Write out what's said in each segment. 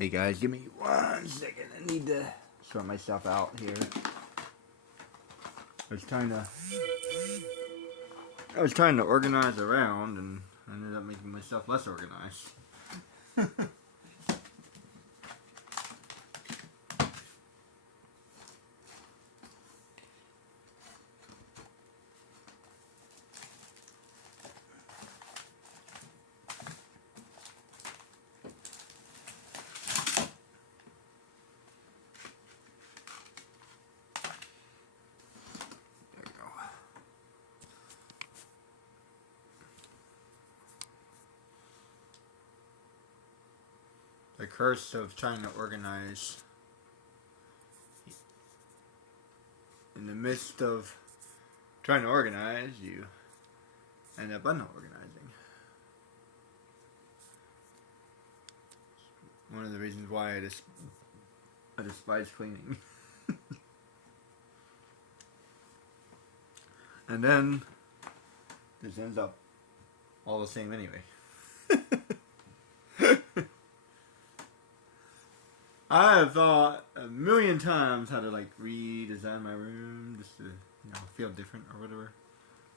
Hey guys, give me 1 second. I need to sort myself out here. I was trying to organize around and I ended up making myself less organized. The curse of trying to organize in the midst of trying to organize, you end up unorganizing. One of the reasons why I despise cleaning. And then this ends up all the same anyway. I have thought a million times how to redesign my room just to feel different or whatever,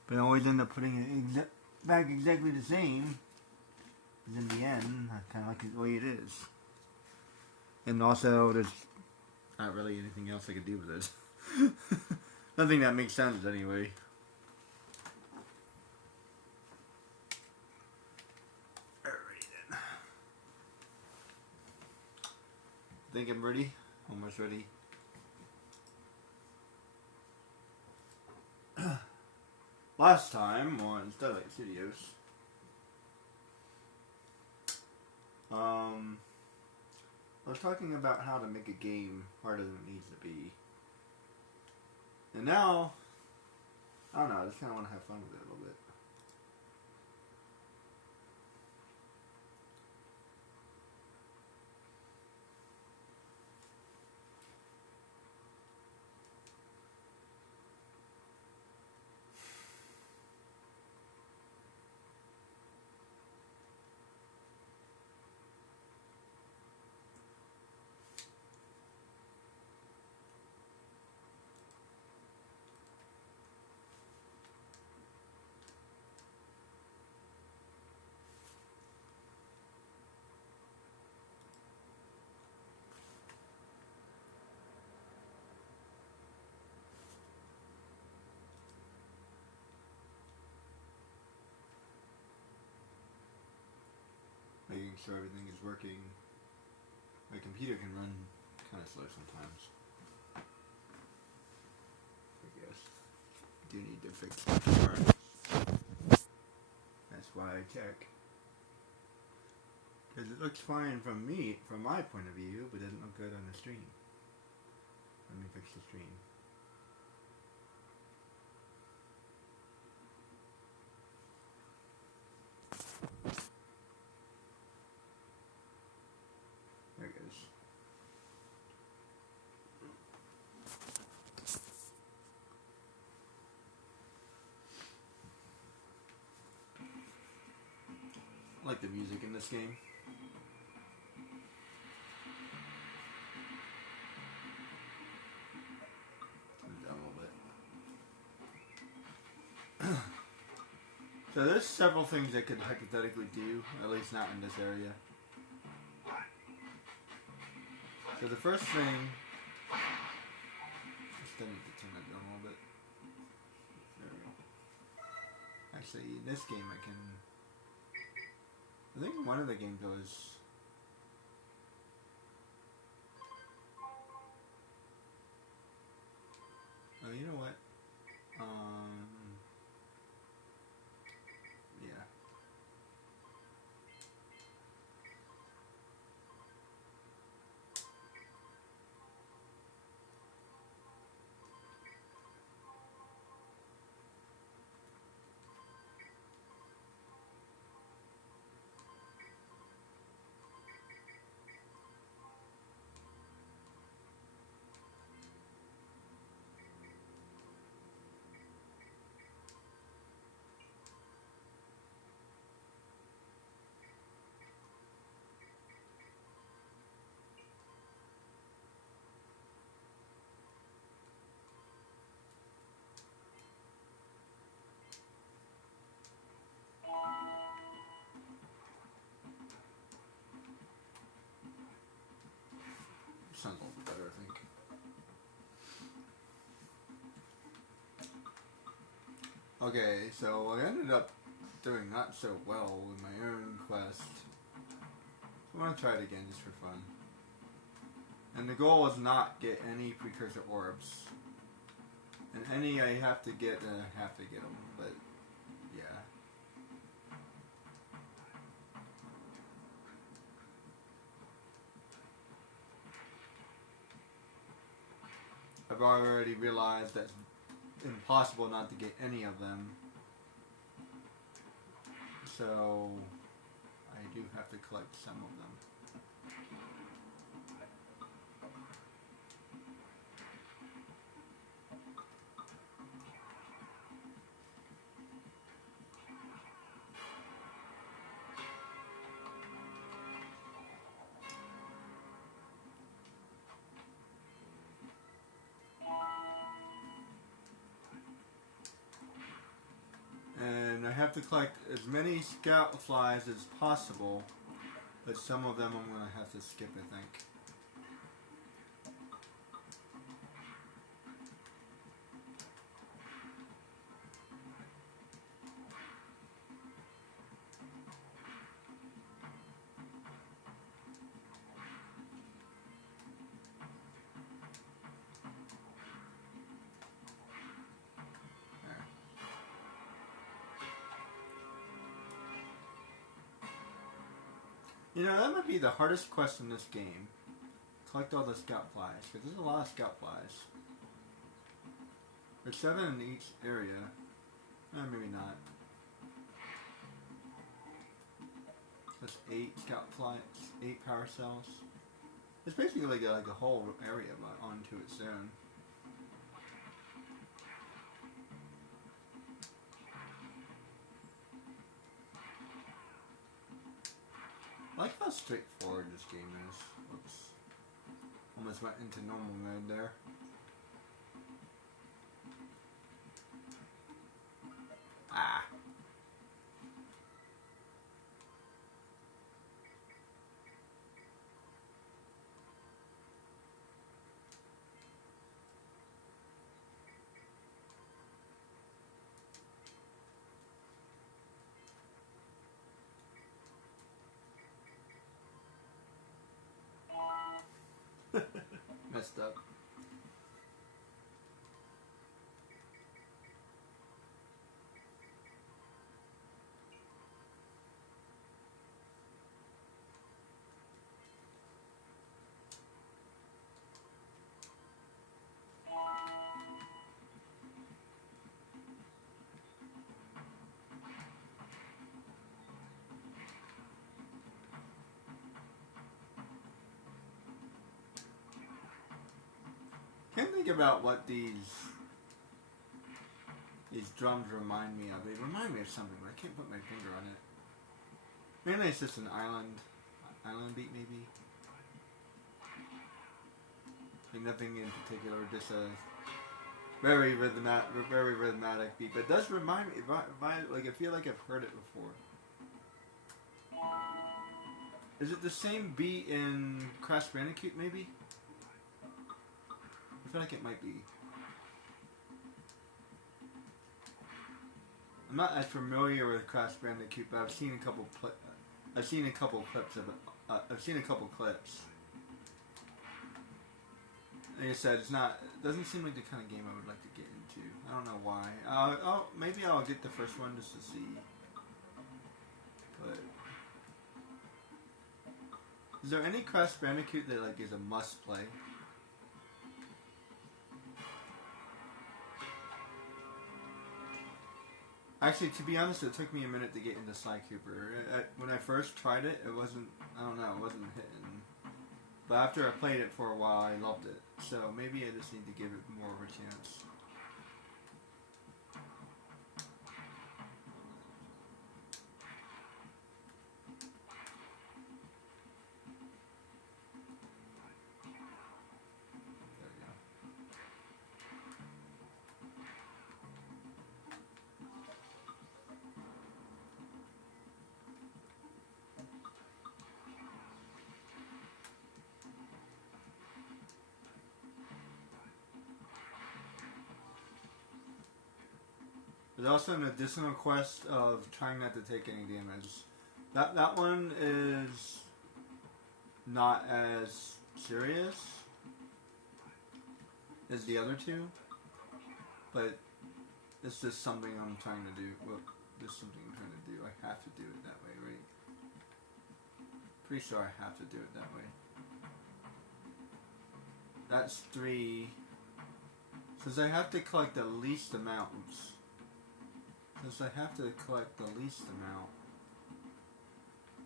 but I always end up putting it back exactly the same. Because in the end, I kind of like it the way it is, and also there's not really anything else I could do with it. Nothing that makes sense anyway. I think I'm ready. Almost ready. Last time on Starlight Studios, I was talking about how to make a game harder than it needs to be. And now, I don't know, I just kind of want to have fun with it a little bit. Making sure everything is working. My computer can run kind of slow sometimes. I guess. Do need to fix that part. That's why I check. Because it looks fine from my point of view, but doesn't look good on the stream. Let me fix the stream. There it goes. I like the music in this game. Turn it down a little bit. So there's several things I could hypothetically do, at least not in this area. So the first thing, I still need to turn it down a little bit. There we go. Actually, in this game I think one of the games was... Oh, you know what? Yeah. Okay, so I ended up doing not so well with my own quest. I'm gonna try it again just for fun. And the goal is not get any precursor orbs. And any I have to get, then I have to get them. But yeah. I've already realized that it's impossible not to get any of them. So I do have to collect some of them. And I have to collect as many scout flies as possible, but some of them I'm going to have to skip, I think. You know, that might be the hardest quest in this game. Collect all the scout flies, because there's a lot of scout flies. There's 7 in each area. Maybe not. That's 8 scout flies, 8 power cells. It's basically like a whole area onto its own. I like how straightforward this game is. Whoops. Almost went into normal mode there. Ah. Messed up. Can't think about what these drums remind me of. They remind me of something, but I can't put my finger on it. Mainly it's just an island beat maybe. Like nothing in particular, just a very rhythmatic beat. But it does remind me, like I feel like I've heard it before. Is it the same beat in Crash Bandicoot maybe? I feel like it might be. I'm not as familiar with Crash Bandicoot, but I've seen a couple clips of it. I've seen a couple clips. Like I said, it doesn't seem like the kind of game I would like to get into. I don't know why. Maybe I'll get the first one just to see. But is there any Crash Bandicoot that like is a must play? Actually, to be honest, it took me a minute to get into Sly Cooper. When I first tried it, it wasn't hitting. But after I played it for a while, I loved it. So maybe I just need to give it more of a chance. There's also an additional quest of trying not to take any damage. That one is not as serious as the other two, but it's just something I'm trying to do. Well, there's something I'm trying to do. I have to do it that way, right? Pretty sure I have to do it that way. That's 3. Since I have to collect the least amounts. Since I have to collect the least amount.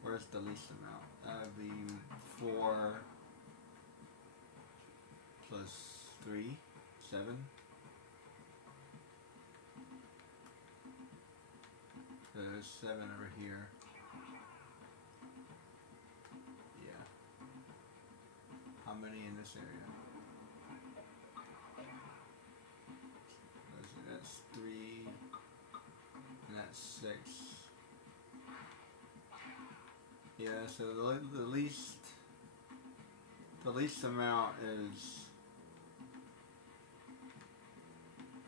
Where's the least amount? That would be 4 plus 3, 7. So there's 7 over here. Yeah. How many in this area? That's 3. And that's 6. Yeah, so the least amount is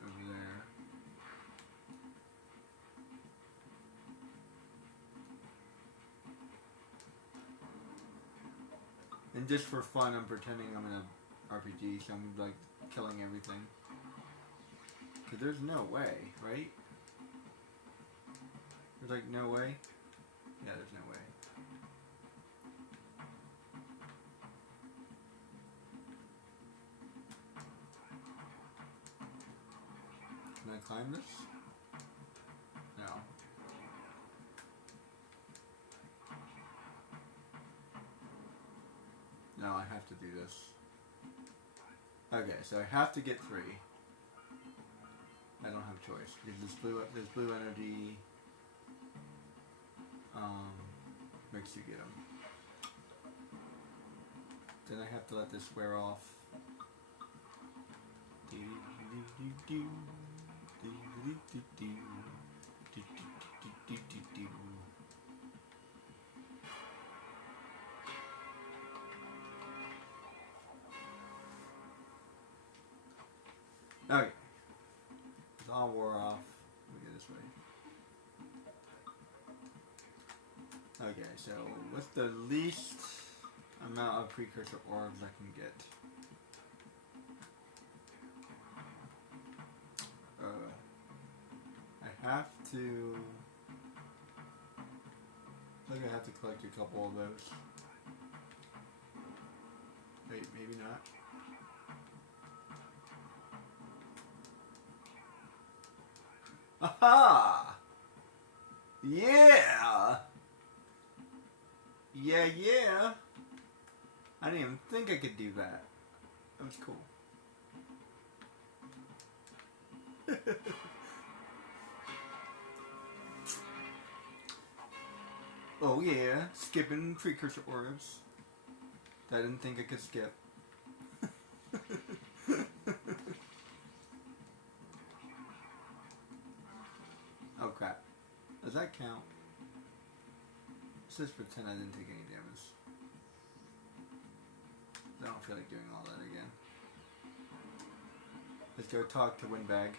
over there. And just for fun, I'm pretending I'm in a RPG, so I'm like killing everything. Cause there's no way, right? There's like no way. Yeah, there's no way. Can I climb this? No. No, I have to do this. Okay, so I have to get 3. I don't have a choice because this blue energy makes you get them. Then I have to let this wear off. Okay. It's all wore off. Let me go this way. Okay, so what's the least amount of precursor orbs I can get? I have to... I think I have to collect a couple of those. Wait, maybe not. Aha! Yeah! Yeah! I didn't even think I could do that. That was cool. Oh yeah, skipping precursor orbs. I didn't think I could skip. Oh crap. Does that count? Let's just pretend I didn't take any damage. I don't feel like doing all that again. Let's go talk to Windbag.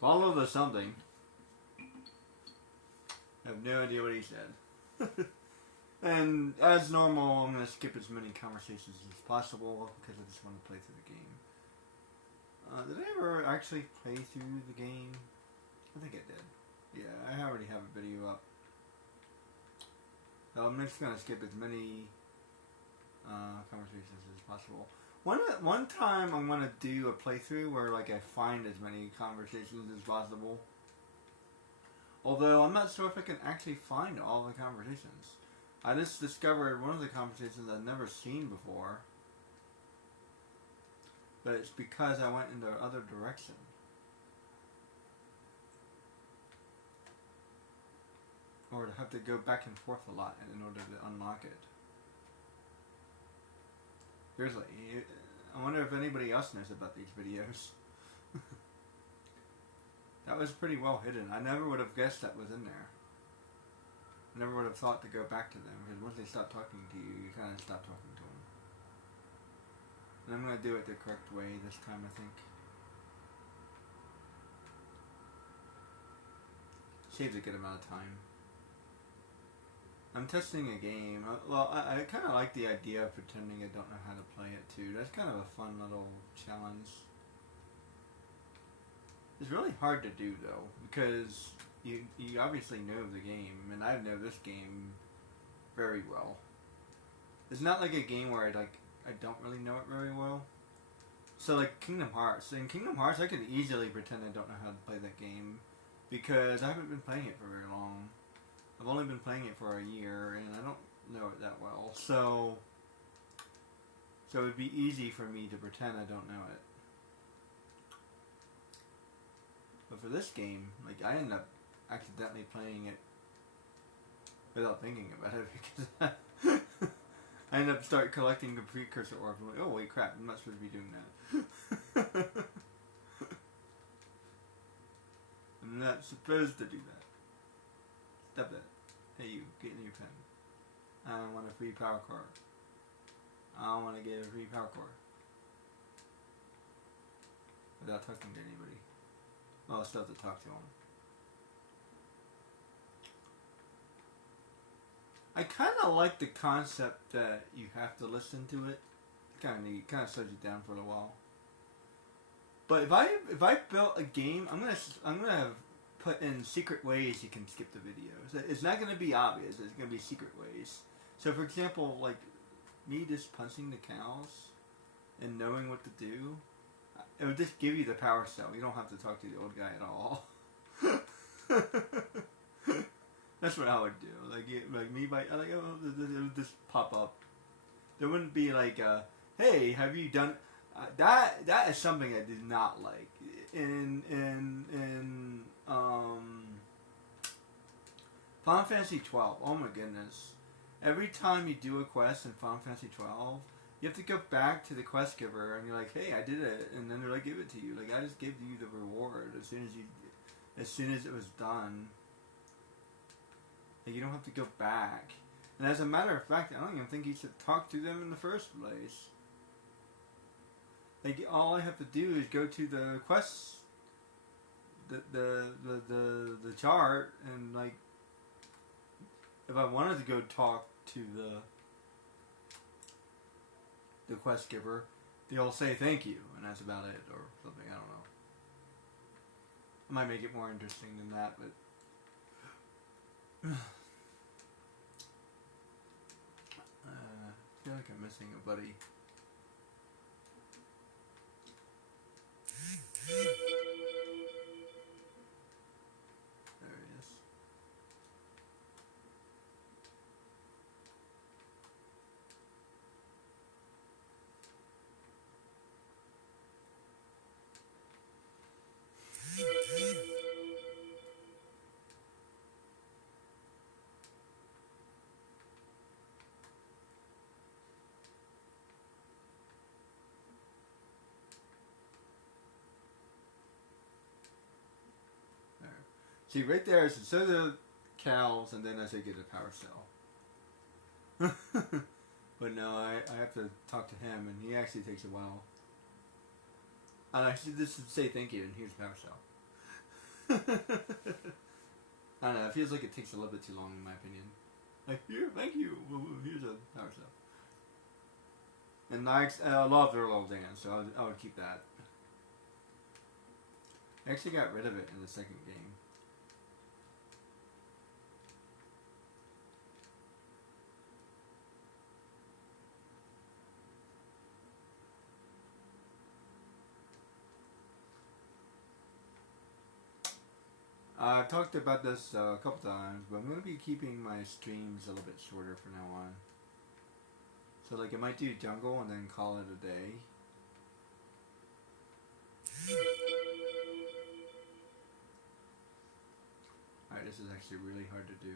Follow the something. I have no idea what he said. And as normal, I'm going to skip as many conversations as possible because I just want to play through the game. Did I ever actually play through the game? I think I did. Yeah, I already have a video up. So I'm just gonna skip as many conversations as possible. One time I'm gonna do a playthrough where like I find as many conversations as possible. Although I'm not sure if I can actually find all the conversations. I just discovered one of the conversations I'd never seen before. But it's because I went in the other direction. Or I'd have to go back and forth a lot in order to unlock it. Seriously, I wonder if anybody else knows about these videos. That was pretty well hidden. I never would have guessed that was in there. I never would have thought to go back to them, because once they stop talking to you, you kind of stop talking to them. And I'm going to do it the correct way this time, I think. Saves a good amount of time. I'm testing a game. Well, I kind of like the idea of pretending I don't know how to play it too. That's kind of a fun little challenge. It's really hard to do though, because you obviously know the game, and I know this game very well. It's not like a game where I don't really know it very well. So like Kingdom Hearts. In Kingdom Hearts I could easily pretend I don't know how to play that game, because I haven't been playing it for very long. I've only been playing it for a year, and I don't know it that well. So it would be easy for me to pretend I don't know it. But for this game, like, I end up accidentally playing it without thinking about it, because I end up start collecting the precursor orbs. I'm like, oh wait, crap, I'm not supposed to be doing that. I'm not supposed to do that. Stop that. Hey you, get in your pen. I don't want a free power card. I don't want to get a free power card. Without talking to anybody. Well, I still have to talk to them. I kind of like the concept that you have to listen to it. It's kind of neat. Kind of slows you down for a while. But if I built a game, I'm gonna put in secret ways you can skip the videos. It's not gonna be obvious. It's gonna be secret ways. So, for example, like me just punching the cows and knowing what to do, it would just give you the power cell. You don't have to talk to the old guy at all. That's what I would do. Like me by it would just pop up. There wouldn't be like, hey, have you done that? Is something I did not like in Final Fantasy 12. Oh my goodness! Every time you do a quest in Final Fantasy 12, you have to go back to the quest giver and you're like, hey, I did it, and then they're like, give it to you. Like, I just gave you the reward as soon as it was done. Like, you don't have to go back. And as a matter of fact, I don't even think you should talk to them in the first place. Like, all I have to do is go to the quests, the chart, and like, if I wanted to go talk to the quest giver, they'll say thank you, and that's about it, or something. I don't know. I might make it more interesting than that, but I feel like I'm missing a buddy. There he is. See, right there, it's instead of the cows, and then I say get a power cell. But no, I have to talk to him, and he actually takes a while. And I should just say thank you, and here's a power cell. I don't know, it feels like it takes a little bit too long, in my opinion. Like, here, thank you, here's a power cell. And I love their little dance, so I would keep that. I actually got rid of it in the second game. I've talked about this a couple times, but I'm going to be keeping my streams a little bit shorter from now on. So like I might do jungle and then call it a day. Alright, this is actually really hard to do.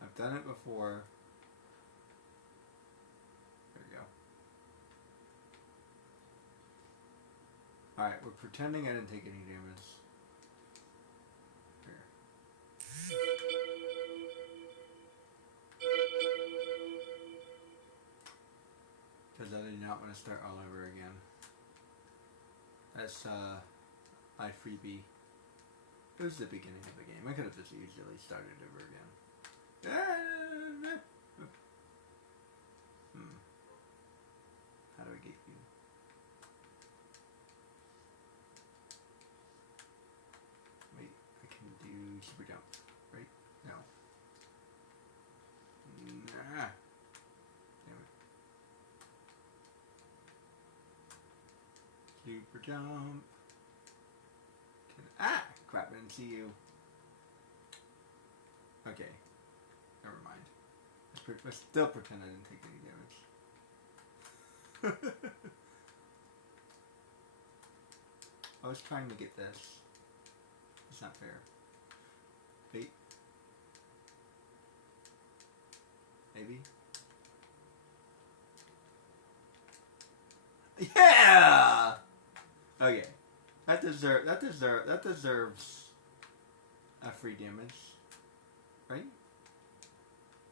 I've done it before. There we go. Alright, we're pretending I didn't take any damage. Here. Because I do not want to start all over again. That's my freebie. It was the beginning of the game. I could have just easily started over again. How do I get you? Wait, I can do super jump, right? No. Nah. Damn it. Super jump. Crap, I didn't see you. Okay. Never mind. I still pretend I didn't take any damage. I was trying to get this. It's not fair. Wait. Maybe? Yeah! Okay. That deserves a free damage. Right?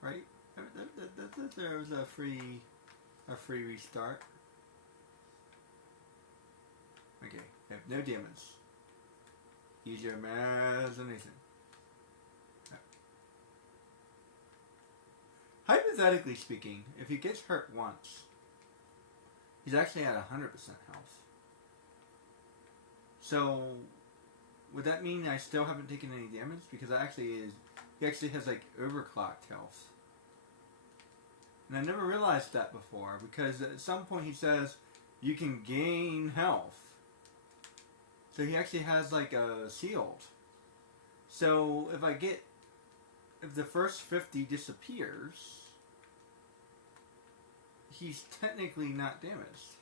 Right? That deserves a free restart. Okay, I have no damage. Use your imagination. Hypothetically speaking, if he gets hurt once, he's actually at 100% health. So, would that mean I still haven't taken any damage? Because he actually has like overclocked health. And I never realized that before, because at some point he says you can gain health. So he actually has like a shield. So if the first 50 disappears, he's technically not damaged.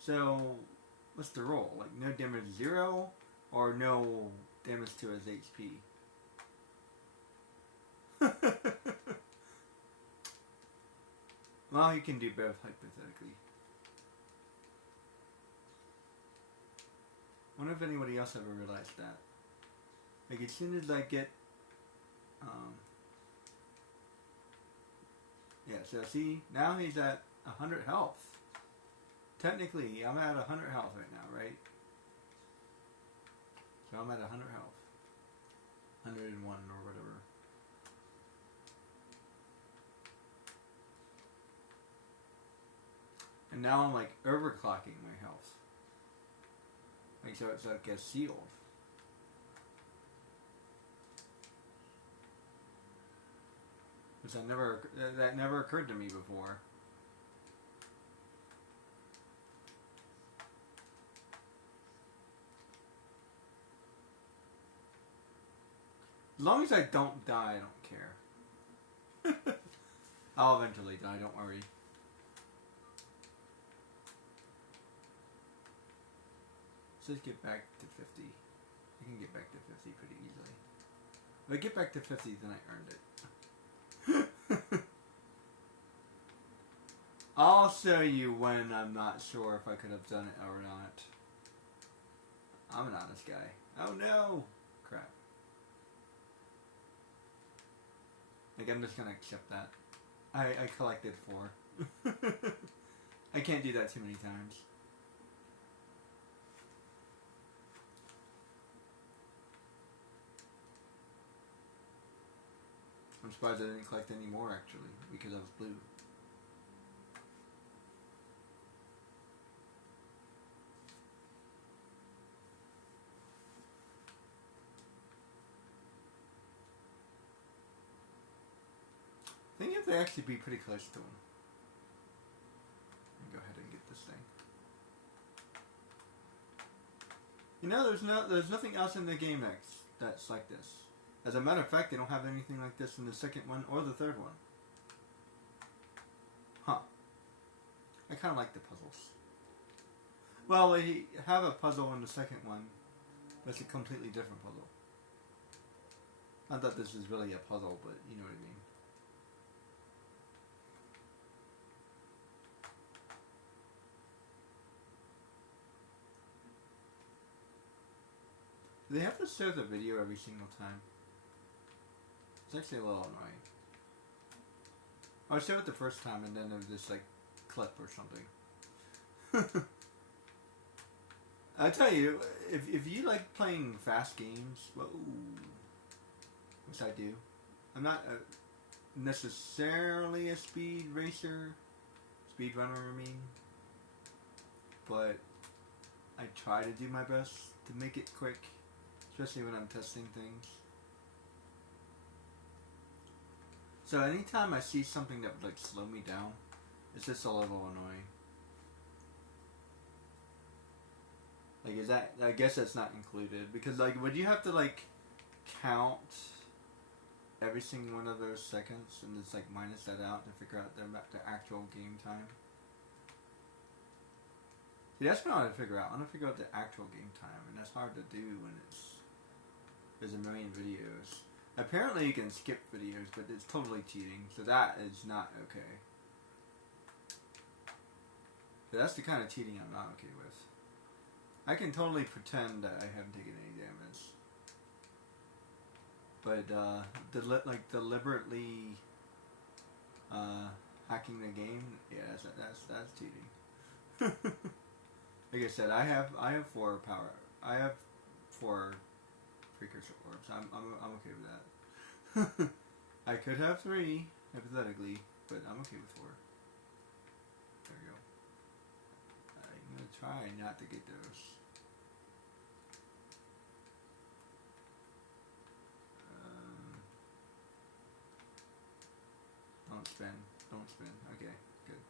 So what's the rule? Like no damage 0 or no damage to his HP? Well, he can do both hypothetically. I wonder if anybody else ever realized that. Like as soon as I get yeah, so see, now he's at 100 health. Technically, I'm at 100 health right now, right? So I'm at 100 health. 101 or whatever. And now I'm like overclocking my health. Like so it's like a shield. Which that never occurred to me before. As long as I don't die, I don't care. I'll eventually die, don't worry. Let's get back to 50. I can get back to 50 pretty easily. If I get back to 50, then I earned it. I'll show you when I'm not sure if I could have done it or not. I'm an honest guy. Oh no! Crap. Like, I'm just gonna accept that. I collected 4. I can't do that too many times. I'm surprised I didn't collect any more, actually, because I was blue. I think you have to actually be pretty close to him. Let me go ahead and get this thing. You know, there's nothing else in the game that's like this. As a matter of fact, they don't have anything like this in the second one or the third one. Huh. I kind of like the puzzles. Well, they have a puzzle in the second one, but it's a completely different puzzle. Not that this is really a puzzle, but you know what I mean. Do they have to show the video every single time? It's actually a little annoying. I'll show it the first time and then there's this like clip or something. I tell you, if you like playing fast games, whoa, which I do. I'm not necessarily a speed racer, speed runner I mean, but I try to do my best to make it quick, especially when I'm testing things. So anytime I see something that would like slow me down, it's just a little annoying. Like, is that, I guess that's not included, because like, would you have to like count every single one of those seconds and just like minus that out to figure out the actual game time? See, that's what I want to figure out. I want to figure out the actual game time, and that's hard to do when there's a million videos. Apparently you can skip videos, but it's totally cheating, so that is not okay. So that's the kind of cheating I'm not okay with. I can totally pretend that I haven't taken any damage, but deliberately hacking the game, yeah, that's cheating. Like I said, I have 4 power. I have 4 precursor orbs. I'm okay with that. I could have 3 hypothetically, but I'm okay with 4. There we go. I'm gonna try not to get those. Don't spin. Don't spin. Okay, good.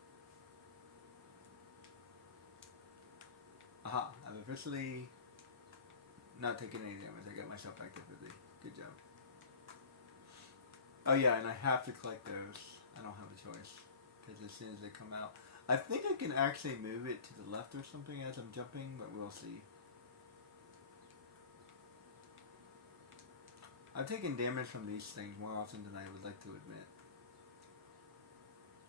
Aha! I've officially not taken any damage. I got myself back to 50. Good job. Oh yeah, and I have to collect those. I don't have a choice. Because as soon as they come out... I think I can actually move it to the left or something as I'm jumping, but we'll see. I've taken damage from these things more often than I would like to admit.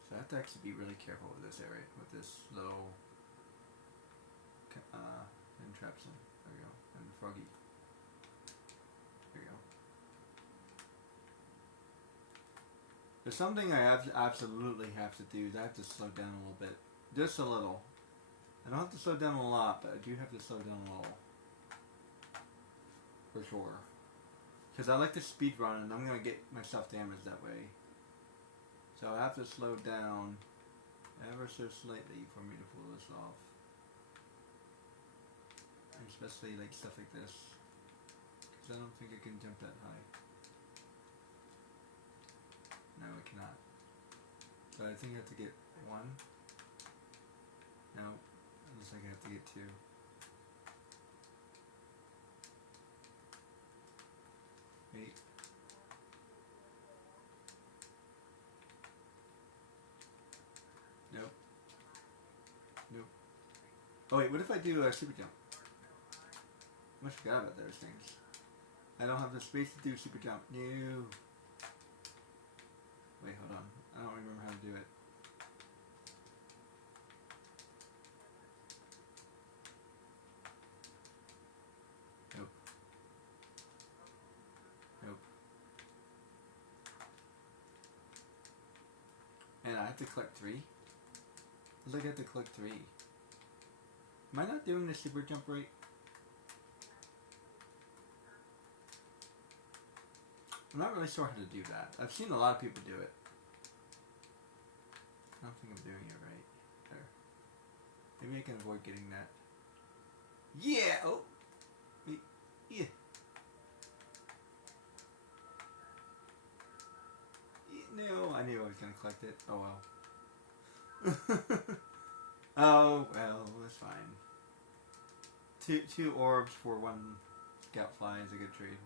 So I have to actually be really careful with this area, with this little entrapment. There we go. And the froggy. There you go. There's something I absolutely have to do. I have to slow down a little bit. Just a little. I don't have to slow down a lot, but I do have to slow down a little. For sure. Because I like to speed run and I'm going to get myself damaged that way. So I have to slow down ever so slightly for me to pull this off. And especially like stuff like this. Because I don't think I can jump that high. No, I cannot. So I think I have to get 1. No, it looks like I have to get 2. Wait. Nope. Nope. Oh wait, what if I do a super jump? I almost forgot about those things. I don't have the space to do super jump. No. Wait, hold on. I don't remember how to do it. Nope. Nope. And I have to collect 3? Looks like I have to collect 3. Am I not doing the super jump right? I'm not really sure how to do that. I've seen a lot of people do it. I don't think I'm doing it right. There. Maybe I can avoid getting that. Yeah! Oh! Wait. Yeah. No, I knew I was going to collect it. Oh well. Oh well, that's fine. two orbs for one scout fly is a good trade.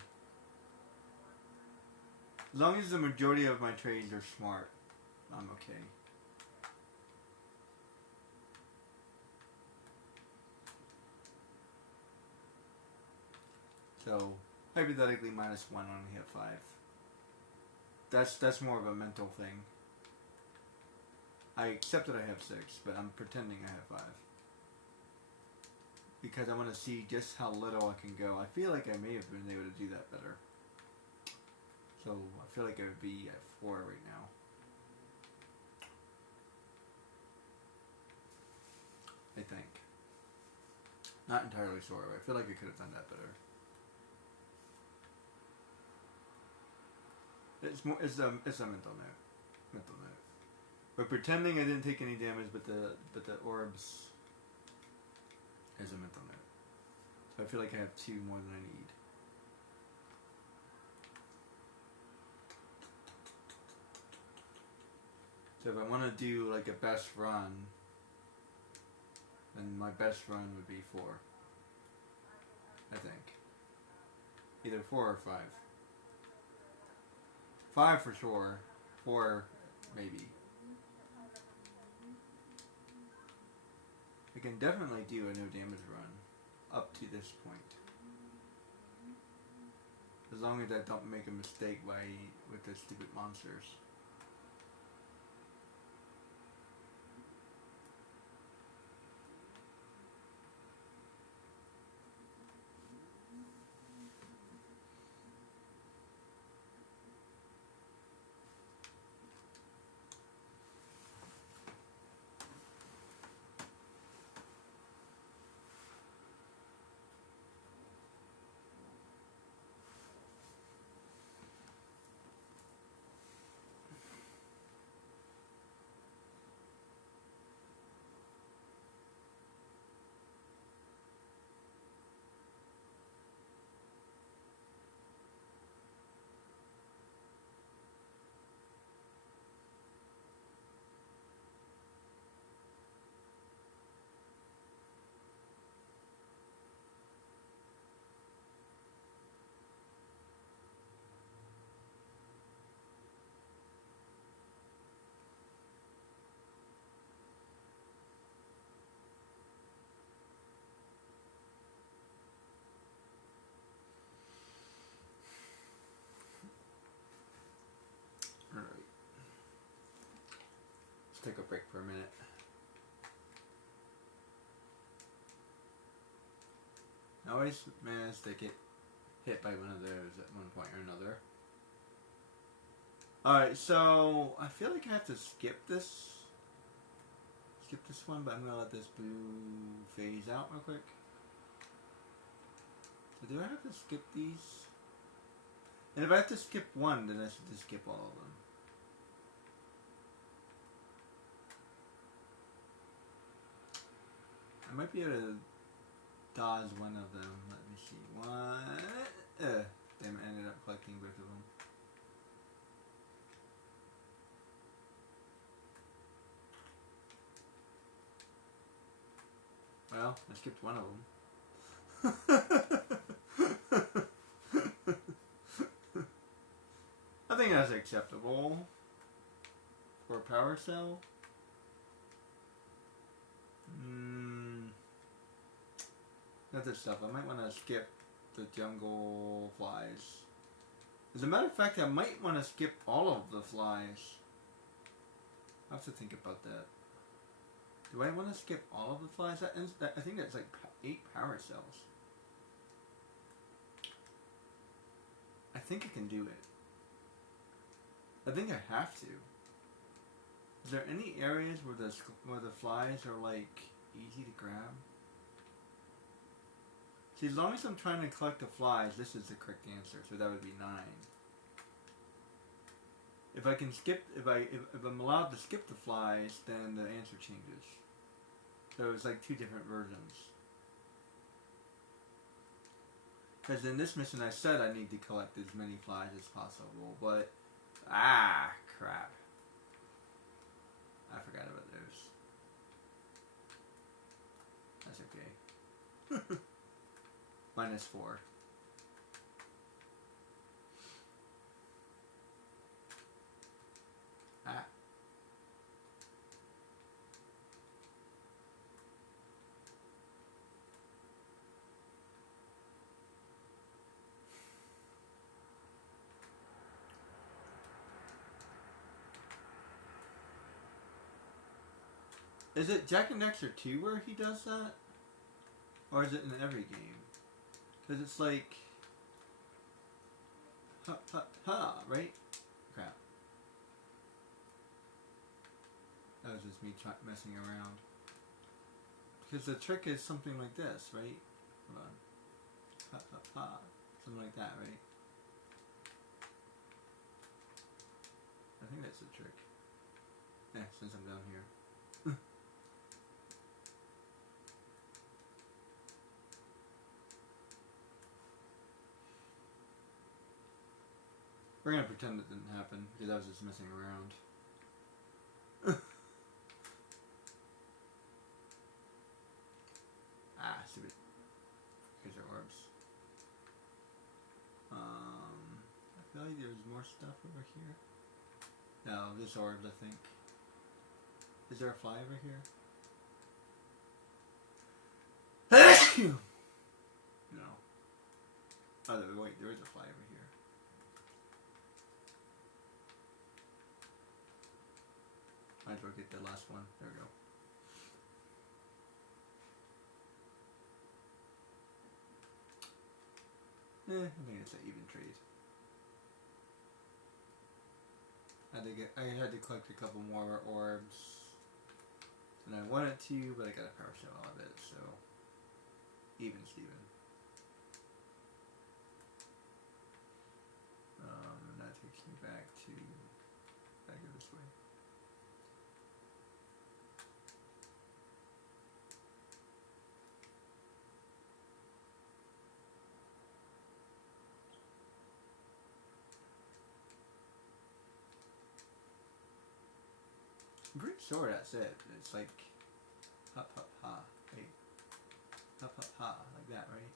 As long as the majority of my trades are smart, I'm okay. So hypothetically, -1 on hit 5. That's more of a mental thing. I accept that I have 6, but I'm pretending I have 5. Because I want to see just how little I can go. I feel like I may have been able to do that better. So I feel like I would be at 4 right now. I think. Not entirely sure, but I feel like I could have done that better. It's a mental note. Mental note. But pretending I didn't take any damage, but the orbs is a mental note. So I feel like I have 2 more than I need. So if I want to do like a best run, then my best run would be 4. I think. Either 4 or 5. 5 for sure. 4 maybe. I can definitely do a no damage run up to this point. As long as I don't make a mistake with the stupid monsters. Alright. Let's take a break for a minute. I always manage to get hit by one of those at one point or another. Alright, so I feel like I have to skip this one, but I'm gonna let this blue phase out real quick. So do I have to skip these? And if I have to skip one, then I should just skip all of them. I might be able to dodge one of them. Let me see. One. Damn, I ended up collecting both of them. Well, I skipped one of them. I think that's acceptable for a power cell. Other stuff. I might want to skip the jungle flies. As a matter of fact, I might want to skip all of the flies. I have to think about that. Do I want to skip all of the flies? I think that's like 8 power cells. I think I can do it. I think I have to. Is there any areas where the flies are like easy to grab? See, as long as I'm trying to collect the flies, this is the correct answer. So that would be 9. If I can skip, if I'm allowed to skip the flies, then the answer changes. So it's like 2 different versions. Because in this mission I said I need to collect as many flies as possible, but crap. I forgot about those. That's okay. -4. Ah. Is it Jak and Daxter 2 where he does that? Or is it in every game? Because it's like... Ha, ha, ha, right? Crap. That was just me messing around. Because the trick is something like this, right? Hold on. Ha, ha, ha. Something like that, right? I think that's the trick. Yeah, since I'm down here. We're gonna pretend it didn't happen, because I was just messing around. Ah, stupid. Here's our orbs. I feel like there's more stuff over here. No, just orbs, I think. Is there a fly over here? No. Oh, wait, there is a fly over here. Might as well get the last one. There we go. I think it's an even trade. I had to collect a couple more orbs than I wanted to, but I got a power shell out of it, so even Steven. And that takes me back go this way. I'm pretty sure that's it. It's like hop hop ha. Wait. Hop hop ha, like that, right?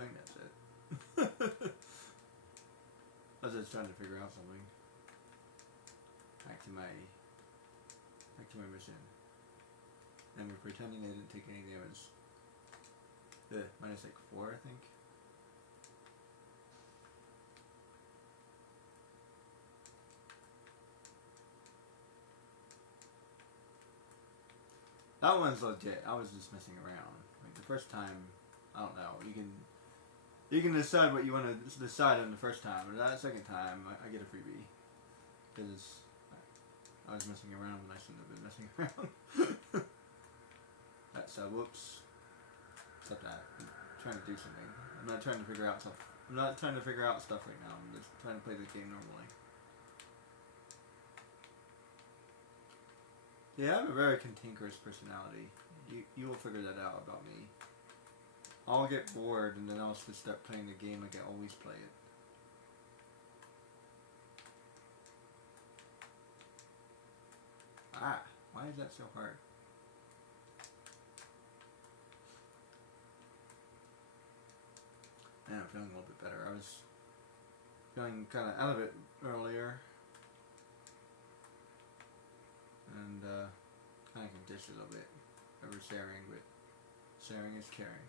I think that's it. I was just trying to figure out something. Back to my mission. And we're pretending they didn't take any damage. Minus like 4, I think. That one's legit. I was just messing around. Like the first time, I don't know. You can decide what you want to decide on the first time, but that second time, I get a freebie because I was messing around when I shouldn't have been messing around. That's whoops. Stop that. I'm trying to do something. I'm not trying to figure out stuff. I'm not trying to figure out stuff right now. I'm just trying to play the game normally. Yeah, I have a very cantankerous personality. You will figure that out about me. I'll get bored and then I'll just start playing the game like I always play it. Ah, why is that so hard? Man, I'm feeling a little bit better. I was feeling kind of out of it earlier. And kind of conditioned a little bit over sharing, but sharing is caring.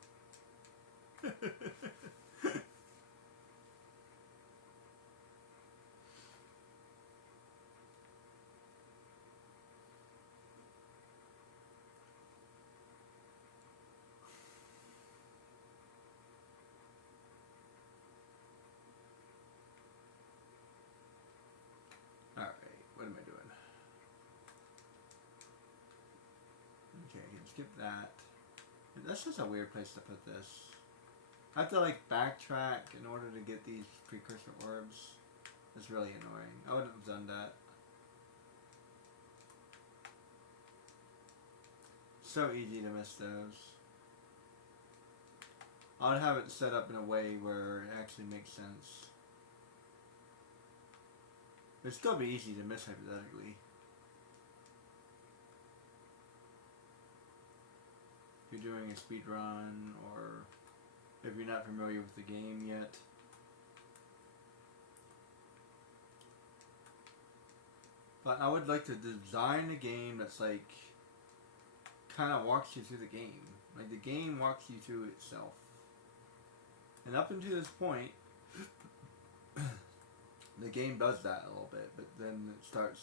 Alright, what am I doing? skip that. That's just a weird place to put this. I have to like backtrack in order to get these precursor orbs. It's really annoying. I wouldn't have done that. So easy to miss those. I would have it set up in a way where it actually makes sense. It'd still be easy to miss hypothetically. If you're doing a speed run, or if you're not familiar with the game yet. But I would like to design a game that's like kind of walks you through the game. Like the game walks you through itself. And up until this point, the game does that a little bit, but then it starts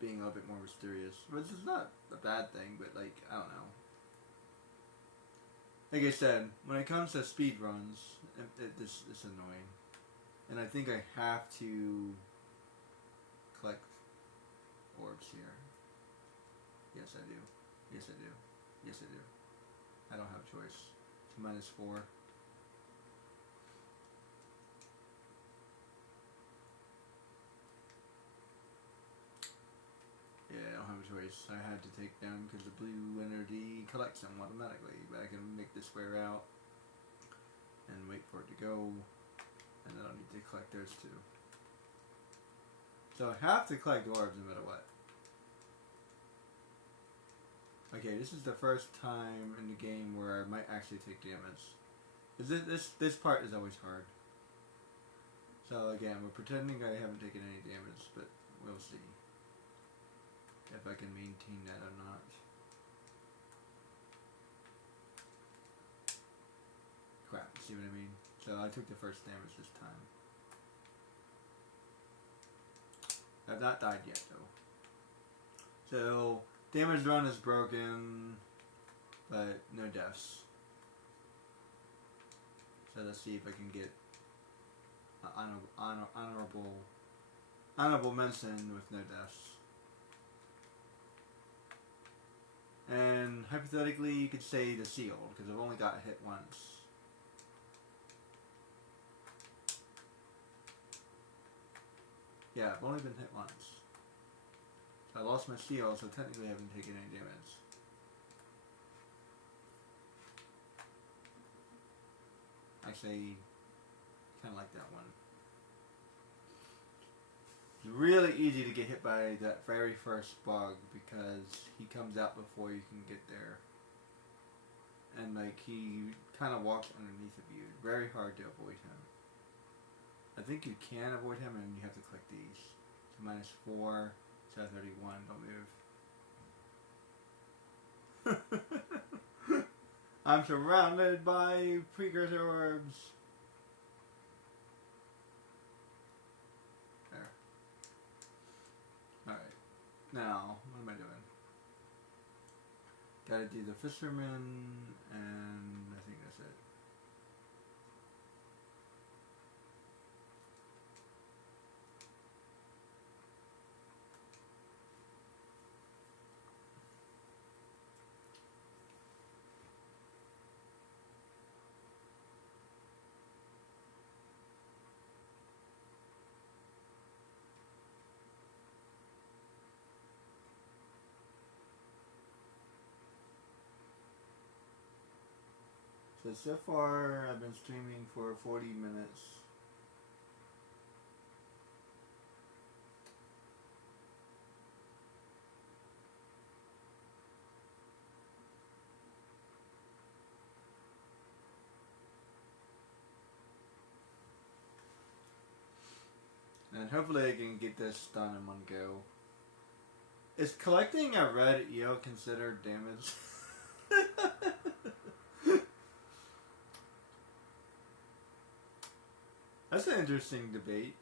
being a little bit more mysterious. Which is not a bad thing, but like, I don't know. Like I said, when it comes to speed runs, it's annoying. And I think I have to collect orbs here. Yes, I do. Yes, I do. Yes, I do. I don't have a choice. It's -4. Yeah, I don't have a choice. I had to take them because the blue energy collects them automatically. But I can make this wear out and wait for it to go. And then I'll need to collect those too. So I have to collect orbs no matter what. Okay, this is the first time in the game where I might actually take damage. This part is always hard. So again, we're pretending I haven't taken any damage, but we'll see if I can maintain that or not. Crap, see what I mean? So I took the first damage this time. I've not died yet though. So damage run is broken, but no deaths. So let's see if I can get honorable mention with no deaths. And hypothetically, you could say the seal because I've only got hit once. Yeah, I've only been hit once. I lost my seal, so technically I haven't taken any damage. Actually, kind of like that one. It's really easy to get hit by that very first bug because he comes out before you can get there. And like he kind of walks underneath of you. Very hard to avoid him. I think you can avoid him and you have to click these. So -4, so 31, don't move. I'm surrounded by precursor orbs. There. Alright. Now, what am I doing? Gotta do the fisherman, and I think that's it. So far I've been streaming for 40 minutes. And hopefully I can get this done in one go. Is collecting a red eel considered damage? That's an interesting debate.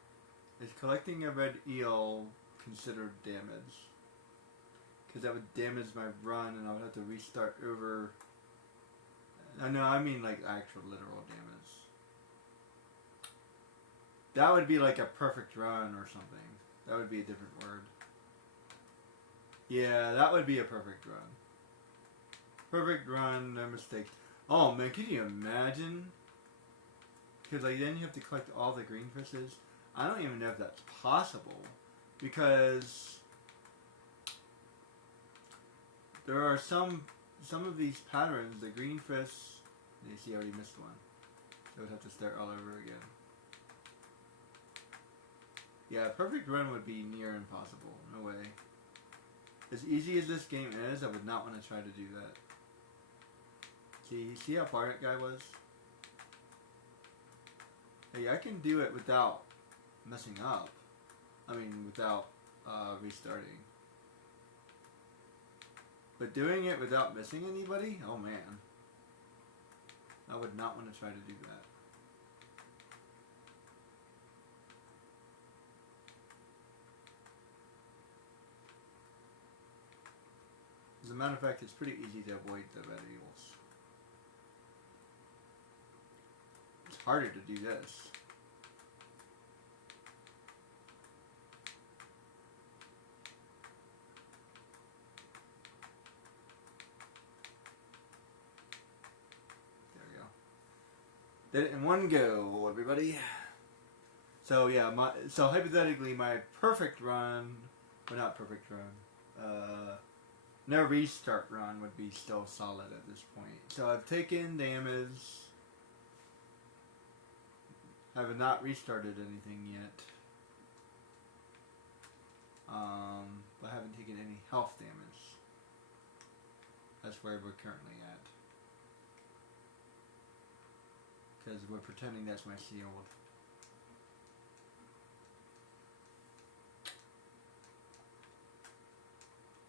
Is collecting a red eel considered damage? Because that would damage my run and I would have to restart over. No, I mean like actual literal damage. That would be like a perfect run or something. That would be a different word. Yeah, that would be a perfect run. Perfect run, no mistakes. Oh man, can you imagine? Because like then you have to collect all the green fishes. I don't even know if that's possible, because there are some of these patterns. The green fish. You see, I already missed one. I would have to start all over again. Yeah, a perfect run would be near impossible. No way. As easy as this game is, I would not want to try to do that. See how far that guy was? Hey, I can do it without messing up. I mean, without restarting. But doing it without missing anybody? Oh man. I would not want to try to do that. As a matter of fact, it's pretty easy to avoid the red eagles. It's harder to do this. There we go. Did it in one go, everybody. So yeah, so hypothetically, my perfect run, well not perfect run, no restart run would be still solid at this point. So I've taken damage. I have not restarted anything yet. But I haven't taken any health damage. That's where we're currently at. Because we're pretending that's my shield.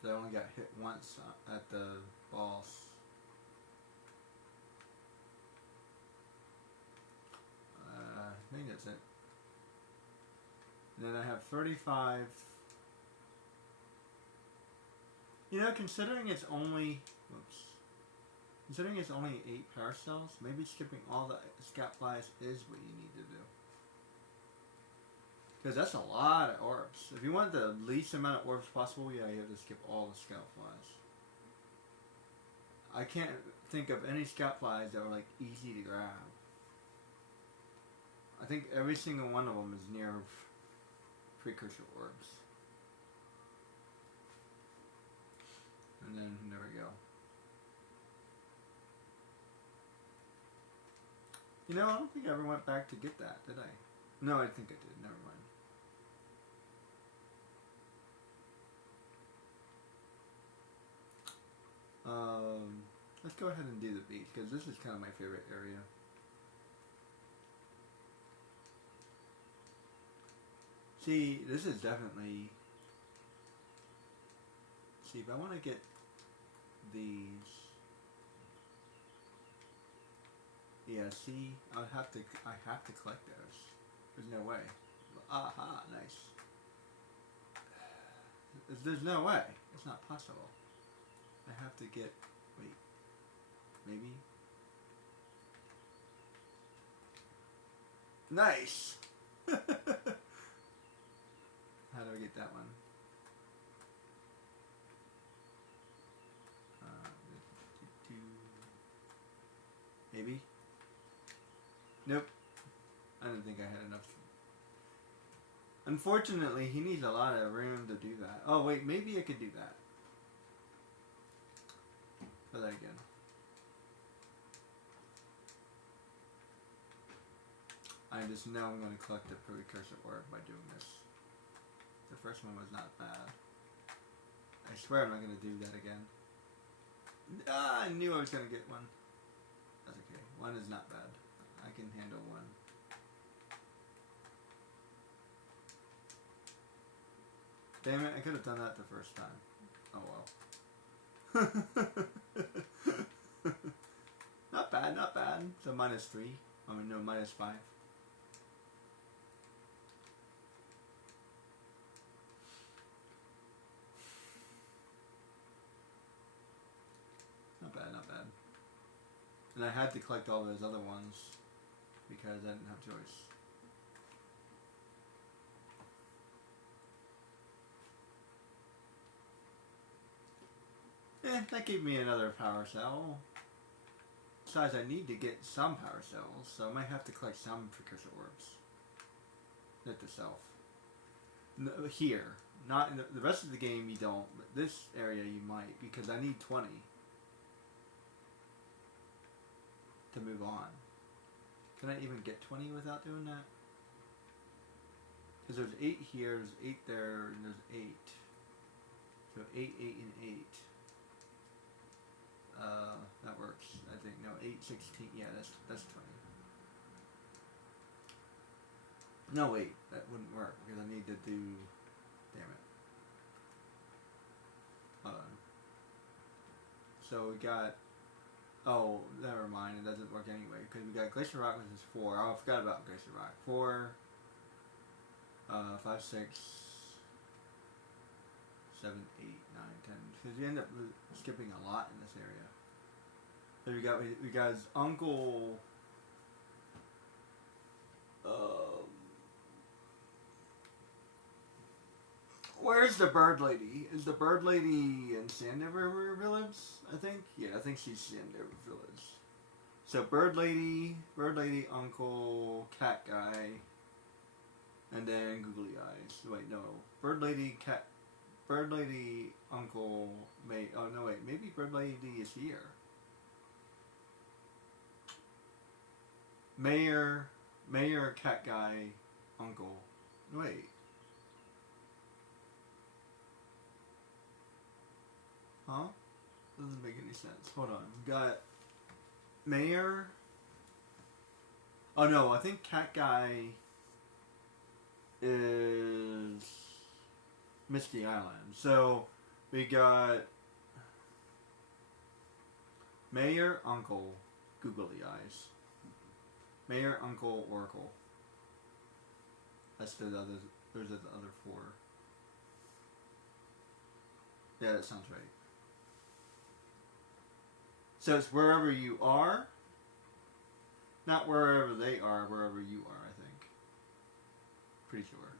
I only got hit once at the boss. I think that's it. And then I have 35. You know, considering it's only 8 power cells, maybe skipping all the scout flies is what you need to do. Because that's a lot of orbs. If you want the least amount of orbs possible, yeah, you have to skip all the scout flies. I can't think of any scout flies that are like easy to grab. I think every single one of them is near precursor orbs. And then there we go. You know, I don't think I ever went back to get that, did I? No, I think I did. Never mind. Let's go ahead and do the beach, because this is kind of my favorite area. See, this is definitely... See, if I want to get these... Yeah, see, I have to collect those. There's no way. Aha, nice. There's no way. It's not possible. I have to get... Wait. Maybe? Nice! How do I get that one? Maybe? Nope. I didn't think I had enough. Unfortunately, he needs a lot of room to do that. Oh wait, maybe I could do that. Try that again. I just know I'm going to collect the precursor orb by doing this. The first one was not bad. I swear I'm not going to do that again. Ah, I knew I was going to get one. That's okay. One is not bad. I can handle one. Damn it, I could have done that the first time. Oh well. Not bad, not bad. So -3. I mean, no, -5. Not bad, not bad. And I had to collect all those other ones because I didn't have choice. that gave me another power cell. Besides, I need to get some power cells, so I might have to collect some precursor orbs. Not the self. No, here. Not in the rest of the game you don't, but this area you might, because I need 20 to move on. Can I even get 20 without doing that? Because there's 8 here, there's 8 there, and there's 8. So 8, 8, and 8. That works, I think. No, 8, 16. Yeah, that's 20. No, wait, that wouldn't work because I need to do. Damn it. Hold on. So we got. Oh, never mind. It doesn't work anyway because we got Glacier Rock, which is 4. Oh, I forgot about Glacier Rock. 4, 5, 6, 7, 8, 9, 10. Because you end up skipping a lot in this area. So we got his uncle. Where's the bird lady? Is the bird lady in Sandover Village? I think. Yeah, I think she's Sandover Village. So bird lady, uncle, cat guy, and then googly eyes. Wait, no. Bird lady, cat. Bird lady, uncle, oh no, wait. Maybe bird lady is here. Mayor, cat guy, uncle. Wait. Huh? Doesn't make any sense. Hold on. We got Mayor. Oh no, I think cat guy is Misty Island. So we got Mayor, uncle, googly eyes. Mayor, uncle, oracle. That's the other. Those are the other 4. Yeah, that sounds right. So it's wherever you are, not wherever they are, wherever you are. I think. Pretty sure.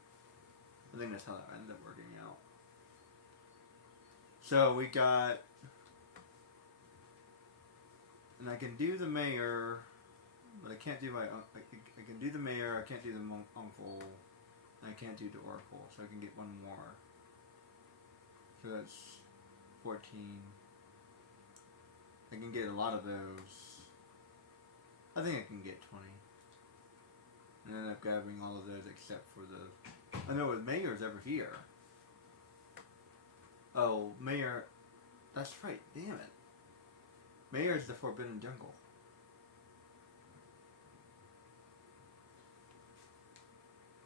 I think that's how that ended up working out. So we got, and I can do the mayor. But I can't do my. I can do the mayor. I can't do the uncle. And I can't do the oracle. So I can get 1 more. So that's 14. I can get a lot of those. I think I can get 20. And end up grabbing all of those except for the. I know if mayor's ever here. Oh, mayor. That's right. Damn it. Mayor's the Forbidden Jungle.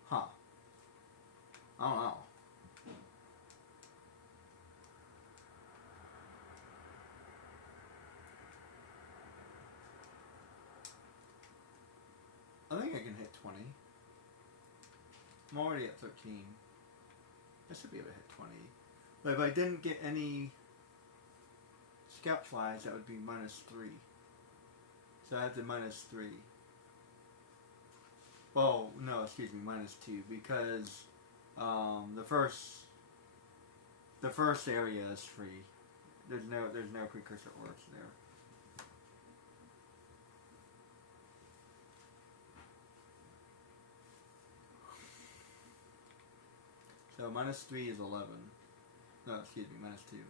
Huh. I don't know. I think I can hit 20. I'm already at 13. I should be able to hit 20. But if I didn't get any scout flies, that would be -3. So I have to -3. Well, no, excuse me, -2 because the first area is free. There's no precursor orbs there. So -3 is 11. No, excuse me, -2.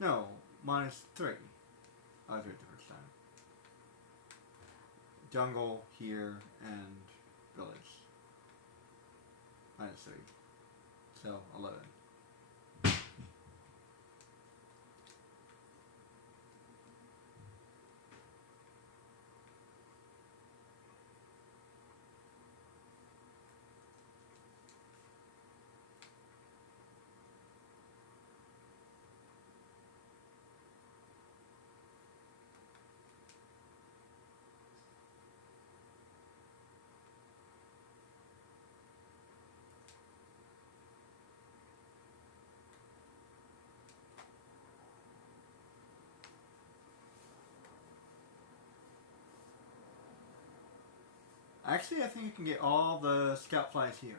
No, -3. I was right the first time. Jungle, here, and village. -3. So, 11. Actually, I think you can get all the scout flies here.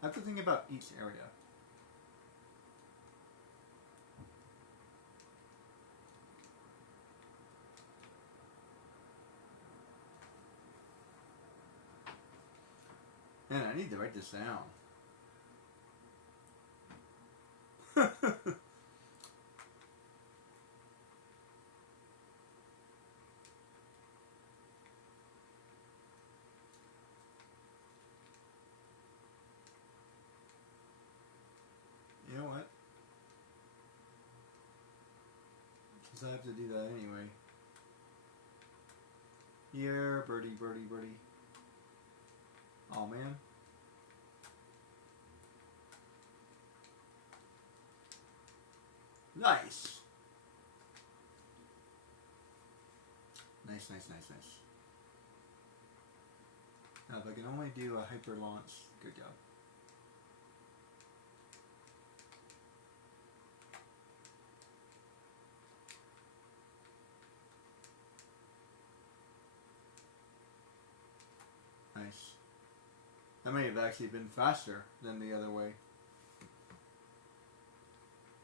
I have to think about each area. Man, I need to write this down. You know what? Since I have to do that anyway. Here, birdie, birdie, birdie. Oh man. Nice. Nice, nice, nice, nice. Now if I can only do a hyper launch, good job. Nice. That may have actually been faster than the other way.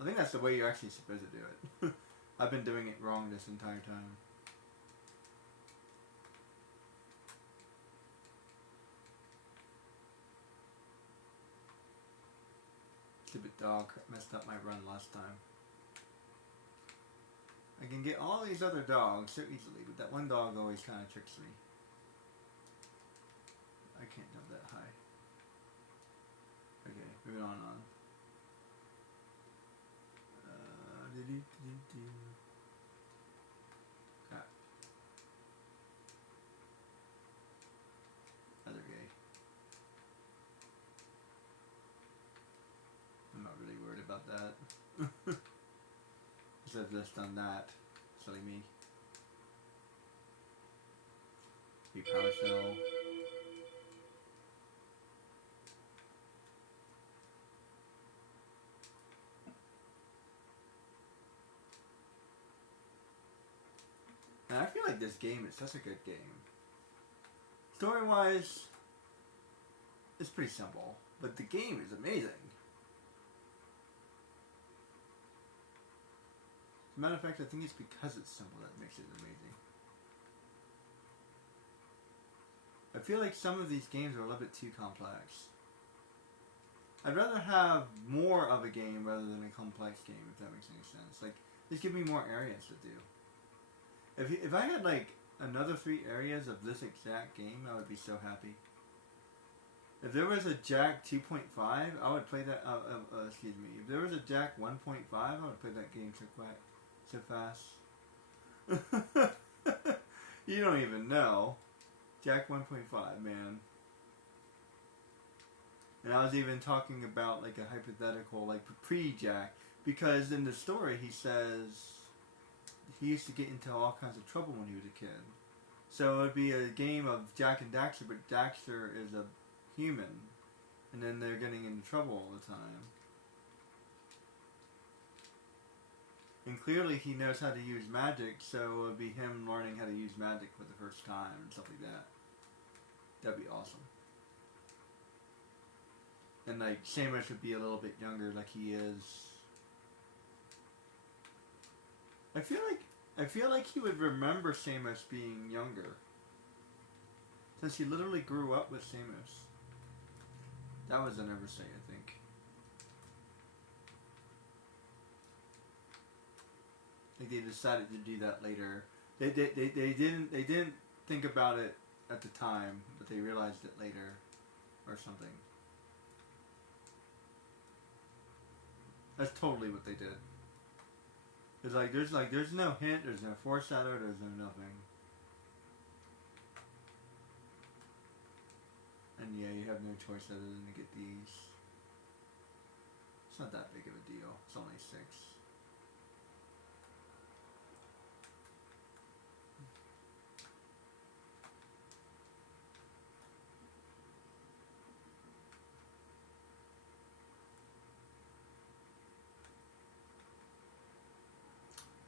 I think that's the way you're actually supposed to do it. I've been doing it wrong this entire time. Stupid dog messed up my run last time. I can get all these other dogs so easily, but that one dog always kind of tricks me. I can't jump that high. Okay, moving on. Crap. Other gay. I'm not really worried about that. Because I've just done that. Silly me. Be power shell. And I feel like this game is such a good game. Story-wise, it's pretty simple, but the game is amazing. As a matter of fact, I think it's because it's simple that makes it amazing. I feel like some of these games are a little bit too complex. I'd rather have more of a game rather than a complex game, if that makes any sense. Like, just give me more areas to do. If I had like another 3 areas of this exact game, I would be so happy. If there was a Jack 2.5, I would play that. Excuse me. If there was a Jack 1.5, I would play that game so fast. You don't even know. Jack 1.5, man. And I was even talking about like a hypothetical, like pre-Jack, because in the story he says he used to get into all kinds of trouble when he was a kid. So it would be a game of Jack and Daxter, but Daxter is a human. And then they're getting into trouble all the time. And clearly he knows how to use magic, so it would be him learning how to use magic for the first time and stuff like that. That'd be awesome. And like Samus would be a little bit younger like he is. I feel like he would remember Samus being younger. Since he literally grew up with Samus. That was an oversight, I think. Like they decided to do that later. They didn't think about it at the time, but they realized it later or something. That's totally what they did. It's like there's no hint, there's no foreshadow, there's no nothing. And yeah, you have no choice other than to get these. It's not that big of a deal. It's only 6.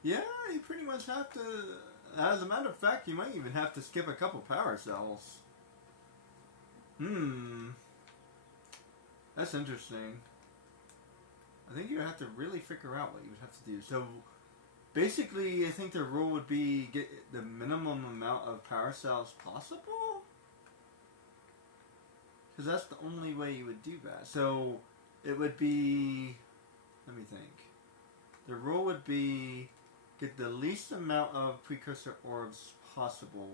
Yeah, you pretty much have to as a matter of fact, you might even have to skip a couple power cells. That's interesting. I think you would have to really figure out what you would have to do. So, basically, I think the rule would be get the minimum amount of power cells possible? Because that's the only way you would do that. So, it would be... Let me think. The rule would be get the least amount of precursor orbs possible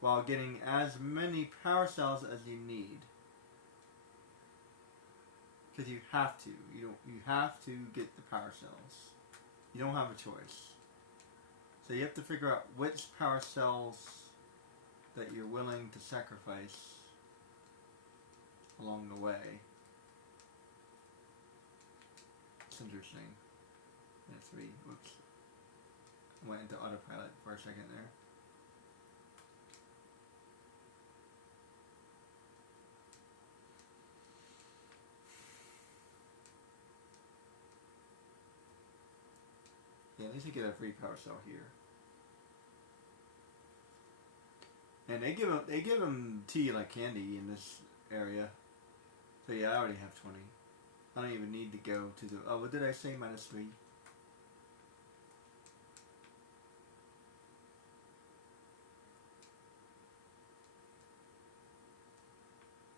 while getting as many power cells as you need. Because you have to. You have to get the power cells. You don't have a choice. So you have to figure out which power cells that you're willing to sacrifice along the way. It's interesting. That's 3. Whoops. Went into autopilot for a second there. Yeah, at least you get a free power cell here. And they give them tea like candy in this area. So yeah, I already have 20. I don't even need to go to the... Oh, what did I say? -3.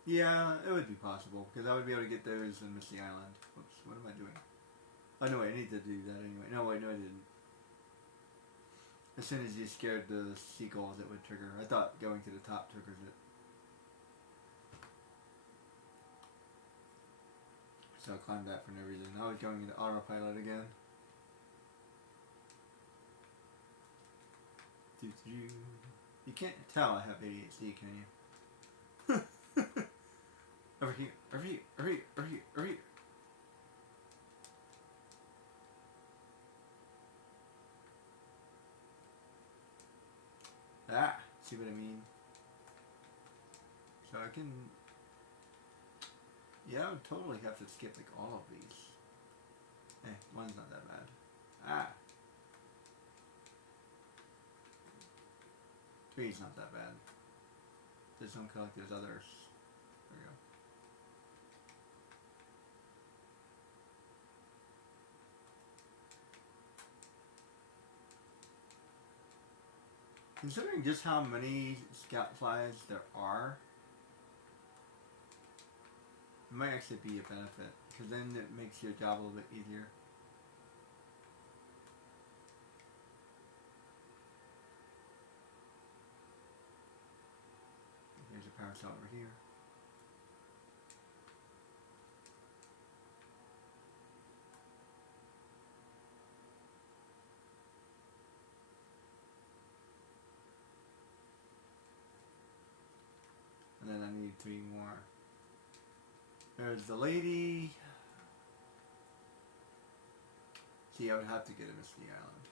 Yeah, it would be possible, because I would be able to get those in Misty Island. Whoops, what am I doing? Oh, no, wait, I need to do that anyway. No, wait, no, I didn't. As soon as you scared the seagulls, it would trigger. I thought going to the top triggers it. So I climbed that for no reason. I was going into autopilot again. You can't tell I have ADHD, can you? Over here, over here, over here, over here, over here. Ah, see what I mean? So I can... Yeah, I would totally have to skip like all of these. Eh, one's not that bad. Ah. 3's not that bad. Just don't collect those others. There we go. Considering just how many scout flies there are, it might actually be a benefit, because then it makes your job a little bit easier. There's a power cell over here. And then I need 3 more. There's the lady. See, I would have to get a Misty Island.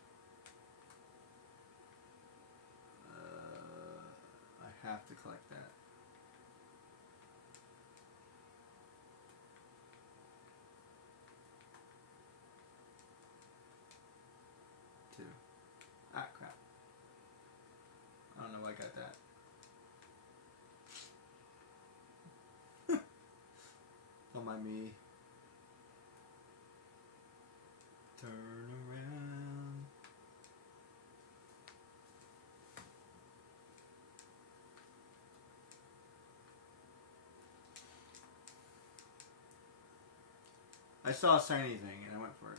I have to collect that. Two. Ah, crap. I don't know why I got that. Don't mind me. Turn around. I saw a shiny thing and I went for it.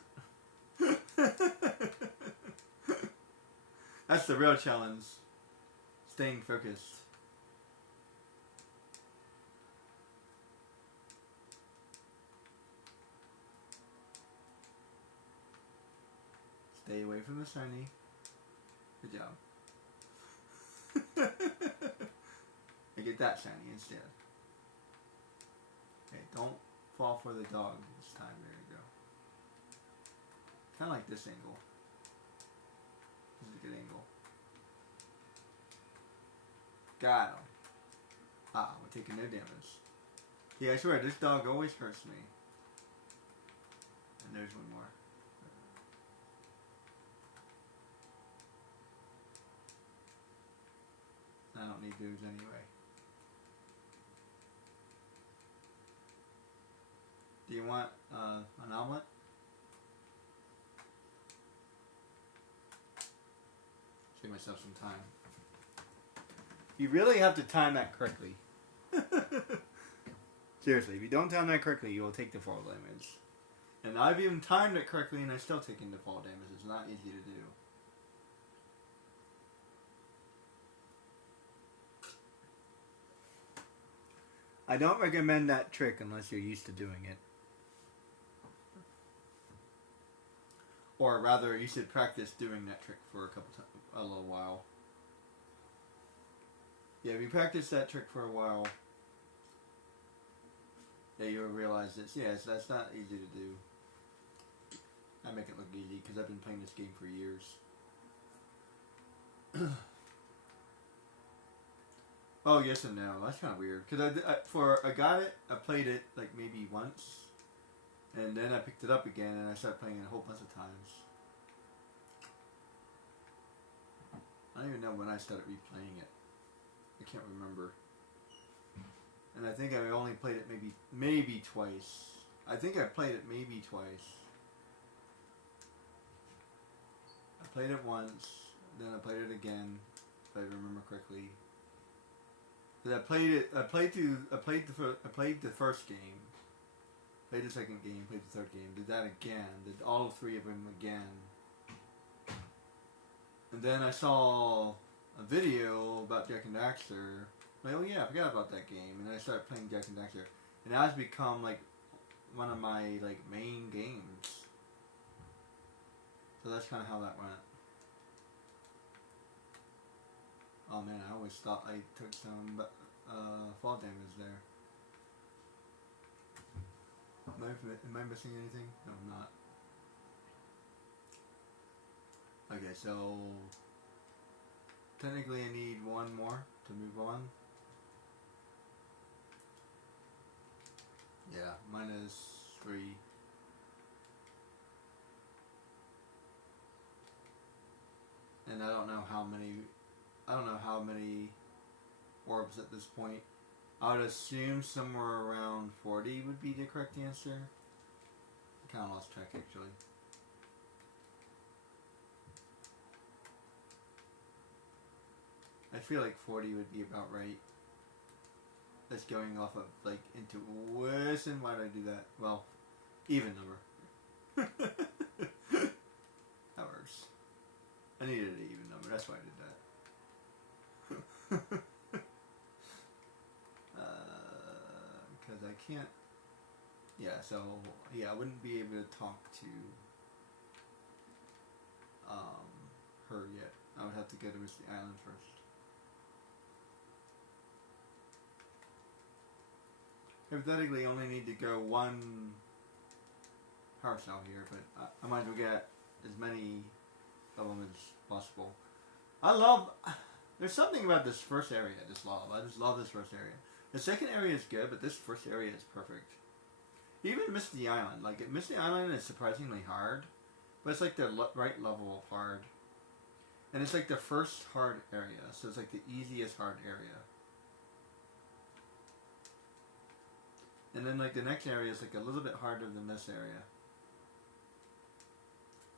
That's the real challenge. Staying focused. Stay away from the shiny. Good job. I get that shiny instead. Okay, don't fall for the dog this time. There you go. Kind of like this angle. This is a good angle. Got him. Ah, we're taking no damage. Yeah, I swear, this dog always hurts me. And there's one more. I don't need those anyway. Do you want an omelet? Save myself some time. You really have to time that correctly. Seriously, if you don't time that correctly, you will take the fall damage. And I've even timed it correctly and I'm still taking the fall damage. It's not easy to do. I don't recommend that trick unless you're used to doing it. Or rather, you should practice doing that trick for a little while. Yeah, if you practice that trick for a while, yeah, you'll realize that's not easy to do. I make it look easy because I've been playing this game for years. Oh, yes and no. That's kind of weird. Because I got it, I played it like maybe once. And then I picked it up again and I started playing it a whole bunch of times. I don't even know when I started replaying it. I can't remember. And I think I only played it maybe twice. I think I played it maybe twice. I played it once, then I played it again, if I remember correctly. But I played the first game, played the second game, played the third game, did that again, did all three of them again. And then I saw a video about Jak and Daxter. Like, oh yeah, I forgot about that game. And then I started playing Jak and Daxter. And now it's become like one of my like main games. So that's kind of how that went. Oh man, I always thought I took some fall damage there. Am I missing anything? No, I'm not. Okay, so technically I need one more to move on. Yeah, -3. And I don't know how many orbs at this point. I would assume somewhere around 40 would be the correct answer. I kind of lost track actually. I feel like 40 would be about right. That's going off of like intuition. Why did I do that? Well, even number. That works. I needed an even number. That's why I did that. Because I can't. Yeah. So yeah, I wouldn't be able to talk to her yet. I would have to go to Misty Island first. Hypothetically, I only need to go one power cell here, but I might as well get as many of them as possible. There's something about this first area I just love. I just love this first area. The second area is good, but this first area is perfect. Even Misty Island. Like, Misty Island is surprisingly hard, but it's like the right level of hard. And it's like the first hard area, so it's like the easiest hard area. And then like the next area is like a little bit harder than this area.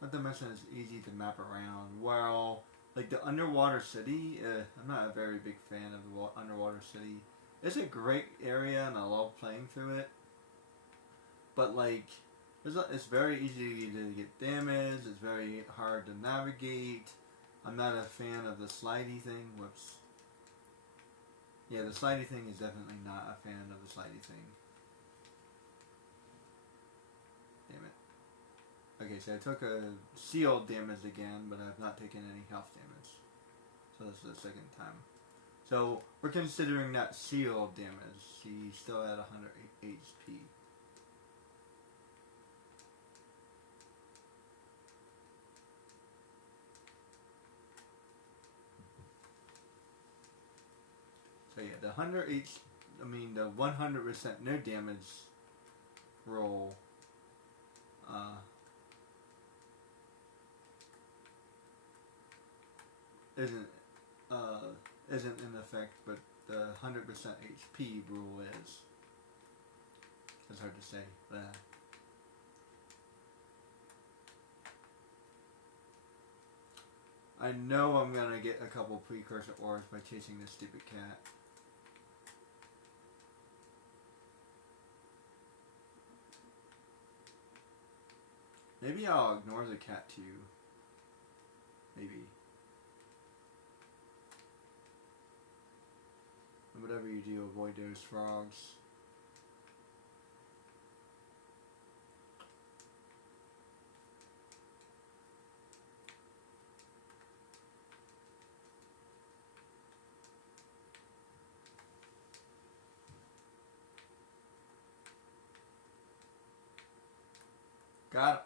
Not to mention it's easy to map around. Well, like the underwater city, I'm not a very big fan of the underwater city. It's a great area and I love playing through it. But like, it's very easy to get damaged. It's very hard to navigate. I'm not a fan of the slidey thing. Whoops. Yeah, the slidey thing is definitely not a fan of the slidey thing. Damn it. Okay, so I took a shield damage again, but I've not taken any health damage. So this is the second time. So we're considering that shield damage. She's still at 100 HP. So yeah, the 100% no damage roll isn't in effect, but the 100% HP rule is. It's hard to say. I know I'm gonna get a couple precursor orbs by chasing this stupid cat. Maybe I'll ignore the cat too. Maybe. And whatever you do, avoid those frogs. Got it.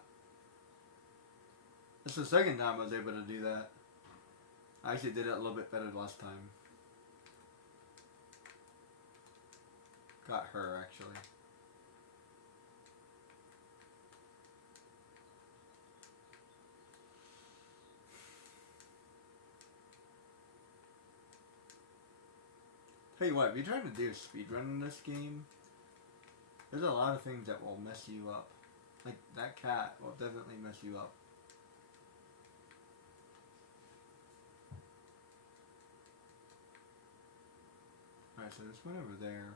That's the second time I was able to do that. I actually did it a little bit better last time. Got her, actually. Tell you what, if you're trying to do a speedrun in this game, there's a lot of things that will mess you up. Like, that cat will definitely mess you up. Alright, so there's one over there.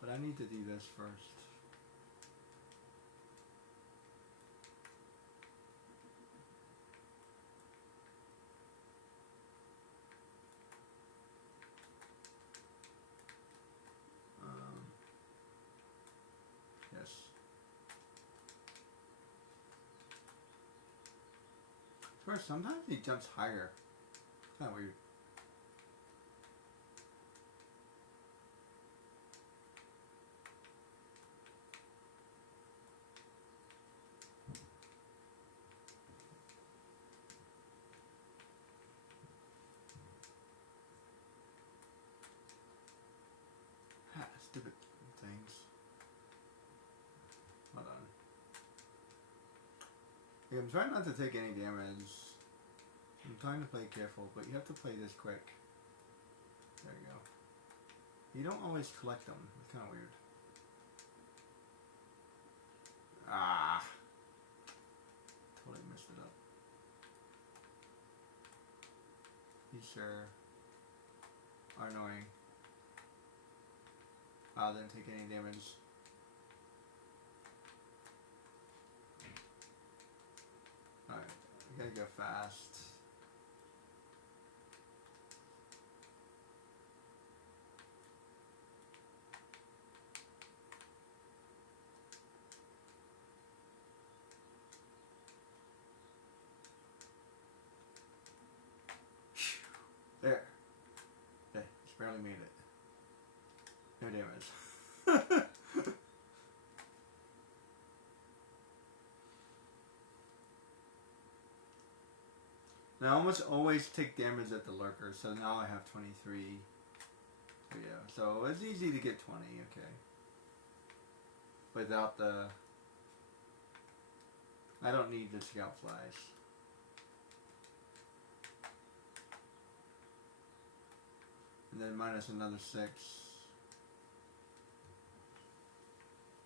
But I need to do this first. Yes. First, sometimes he jumps higher. Kind of weird. Stupid things. Hold on. Yeah, I'm trying not to take any damage. I'm trying to play careful, but you have to play this quick. There you go. You don't always collect them. It's kind of weird. Ah! Totally messed it up. You sure are annoying. Wow, didn't take any damage. Alright, we gotta go fast. There. Okay, just barely made it. No damage. Now I almost always take damage at the lurker, so now I have 23. So yeah, so it's easy to get 20, okay. Without the... I don't need the scout flash. And then minus another 6.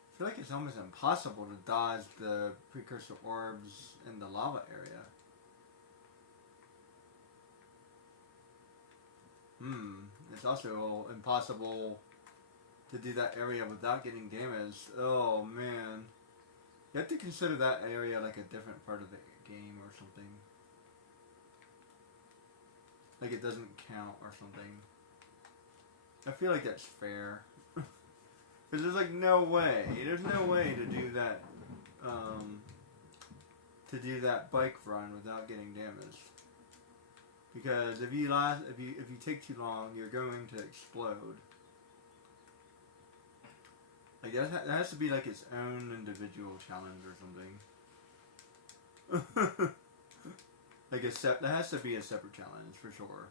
I feel like it's almost impossible to dodge the precursor orbs in the lava area. It's also impossible to do that area without getting damaged. Oh man. You have to consider that area like a different part of the game or something. Like it doesn't count or something. I feel like that's fair. Because there's like no way. There's no way to do that bike run without getting damaged. Because if you take too long, you're going to explode. Like that has to be like its own individual challenge or something. Like that has to be a separate challenge for sure.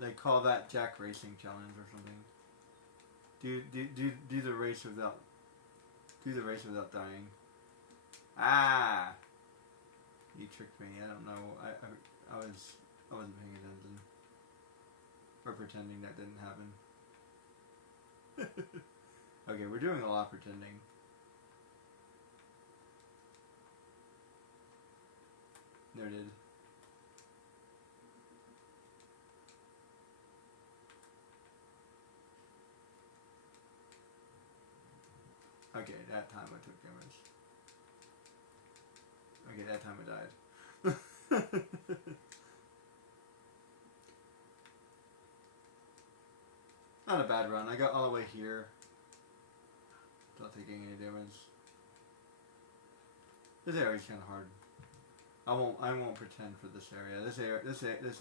They call that Jack Racing Challenge or something. Do the race without dying. Ah. You tricked me. I don't know. I wasn't paying attention. Or pretending that didn't happen. Okay, we're doing a lot of pretending. Noted. Okay, that time I took damage. Okay, that time I died. Not a bad run. I got all the way here without taking any damage. This area is kind of hard. I won't pretend for this area. This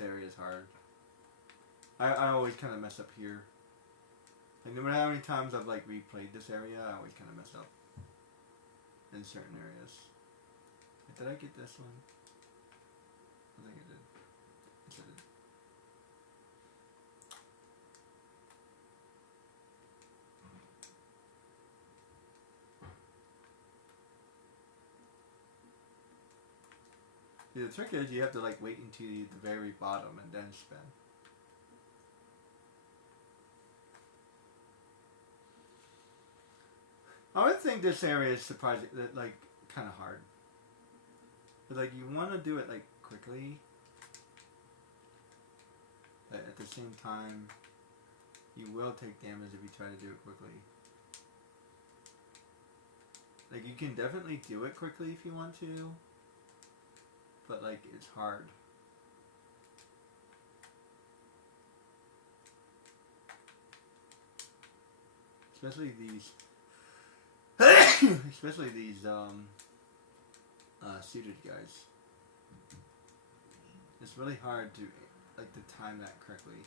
area is hard. I always kind of mess up here. Like, no matter how many times I've like replayed this area, I always kind of mess up in certain areas. Did I get this one? I think I did. Yes, I did. See, the trick is you have to like wait until the very bottom and then spin. I would think this area is surprising, like kind of hard. But like you want to do it like quickly, but at the same time, you will take damage if you try to do it quickly. Like you can definitely do it quickly if you want to, but like it's hard. Especially these especially these suited guys. It's really hard to like to time that correctly.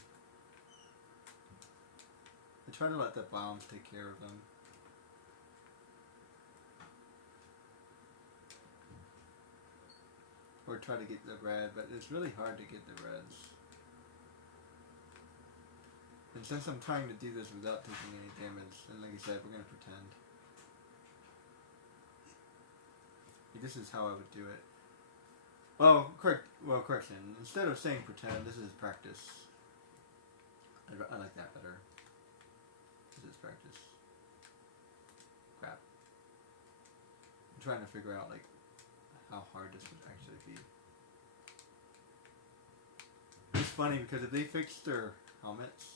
I try to let the bombs take care of them. Or try to get the red, but it's really hard to get the reds. And since I'm trying to do this without taking any damage, and like I said, we're gonna pretend. This is how I would do it. Oh, correction. Instead of saying pretend, this is practice. I like that better. This is practice. Crap. I'm trying to figure out like how hard this would actually be. It's funny because if they fix their helmets,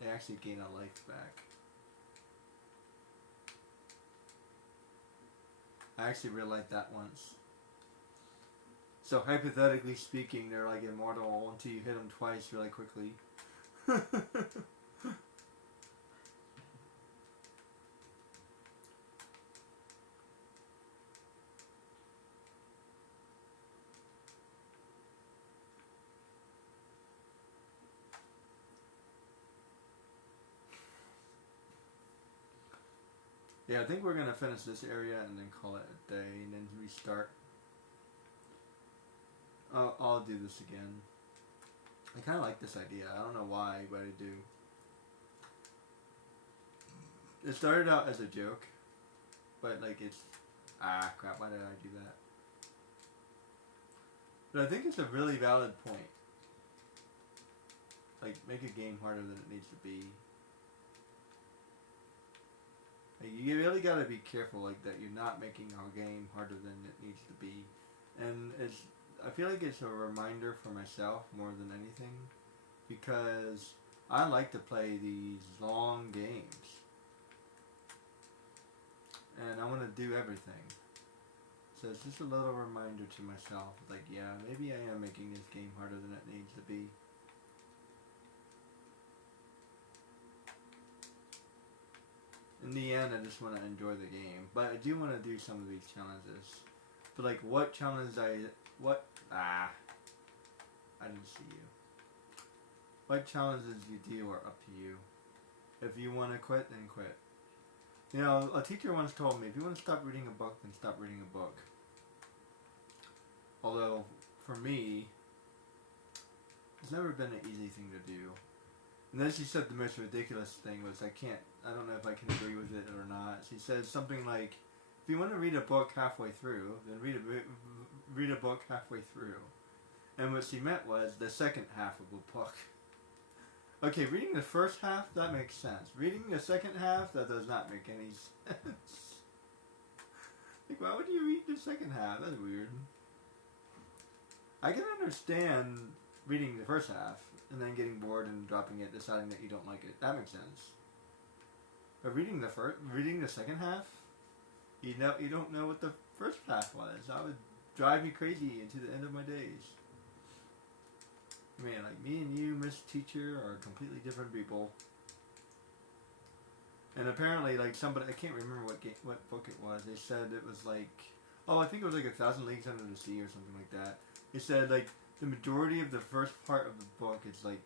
they actually gain a life back. I actually realized that once. So hypothetically speaking, they're like immortal until you hit them twice really quickly. Yeah, I think we're going to finish this area and then call it a day and then restart. I'll do this again. I kind of like this idea. I don't know why, but I do. It started out as a joke, but like it's... Ah, crap, why did I do that? But I think it's a really valid point. Like, make a game harder than it needs to be. You really gotta be careful like that. You're not making our game harder than it needs to be, and I feel like it's a reminder for myself more than anything, because I like to play these long games, and I want to do everything. So it's just a little reminder to myself, like, yeah, maybe I am making this game harder than it needs to be. In the end, I just want to enjoy the game, but I do want to do some of these challenges. But like, what challenge I didn't see you. What challenges you do are up to you. If you want to quit, then quit. You know, a teacher once told me, if you want to stop reading a book, then stop reading a book. Although, for me, it's never been an easy thing to do. And then she said the most ridiculous thing was, I don't know if I can agree with it or not. She said something like, if you want to read a book halfway through, then read a book halfway through. And what she meant was the second half of a book. Okay, reading the first half, that makes sense. Reading the second half, that does not make any sense. Like, why would you read the second half? That's weird. I can understand reading the first half and then getting bored and dropping it, deciding that you don't like it. That makes sense. But reading the second half, you don't know what the first half was. That would drive me crazy into the end of my days. Man, like me and you, Miss Teacher, are completely different people. And apparently, like somebody, I can't remember what book it was. They said it was like, I think it was like 1,000 Leagues Under the Sea or something like that. They said like the majority of the first part of the book is like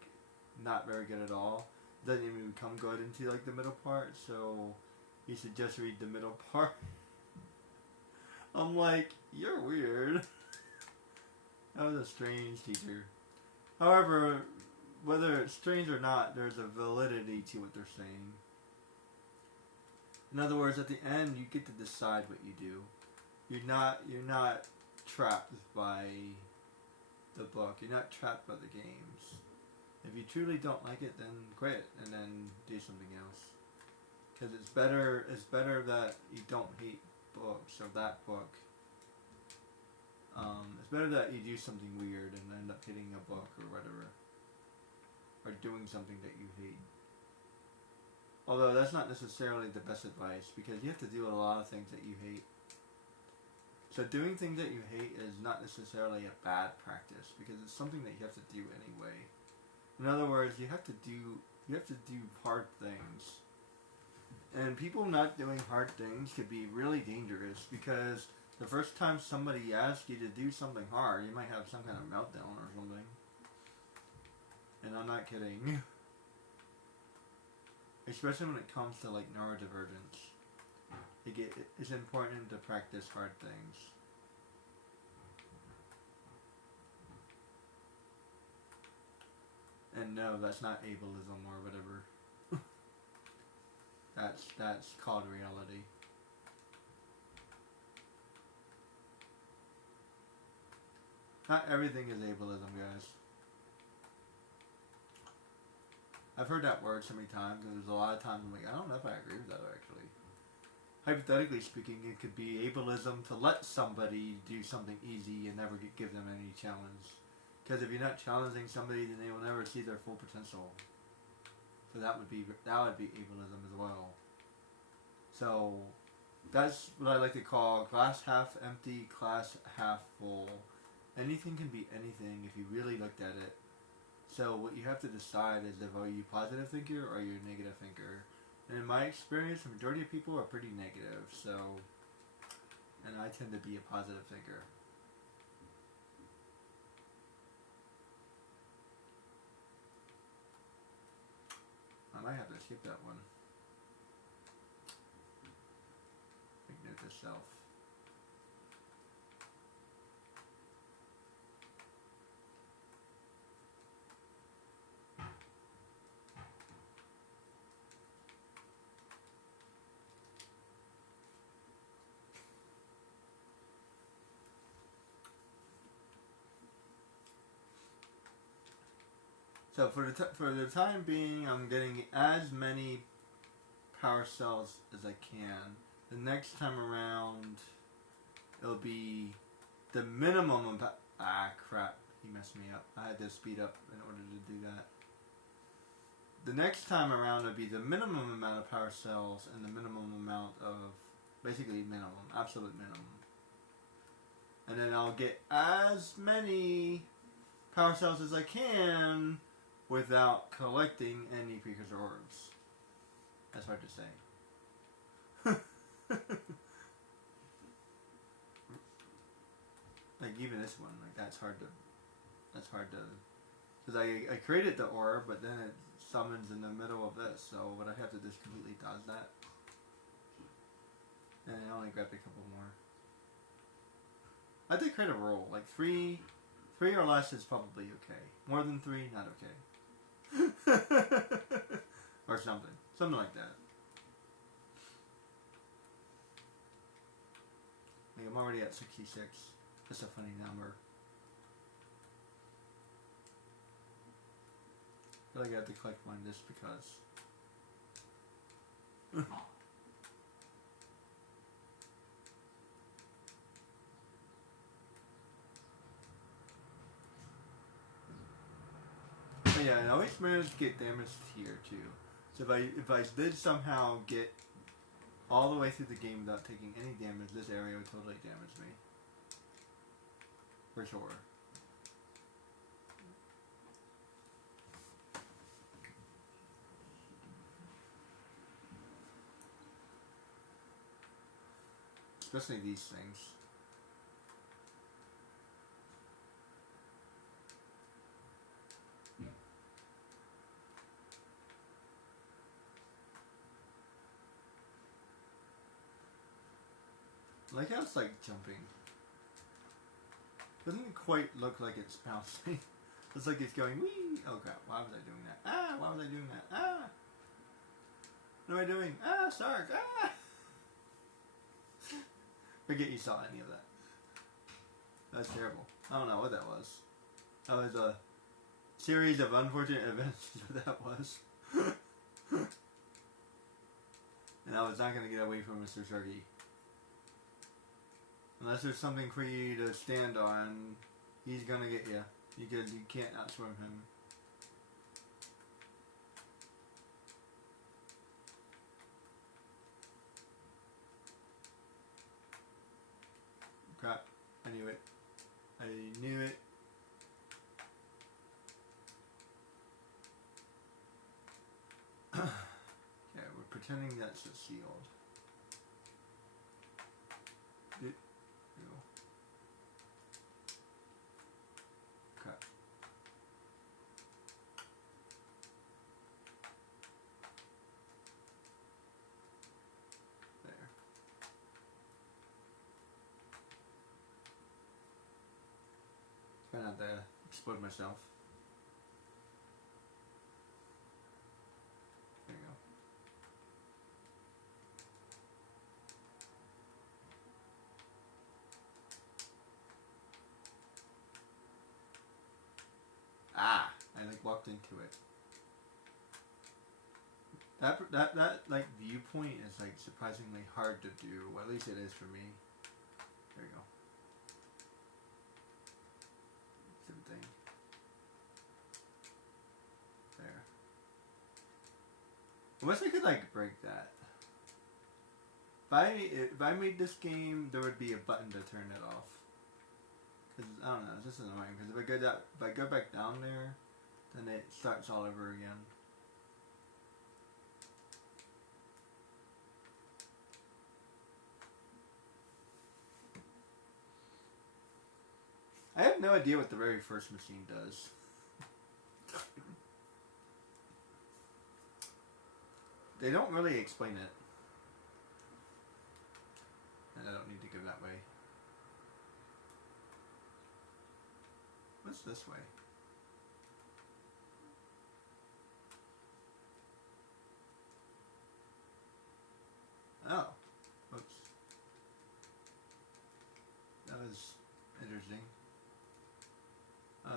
not very good at all. It doesn't even become good into like the middle part. So you should just read the middle part. I'm like, you're weird. That was a strange teacher. However, whether it's strange or not, there's a validity to what they're saying. In other words, at the end, you get to decide what you do. You're not trapped by the book. You're not trapped by the games. If you truly don't like it, then quit and then do something else. Because it's better that you don't hate books or that book. It's better that you do something weird and end up hitting a book or whatever. Or doing something that you hate. Although that's not necessarily the best advice, because you have to do a lot of things that you hate. So doing things that you hate is not necessarily a bad practice, because it's something that you have to do anyway. In other words, you have to do hard things. And people not doing hard things could be really dangerous, because the first time somebody asks you to do something hard, you might have some kind of meltdown or something. And I'm not kidding. Especially when it comes to like neurodivergence. It's important to practice hard things. And no, that's not ableism or whatever. That's called reality. Not everything is ableism, guys. I've heard that word so many times, and there's a lot of times I'm like, I don't know if I agree with that, actually. Hypothetically speaking, it could be ableism to let somebody do something easy and never give them any challenge. Because if you're not challenging somebody, then they will never see their full potential. So that would be ableism as well. So that's what I like to call glass half empty, glass half full. Anything can be anything if you really looked at it. So what you have to decide is if are you a positive thinker or are you a negative thinker. And in my experience, the majority of people are pretty negative. So, and I tend to be a positive thinker. I might have to skip that one. Make note to self. So for the time being, I'm getting as many power cells as I can. The next time around, it'll be the minimum of... crap. He messed me up. I had to speed up in order to do that. The next time around, it'll be the minimum amount of power cells and the minimum amount of... Basically minimum. Absolute minimum. And then I'll get as many power cells as I can without collecting any precursor orbs. That's hard to say. Like even this one, like that's hard to, because I created the orb, but then it summons in the middle of this, so what I have to just completely dodge that. And I only grabbed a couple more. I did create a roll, like three or less is probably okay. More than 3, not okay. Or something like that. Like I'm already at 66. Just a funny number. But I got to collect one just because. But yeah, I always managed to get damaged here too. So if I did somehow get all the way through the game without taking any damage, this area would totally damage me. For sure. Especially these things. I like how it's like jumping. Doesn't quite look like it's bouncing. It's like it's going wee. Oh crap, why was I doing that? Ah, why was I doing that? Ah! What am I doing? Ah, Sark! Ah! Forget you saw any of that. That's terrible. I don't know what that was. That was a series of unfortunate events, is what that was. And I was not going to get away from Mr. Sharky. Unless there's something for you to stand on, he's going to get you. Because you can't outswim him. Crap. I knew it. I knew it. Okay, we're pretending that's a sealed. Crap. There. Try not to explode myself. There you go. Ah! I like walked into it. That like viewpoint is like surprisingly hard to do. Well, at least it is for me. There you go. Same thing. There. I wish I could like break that. If I made this game, there would be a button to turn it off. Cause I don't know, it's just annoying. Because if I go back down there, then it starts all over again. I have no idea what the very first machine does. They don't really explain it. And I don't need to go that way. What's this way? Oh. Whoops. That was interesting. I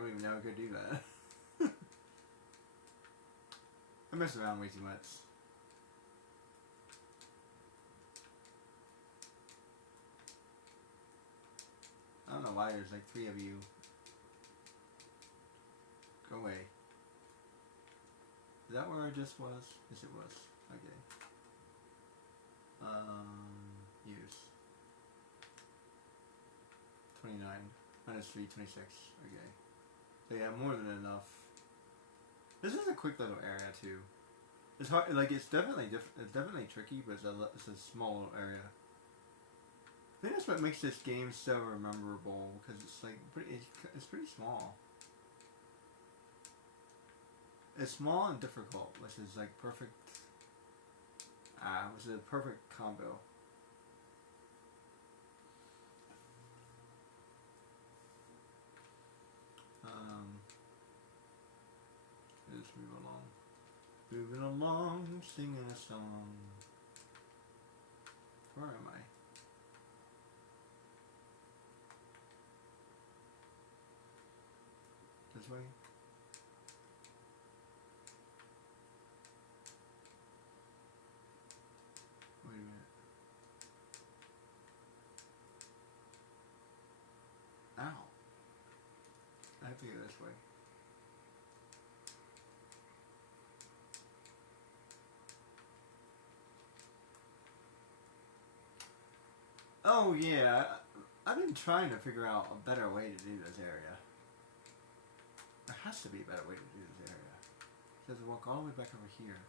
don't even know I could do that. I mess around way too much. I don't know why there's like 3 of you. Go away. Is that where I just was? Yes, it was. Okay. Use. 29. Minus 3, 26. Okay. So yeah, more than enough. This is a quick little area too. It's hard, like it's definitely it's definitely tricky, but it's a small little area. I think that's what makes this game so memorable, because it's like it's pretty small. It's small and difficult, which is like perfect. Which is a perfect combo. Let's move along. Moving along, singing a song. Where am I? This way? Wait a minute. Ow. I have to go this way. Oh yeah, I've been trying to figure out a better way to do this area. There has to be a better way to do this area. It says walk all the way back over here.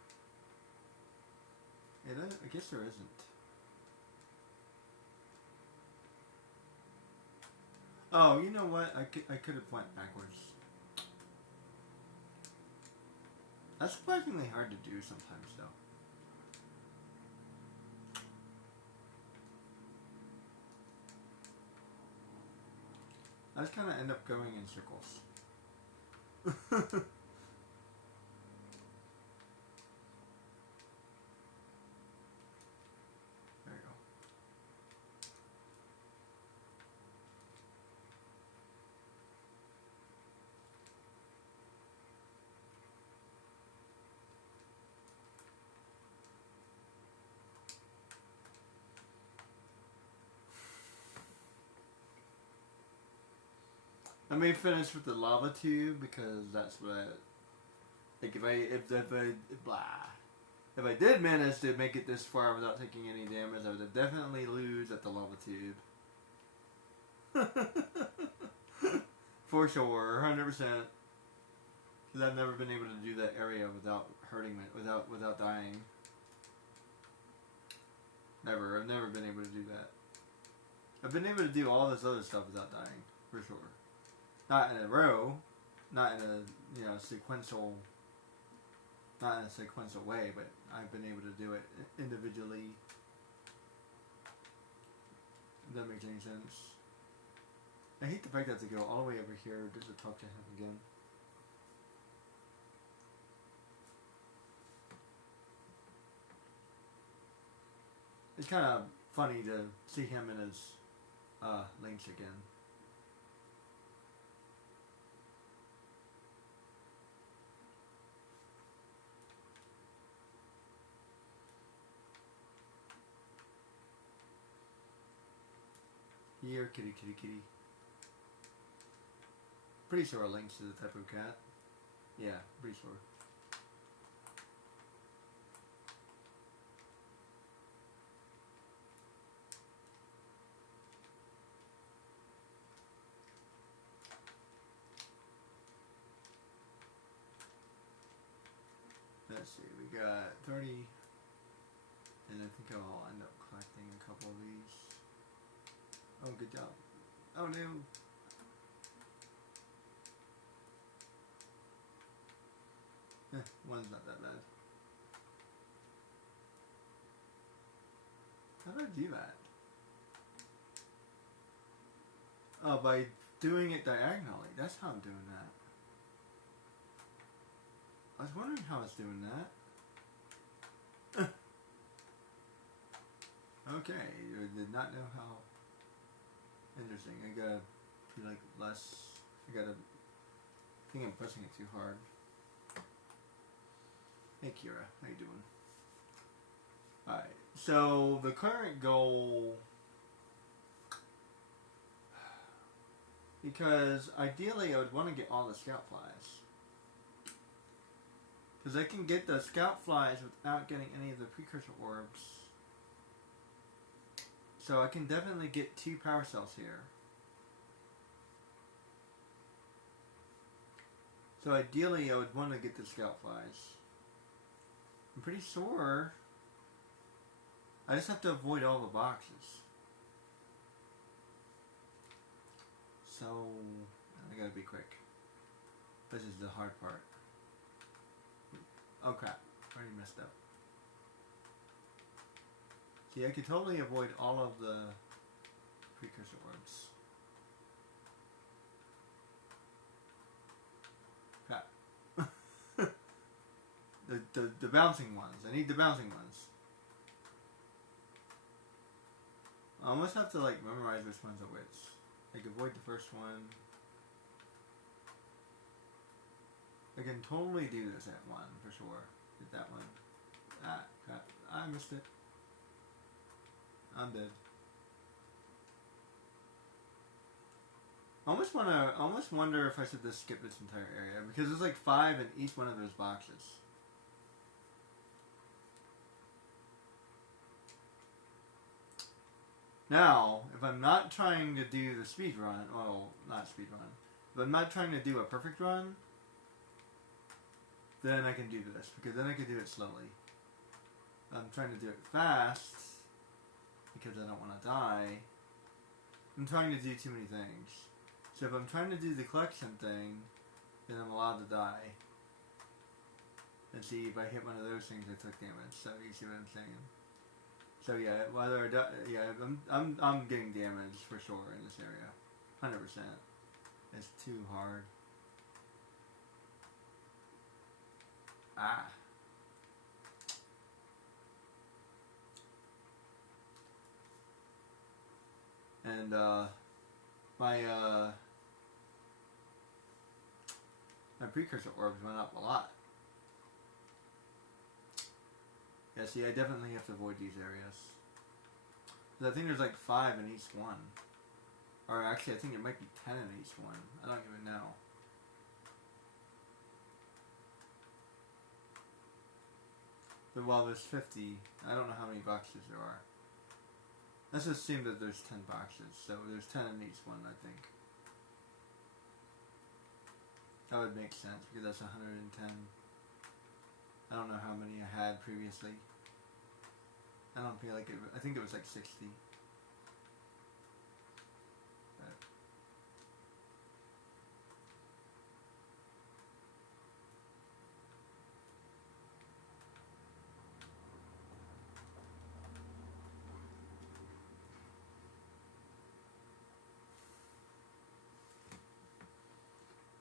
I guess there isn't. Oh, you know what? I could have went backwards. That's surprisingly hard to do sometimes, though. I just kind of end up going in circles. There you go. I may finish with the lava tube because that's what I like. If I did manage to make it this far without taking any damage, I would definitely lose at the lava tube. For sure, 100%. Because I've never been able to do that area without hurting it, without dying. Never. I've never been able to do that. I've been able to do all this other stuff without dying, for sure. Not in a row, not in a sequential, not in a sequential way, but I've been able to do it individually. If that makes any sense. I hate the fact that I have to go all the way over here just to talk to him again. It's kind of funny to see him in his links again. Here, kitty, kitty, kitty. Pretty sure Lynx is the type of cat. Yeah, pretty sure. Let's see, we got 30, and I think I'll end up collecting a couple of these. Oh, good job. Oh no. One's not that bad. How do I do that? Oh, by doing it diagonally. That's how I'm doing that. I was wondering how I was doing that. Okay, I did not know how. Interesting. I gotta be like less. I gotta. I think I'm pressing it too hard. Hey Kira, how you doing? Alright, so the current goal, because ideally I would want to get all the scout flies. Because I can get the scout flies without getting any of the precursor orbs. So I can definitely get 2 power cells here. So ideally I would want to get the scout flies. I'm pretty sure I just have to avoid all the boxes. So I gotta be quick. This is the hard part. Oh crap, I already messed up. See, I could totally avoid all of the precursor orbs. Crap. The bouncing ones. I need the bouncing ones. almost have to like memorize which one's a which. Like avoid the first one. I can totally do this at one for sure. Hit that one. Ah, crap. I missed it. I'm dead. Almost wonder if I should just skip this entire area because there's like 5 in each one of those boxes. Now, if I'm not trying to do the speed run, well, not speed run, if I'm not trying to do a perfect run, then I can do this because then I can do it slowly. I'm trying to do it fast because I don't want to die. I'm trying to do too many things. So if I'm trying to do the collection thing, then I'm allowed to die. And see, if I hit one of those things, I took damage. So you see what I'm saying? So yeah, whether I die, yeah, I'm getting damage for sure in this area, 100%. It's too hard. Ah. And my precursor orbs went up a lot. Yeah, see, I definitely have to avoid these areas. Because I think there's like 5 in each one. Or actually, I think it might be 10 in each one. I don't even know. But well, there's 50. I don't know how many boxes there are. Let's assume that there's 10 boxes. So there's 10 in each one, I think. That would make sense because that's 110. I don't know how many I had previously. I don't feel like it. I think it was like 60. But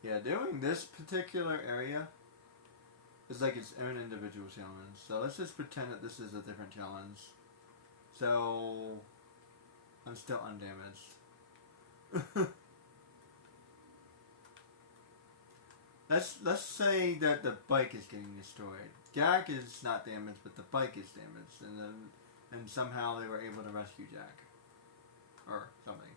yeah, doing this particular area is like its own individual challenge. So let's just pretend that this is a different challenge. So I'm still undamaged. Let's say that the bike is getting destroyed. Jack is not damaged, but the bike is damaged, and somehow they were able to rescue Jack or something.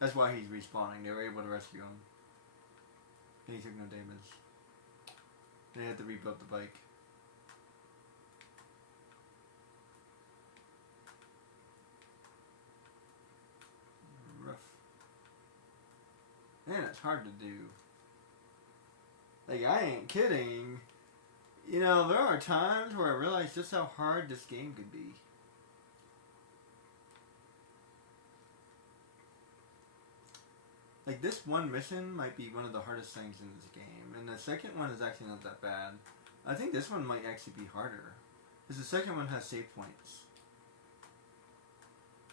That's why he's respawning. They were able to rescue him. And he took no damage. They had to rebuild the bike. Rough. Man, it's hard to do. Like, I ain't kidding. You know, there are times where I realize just how hard this game could be. Like, this one mission might be one of the hardest things in this game. And the second one is actually not that bad. I think this one might actually be harder. Because the second one has save points.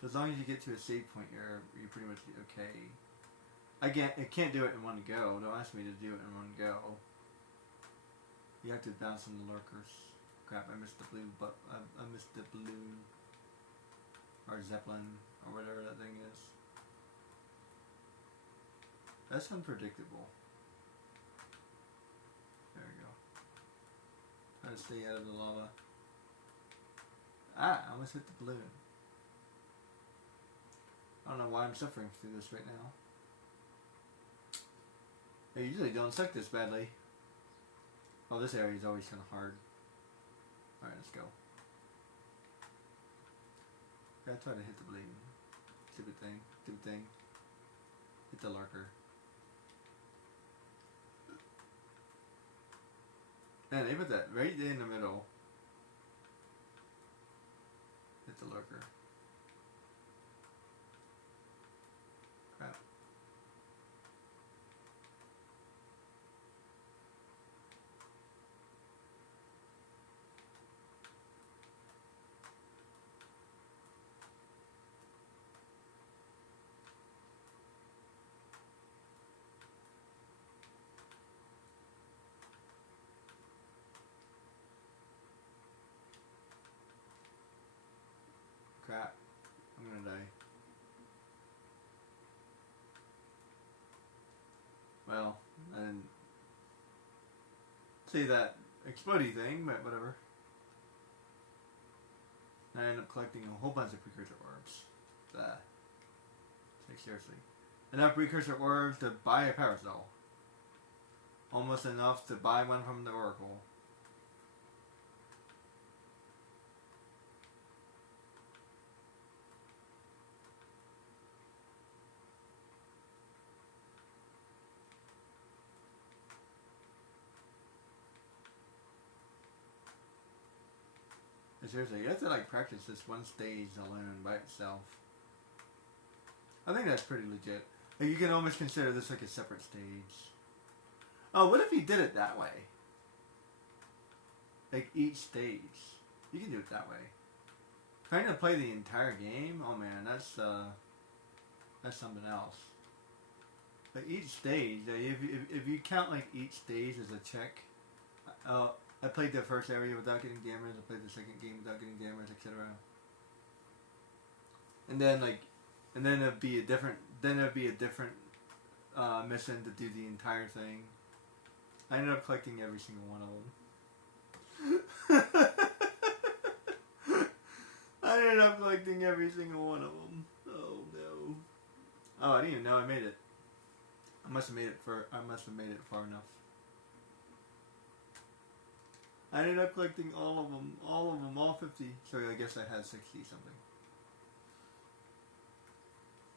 As long as you get to a save point, you're pretty much okay. I can't do it in one go. Don't ask me to do it in one go. You have to bounce on the lurkers. Crap, I missed the blue, but I missed the balloon. Or Zeppelin, or whatever that thing is. That's unpredictable. There we go. Try to stay out of the lava. Ah, I almost hit the balloon. I don't know why I'm suffering through this right now. I usually don't suck this badly. Oh, this area is always kind of hard. Alright, let's go. Gotta try to hit the balloon. Stupid thing. Stupid thing. Hit the lurker. Man, they put that right in the middle. Hit the lurker. Crap. say that explodey thing, but whatever. And I ended up collecting a whole bunch of precursor orbs. Like seriously. Enough precursor orbs to buy a power cell. Almost enough to buy one from the Oracle. Seriously, you have to like practice this one stage alone by itself. I think that's pretty legit. Like you can almost consider this like a separate stage. Oh, what if you did it that way? Like each stage. You can do it that way. Trying to play the entire game? Oh man, that's something else. But each stage, if you count like each stage as a check, I played the first area without getting damage. I played the second game without getting damage, etc. And then it'd be a different. Then it'd be a different mission to do the entire thing. I ended up collecting every single one of them. I ended up collecting every single one of them. Oh no! Oh, I didn't even know I made it. I must have made it far enough. I ended up collecting all of them, all 50. So I guess I had 60 something.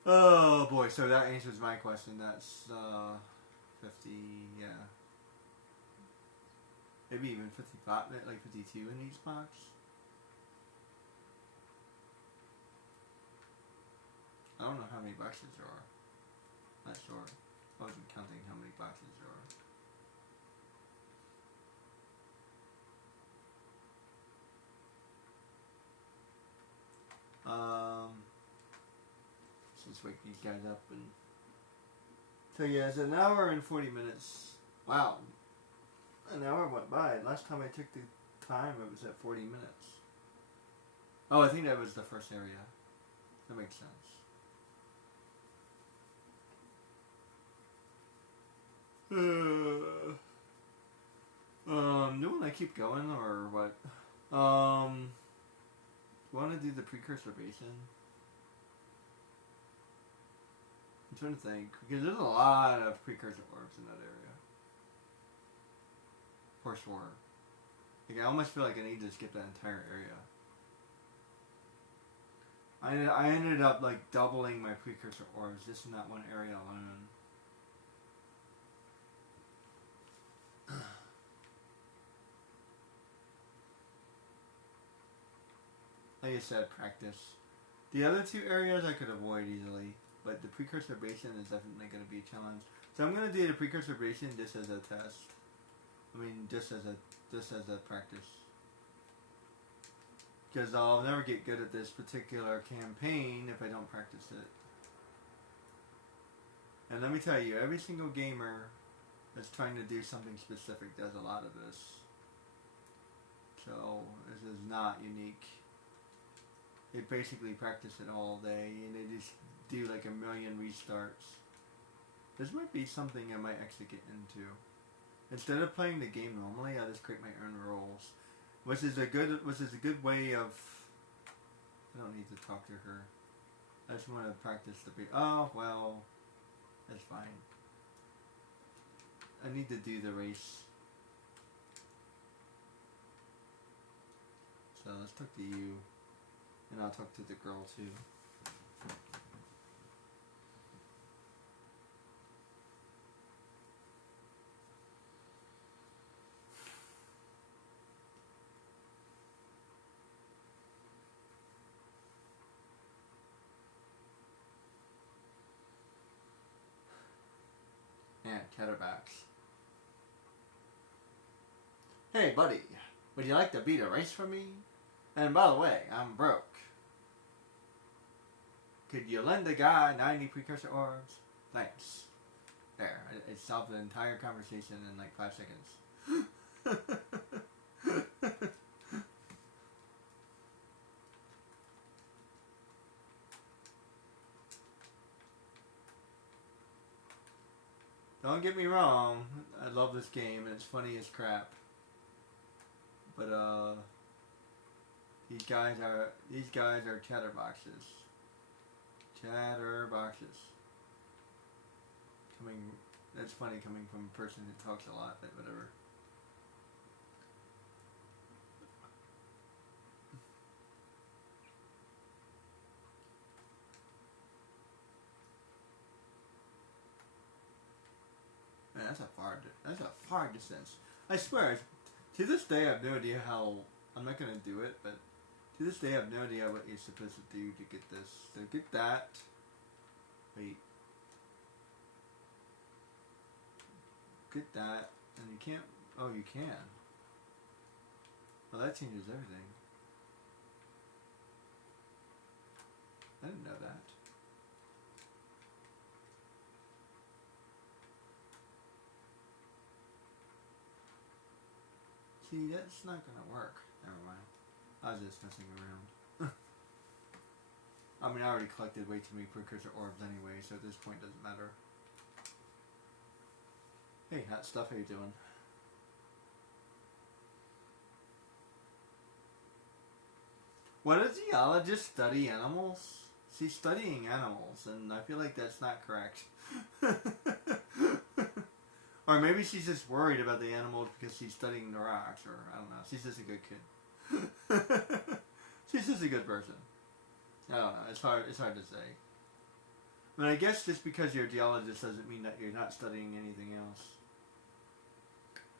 Oh boy, so that answers my question. That's 50, yeah. Maybe even 55, like 52 in each box. I don't know how many boxes there are. Not sure. I wasn't counting how many boxes there are. Let's wake these guys up and. So yeah, it's an hour and 40 minutes. Wow. An hour went by. Last time I took the time, it was at 40 minutes. Oh, I think that was the first area. That makes sense. Do you want to keep going or what? You want to do the precursor basin? I'm trying to think, because there's a lot of precursor orbs in that area. For sure. Like, I almost feel like I need to skip that entire area. I ended up like doubling my precursor orbs just in that one area alone. Like I said, practice. The other two areas I could avoid easily, but the precursor basin is definitely going to be a challenge. So I'm going to do the precursor basin just as a test. I mean, just as a practice. Because I'll never get good at this particular campaign if I don't practice it. And let me tell you, every single gamer that's trying to do something specific does a lot of this. So, this is not unique. They basically practice it all day, and they just do like a million restarts. This might be something I might actually get into. Instead of playing the game normally, I just create my own rules, which is a good way of. I don't need to talk to her. I just want to practice the. Oh well, that's fine. I need to do the race. So let's talk to you. And I'll talk to the girl too. Yeah, Catterbacks. Hey buddy, would you like to beat a race for me? And by the way, I'm broke. Could you lend a guy 90 precursor orbs? Thanks. There, it solved the entire conversation in like 5 seconds. Don't get me wrong, I love this game and it's funny as crap. But these guys are chatterboxes. Chatterboxes. That's funny coming from a person who talks a lot, but whatever. Man, that's a far distance. I swear, to this day I have no idea how, I'm not gonna do it, but to this day I have no idea what you're supposed to do to get this. So get that. Wait. Get that, and you can't, oh you can. Well that changes everything. I didn't know that. See, that's not gonna work. Never mind. I was just messing around. I mean, I already collected way too many precursor orbs anyway, so at this point it doesn't matter. Hey, hot stuff, how you doing? What does geologists study animals? She's studying animals, and I feel like that's not correct. Or maybe she's just worried about the animals because she's studying the rocks, or I don't know. She's just a good kid. She's just a good person. I don't know. It's hard to say. I mean, I guess just because you're a geologist doesn't mean that you're not studying anything else.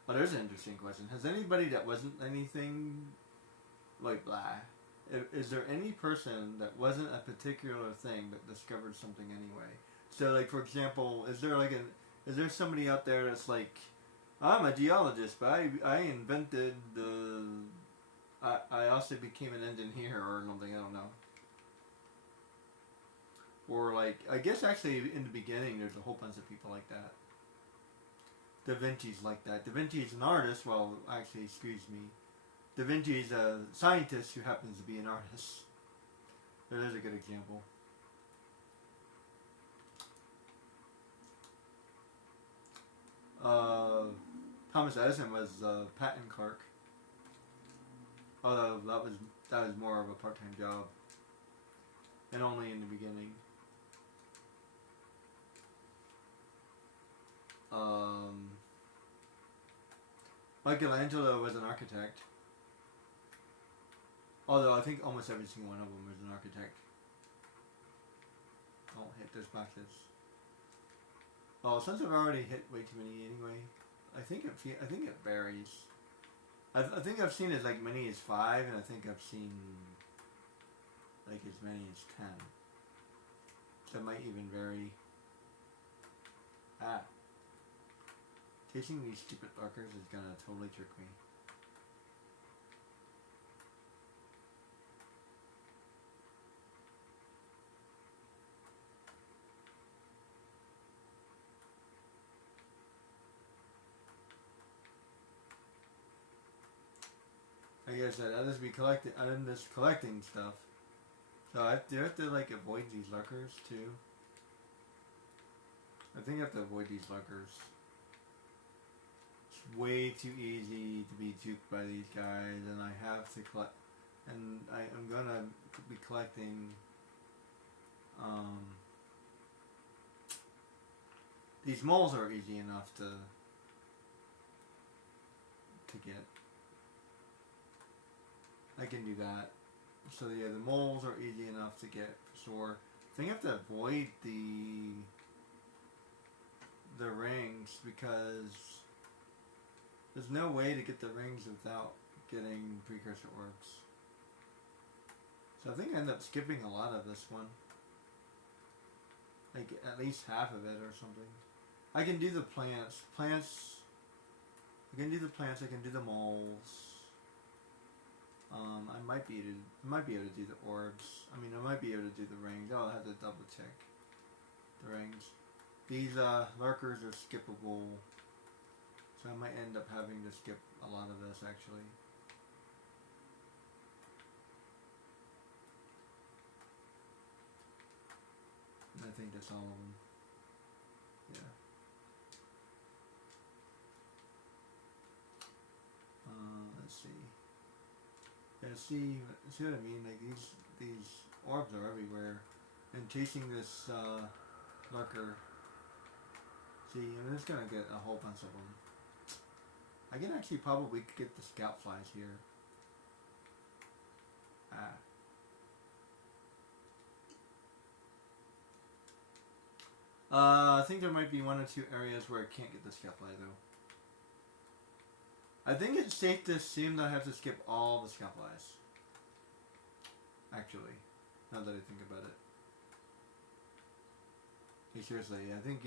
Oh, there's an interesting question. Has anybody that wasn't anything like blah? Is there any person that wasn't a particular thing but discovered something anyway? So, like, for example, is there somebody out there that's like, I'm a geologist, but I invented the... I also became an engineer or something, I don't know. Or like, I guess actually in the beginning there's a whole bunch of people like that. Da Vinci's like that. Da Vinci's an artist, well, actually, excuse me. Da Vinci's a scientist who happens to be an artist. There's a good example. Thomas Edison was a patent clerk. Although that was more of a part-time job. And only in the beginning. Michelangelo was an architect. Although I think almost every single one of them was an architect. Don't hit those boxes. Well, since I've already hit way too many anyway, I think it varies. I think I've seen as like many as 5, and I think I've seen like as many as 10. So it might even vary. Chasing these stupid lurkers is gonna totally trick me. Like I said, I'm just collecting stuff. So I have to like avoid these lurkers too. I think I have to avoid these lurkers. It's way too easy to be duped by these guys, and I have to collect. And I'm gonna be collecting. These moles are easy enough to get. I can do that. So yeah, the moles are easy enough to get for sure. I think I have to avoid the rings because there's no way to get the rings without getting precursor orbs. So I think I end up skipping a lot of this one. Like at least half of it or something. I can do the plants. I can do the plants, I can do the moles. I might be able to do the orbs. I mean, I might be able to do the rings. I'll have to double check the rings. These lurkers are skippable, so I might end up having to skip a lot of this actually. And I think that's all of them. Yeah. Let's see. Yeah, see what I mean? Like these orbs are everywhere, and chasing this lurker. See, I'm just gonna get a whole bunch of them. I can actually probably get the scout flies here. Ah. I think there might be one or two areas where I can't get the scout fly though. I think it's safe to assume that I have to skip all the scout flies. Actually, now that I think about it. Hey, seriously, I think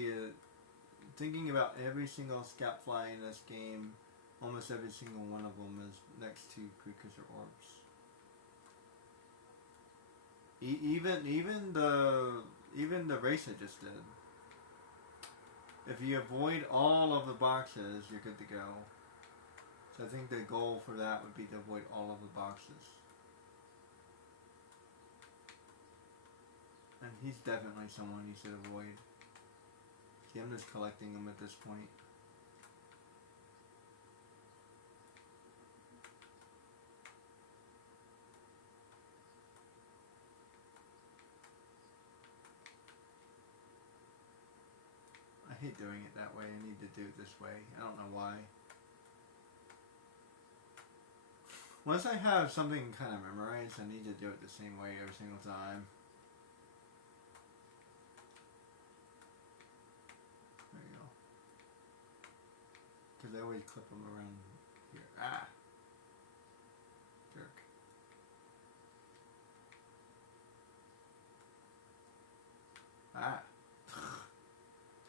thinking about every single scout fly in this game, almost every single one of them is next to precursor orbs. Even the race I just did. If you avoid all of the boxes, you're good to go. So I think the goal for that would be to avoid all of the boxes. And he's definitely someone you should avoid. See, I'm just collecting them at this point. I hate doing it that way. I need to do it this way. I don't know why. Once I have something kind of memorized, I need to do it the same way every single time. There you go. Because I always clip them around here. Ah! Jerk. Ah!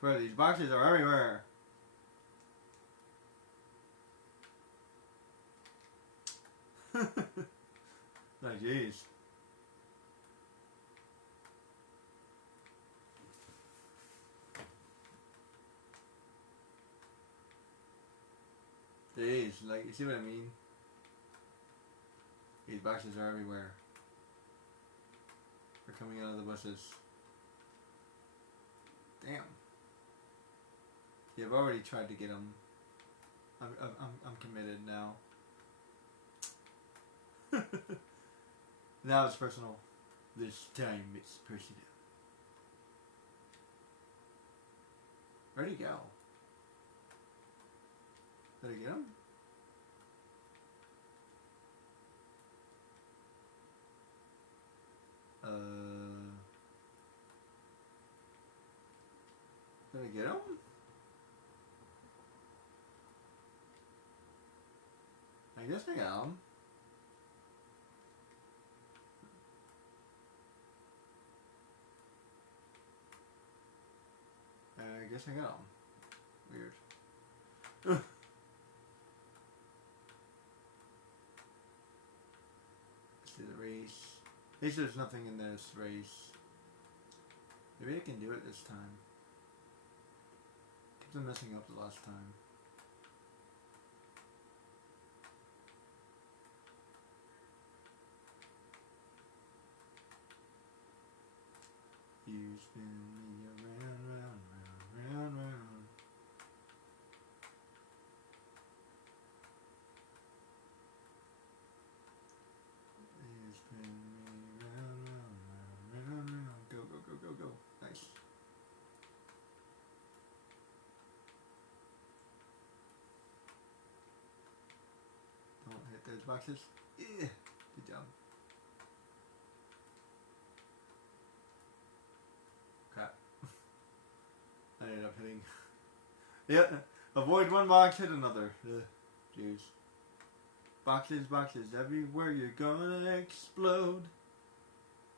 Swear, these boxes are everywhere. Like, jeez. Jeez, like, you see what I mean? These boxes are everywhere. They're coming out of the bushes. Damn. Yeah, I've already tried to get them. I'm committed now. Now it's personal. This time it's personal. Where'd he go? Did I get him? Did I get him? I guess I got him. I guess I got him. Weird. Let's do the race. At least there's nothing in this race. Maybe I can do it this time. Kept on messing up the last time. You spin me around, round, round, round, round. You spin me round, round, round, round, round. Go, go, go, go, go. Nice. Don't hit those boxes. Yeah. Good job. Crap. I ended up hitting. Yeah. Avoid one box, hit another. Jeez. Boxes, boxes everywhere. You're gonna explode.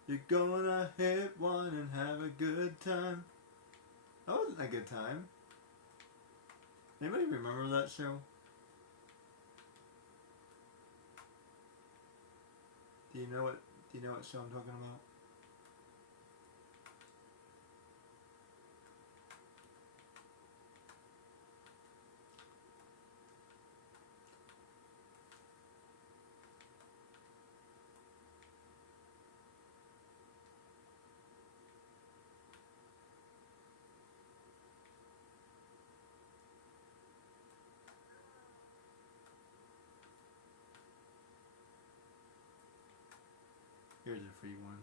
You're gonna hit one and have a good time. That wasn't a good time. Anybody remember that show? Do you know what show I'm talking about? Here's a free one.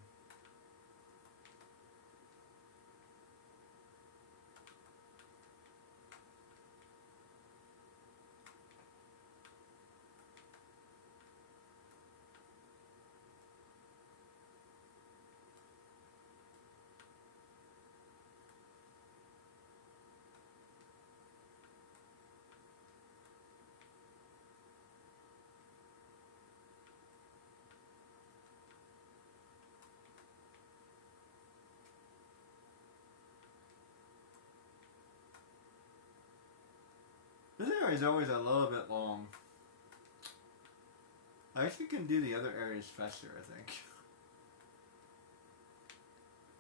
This area is always a little bit long. I actually can do the other areas faster, I think.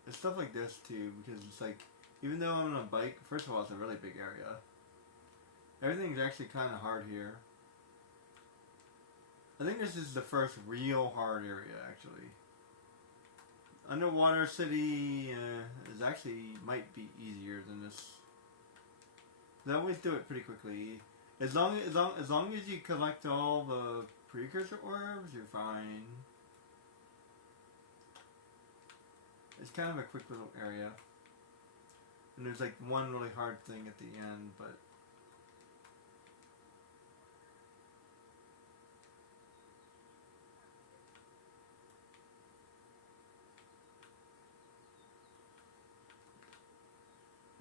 It's stuff like this too, because it's like, even though I'm on a bike, first of all, it's a really big area. Everything's actually kind of hard here. I think this is the first real hard area, actually. Underwater City is actually might be easier than this. They always do it pretty quickly. As long as you collect all the precursor orbs, you're fine. It's kind of a quick little area. And there's like one really hard thing at the end, but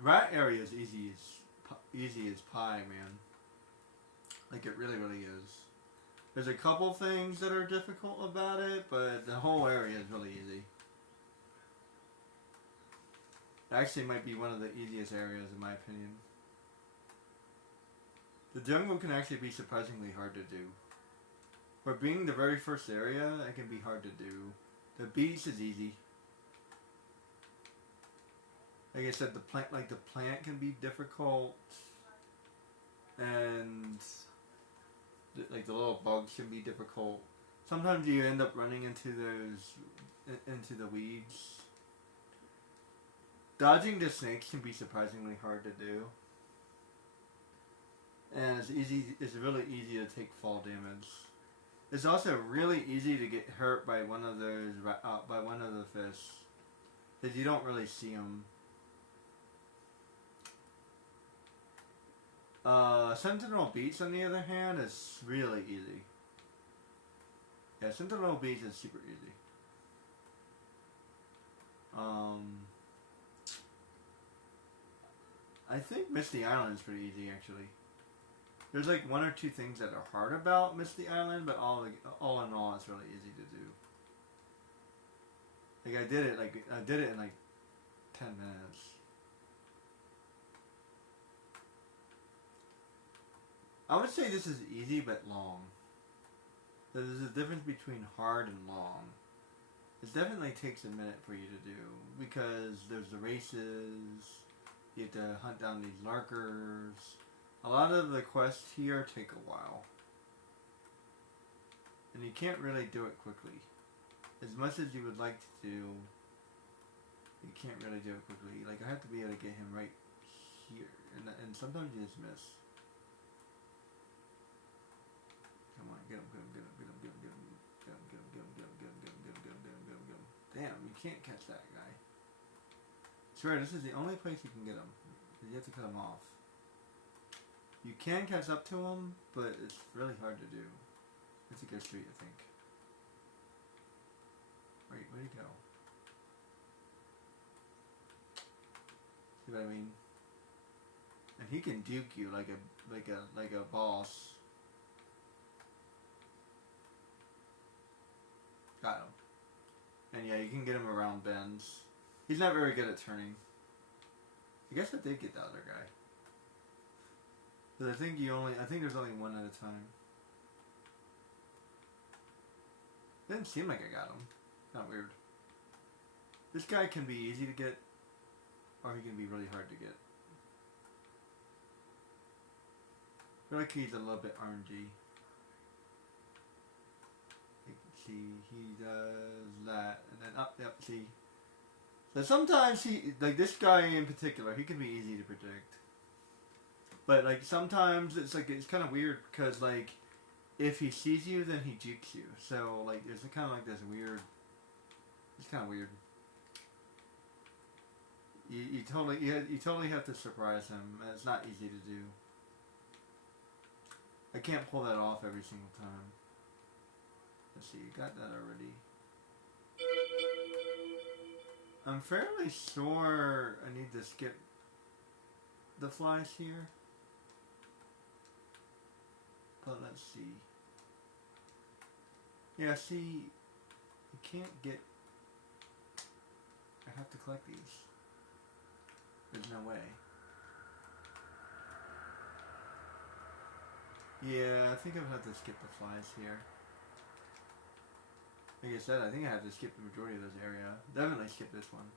that area is easy as pie, man. Like it really, really is. There's a couple things that are difficult about it, but the whole area is really easy. It actually might be one of the easiest areas in my opinion. The jungle can actually be surprisingly hard to do. For being the very first area, it can be hard to do. The beach is easy. Like I said, the plant can be difficult, and the little bugs can be difficult. Sometimes you end up running into the weeds. Dodging the snakes can be surprisingly hard to do, and it's really easy to take fall damage. It's also really easy to get hurt by one of the fish, because you don't really see them. Sentinel Beach, on the other hand, is really easy. Yeah, Sentinel Beach is super easy. I think Misty Island is pretty easy, actually. There's like one or two things that are hard about Misty Island, but all in all, it's really easy to do. Like I did it in like 10 minutes. I would say this is easy but long. There's a difference between hard and long. It definitely takes a minute for you to do, because there's the races, you have to hunt down these lurkers. A lot of the quests here take a while. And you can't really do it quickly. As much as you would like to do, you can't really do it quickly. Like, I have to be able to get him right here. And sometimes you just miss. Come on, get him. Damn, you can't catch that guy. I swear, this is the only place you can get him. You have to cut him off. You can catch up to him, but it's really hard to do. It's a good street, I think. Wait, where'd he go? See what I mean? And he can duke you like a boss. Got him. And yeah, you can get him around bends. He's not very good at turning. I guess I did get the other guy. But I think there's only one at a time. Didn't seem like I got him. Not weird. This guy can be easy to get, or he can be really hard to get. I feel like he's a little bit RNG. You can see he does that, and then up, yep, see. So sometimes like this guy in particular, he can be easy to predict. But like sometimes it's kind of weird, because like if he sees you, then he jukes you. So like there's kind of like this weird It's kind of weird. You totally have to surprise him. And it's not easy to do. I can't pull that off every single time. Let's see, you got that already. I'm fairly sure I need to skip the flies here. But let's see. Yeah, see, you can't get... I have to collect these. There's no way. Yeah, I think I would have to skip the flies here. Like I said, I think I have to skip the majority of this area. Definitely skip this one.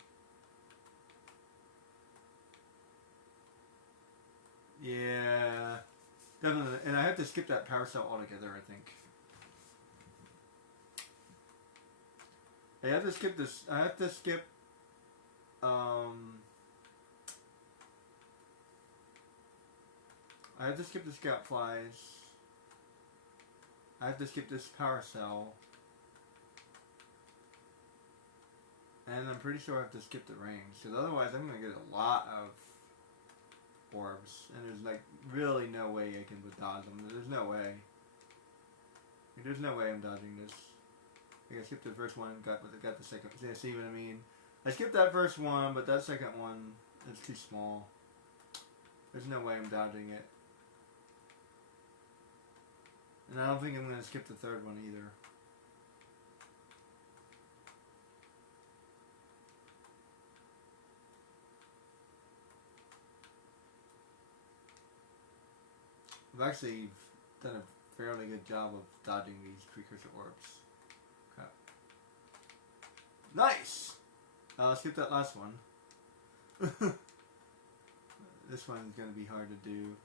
Yeah, definitely. And I have to skip that power cell altogether, I think. I have to skip this. I have to skip. I have to skip the scout flies. I have to skip this power cell. And I'm pretty sure I have to skip the rings, because otherwise I'm going to get a lot of orbs. And there's like really no way I can dodge them. There's no way. There's no way I'm dodging this. Like I skipped the first one, got the second. See what I mean? I skipped that first one, but that second one is too small. There's no way I'm dodging it. And I don't think I'm going to skip the third one either. I've actually done a fairly good job of dodging these precursor orbs. Crap. Nice! I'll skip that last one. This one's going to be hard to do.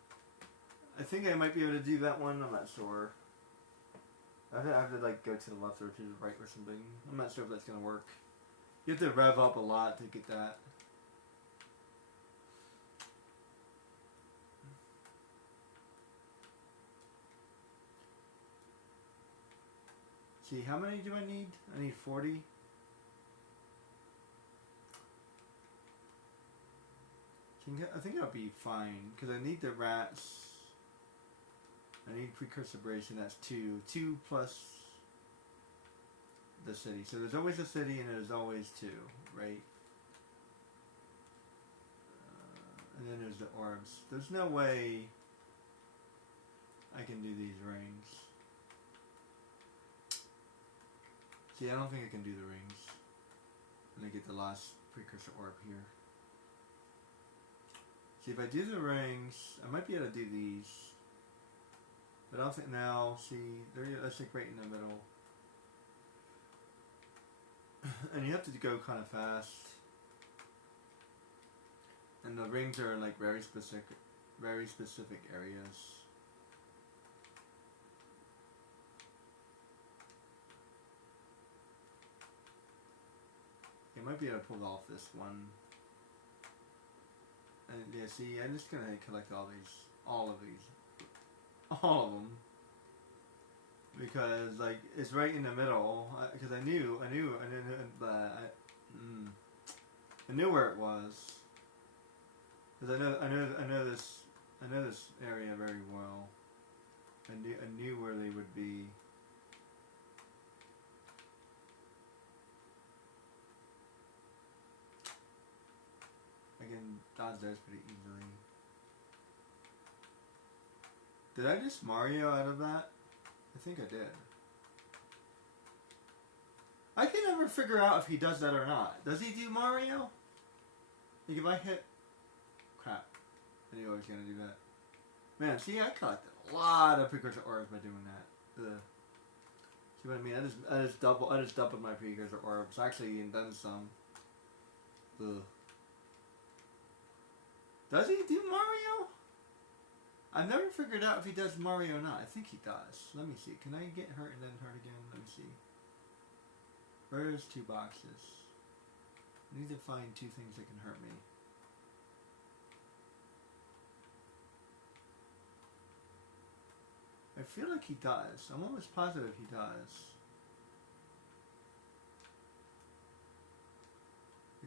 I think I might be able to do that one. I'm not sure. I have to like go to the left or to the right or something. I'm not sure if that's going to work. You have to rev up a lot to get that. See, how many do I need? I need 40. I think I'll be fine, because I need the rats. I need precursor abrasion, that's 2. 2 plus the city. So there's always a city and there's always 2, right? And then there's the orbs. There's no way I can do these rings. See, I don't think I can do the rings. Let me get the last precursor orb here. See, if I do the rings, I might be able to do these. But I don't think now, see, that's like right in the middle. And you have to go kind of fast. And the rings are like very specific areas. I might be able to pull off this one. And yeah, see, I'm just gonna collect all of them, because like it's right in the middle. Because I knew where it was. Because I know this area very well. I knew where they would be. I can dodge those pretty easily. Did I just Mario out of that? I think I did. I can never figure out if he does that or not. Does he do Mario? Like if I hit... Crap. I knew I was going to do that. Man, see, I collected a lot of precursor orbs by doing that. Ugh. See what I mean? I just doubled my precursor orbs. Actually, and then some. Ugh. Does he do Mario? I've never figured out if he does Mario or not. I think he does. Let me see. Can I get hurt and then hurt again? Let me see. Where's 2 boxes? I need to find 2 things that can hurt me. I feel like he does. I'm almost positive he does.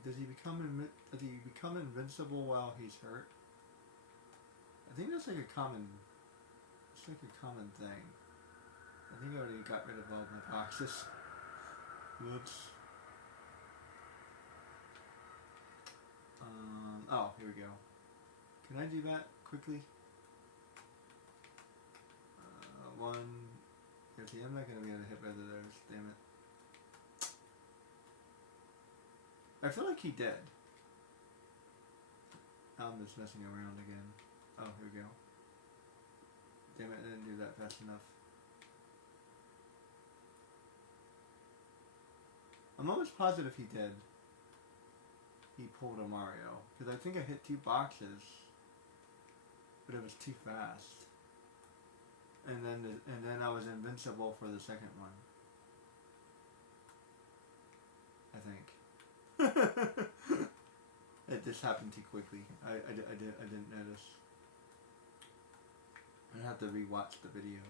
does he become invincible while he's hurt? I think that's like a common. It's like a common thing. I think I already got rid of all my boxes. Whoops. Oh, here we go. Can I do that quickly? One. See, I'm not going to be able to hit both of those. Damn it. I feel like he did. I'm just messing around again. Oh, here we go. Damn it, I didn't do that fast enough. I'm almost positive he did. He pulled a Mario. Because I think I hit 2 boxes. But it was too fast. And then I was invincible for the second one. I think. It just happened too quickly. I didn't notice. I have to rewatch the video.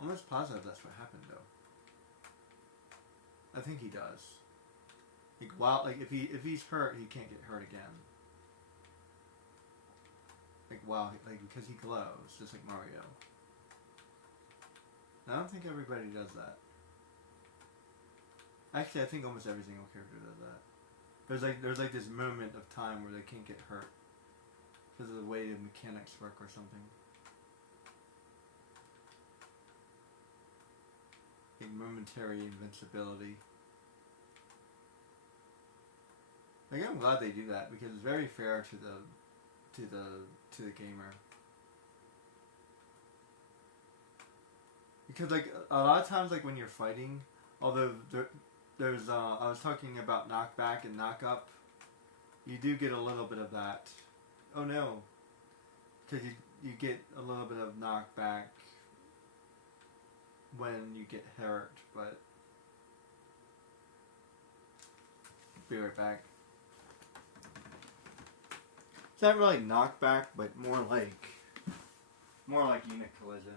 I'm almost positive that's what happened though. I think he does. Like if he's hurt, he can't get hurt again. Because he glows, just like Mario. I don't think everybody does that. Actually, I think almost every single character does that. There's like this moment of time where they can't get hurt because of the way the mechanics work or something. Like momentary invincibility. Like, I'm glad they do that because it's very fair to the gamer. Because like a lot of times, like when you're fighting, although there's I was talking about knockback and knock up, you do get a little bit of that. Oh no, because you get a little bit of knockback when you get hurt, but be right back. It's not really knockback, but more like unit collision.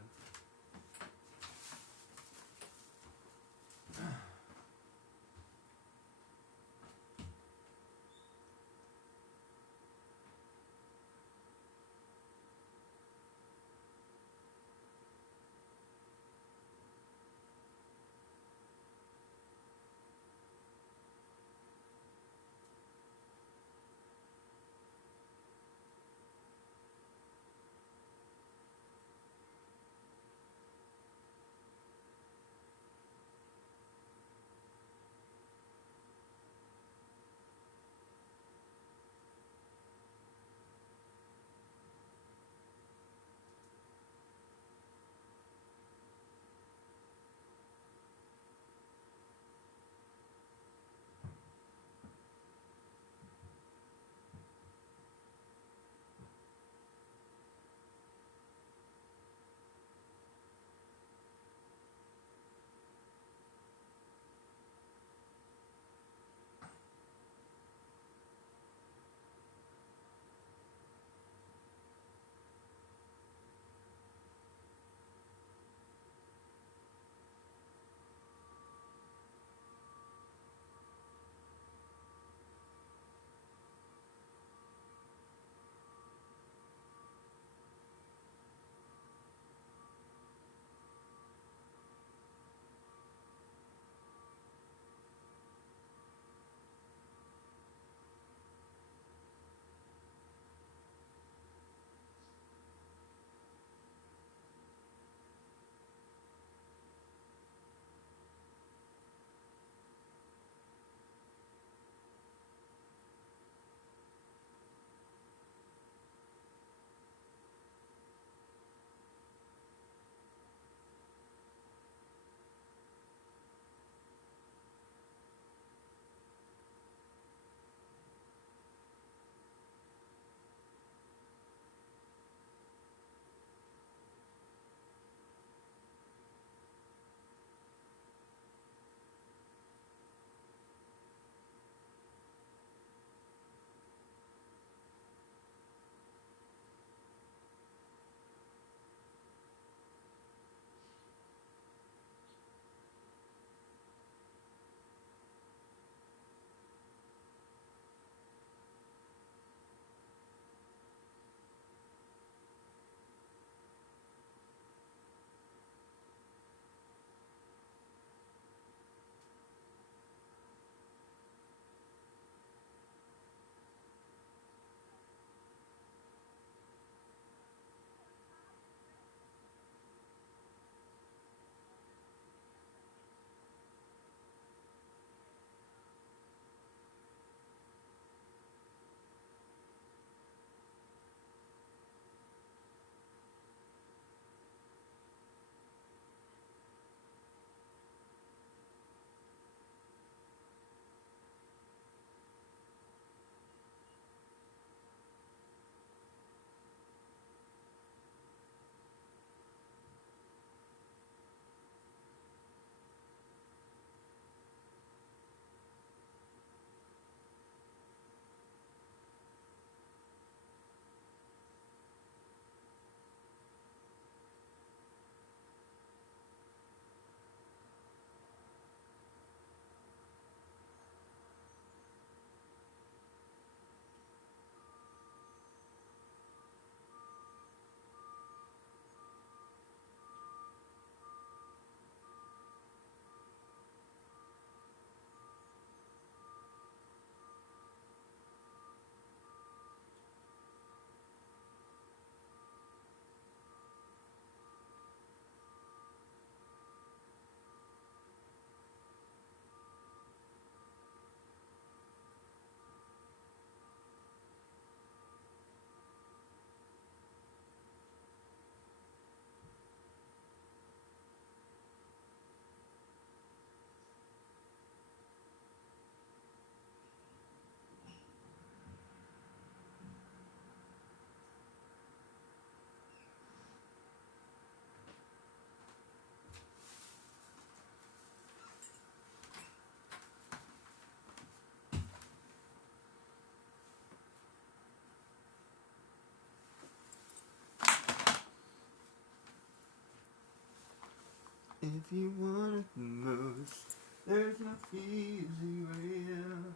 If you want it the most, there's no easy way out.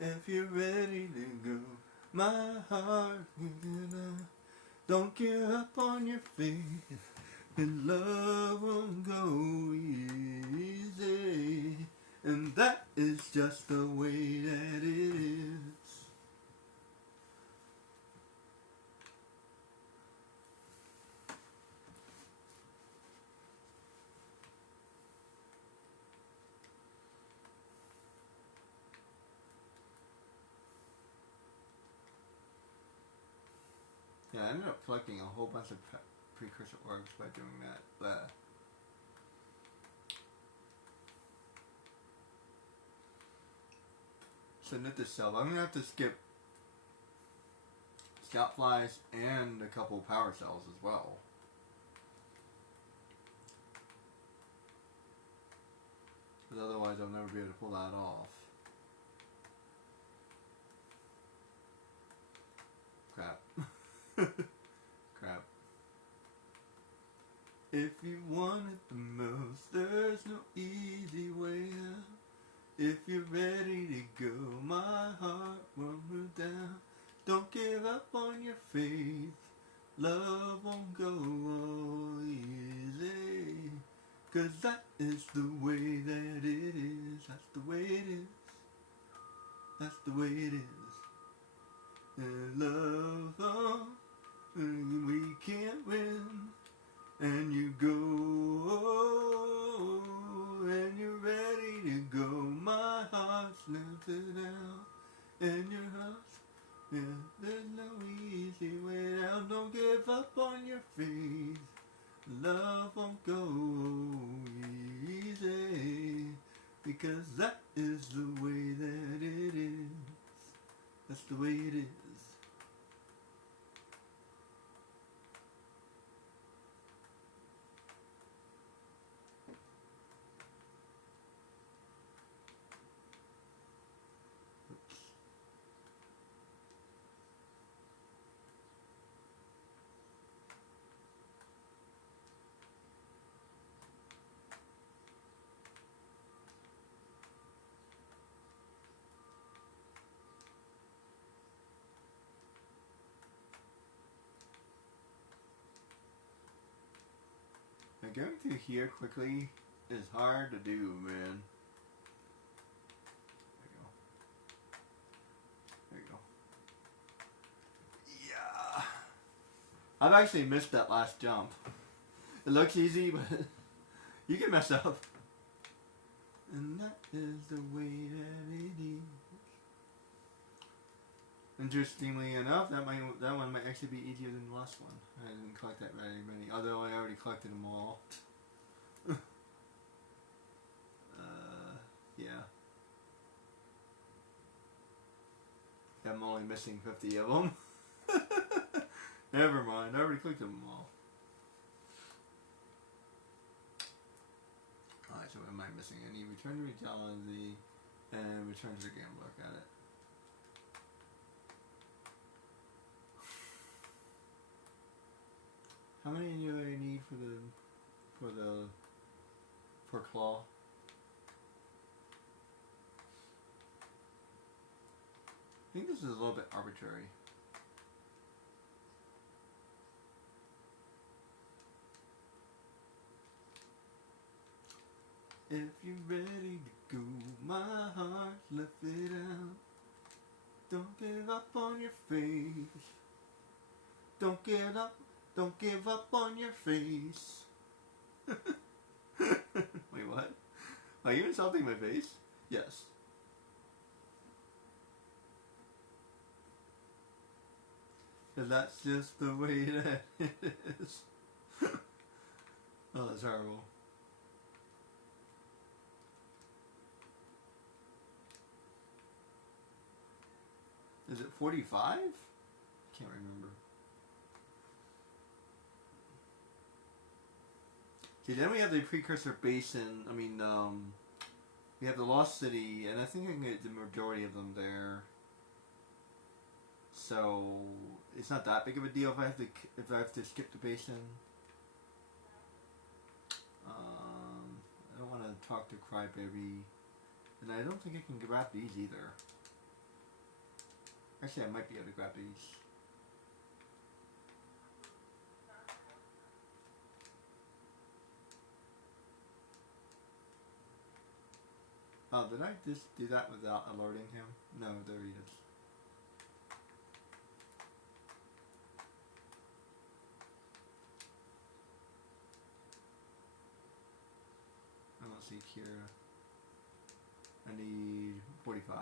If you're ready to go, my heart will give out. Don't give up on your faith, and love won't go easy. And that is just the way that it is. Yeah, I ended up collecting a whole bunch of precursor orbs by doing that. So note to self, I'm gonna have to skip scout flies and a couple power cells as well. Because otherwise I'll never be able to pull that off. Crap. Crap. If you want it the most, there's no easy way out. If you're ready to go, my heart won't move down. Don't give up on your faith. Love won't go all easy. 'Cause that is the way that it is. That's the way it is. That's the way it is. And love, oh, and we can't win. And you go, and you're ready to go. My heart's lifted out, and your heart's, yeah, there's no easy way out. Don't give up on your faith. Love won't go easy, because that is the way that it is. That's the way it is. Now going through here quickly is hard to do, man. There you go. Yeah. I've actually missed that last jump. It looks easy, but you can mess up. And that is the way that it is. Interestingly enough, that one might actually be easier than the last one. I didn't collect that very many, although I already collected them all. Yeah. I'm only missing 50 of them. Never mind, I already collected them all. Alright, so am I missing any? Return to reality and return to the gambler. Got it. How many do I need for claw? I think this is a little bit arbitrary. If you're ready to go, my heart left it out. Don't give up on your faith. Don't give up on your face. Wait, what? Are you insulting my face? Yes. Cause that's just the way that it is. Oh, that's horrible. Is it 45? Can't remember. See, then we have the precursor basin. I mean, we have the Lost City, and I think I can get the majority of them there. So it's not that big of a deal if I have to skip the basin. talk to Crybaby. And I don't think I can grab these either. Actually, I might be able to grab these. Oh, did I just do that without alerting him? No, there he is. I don't see Kira. I need 45.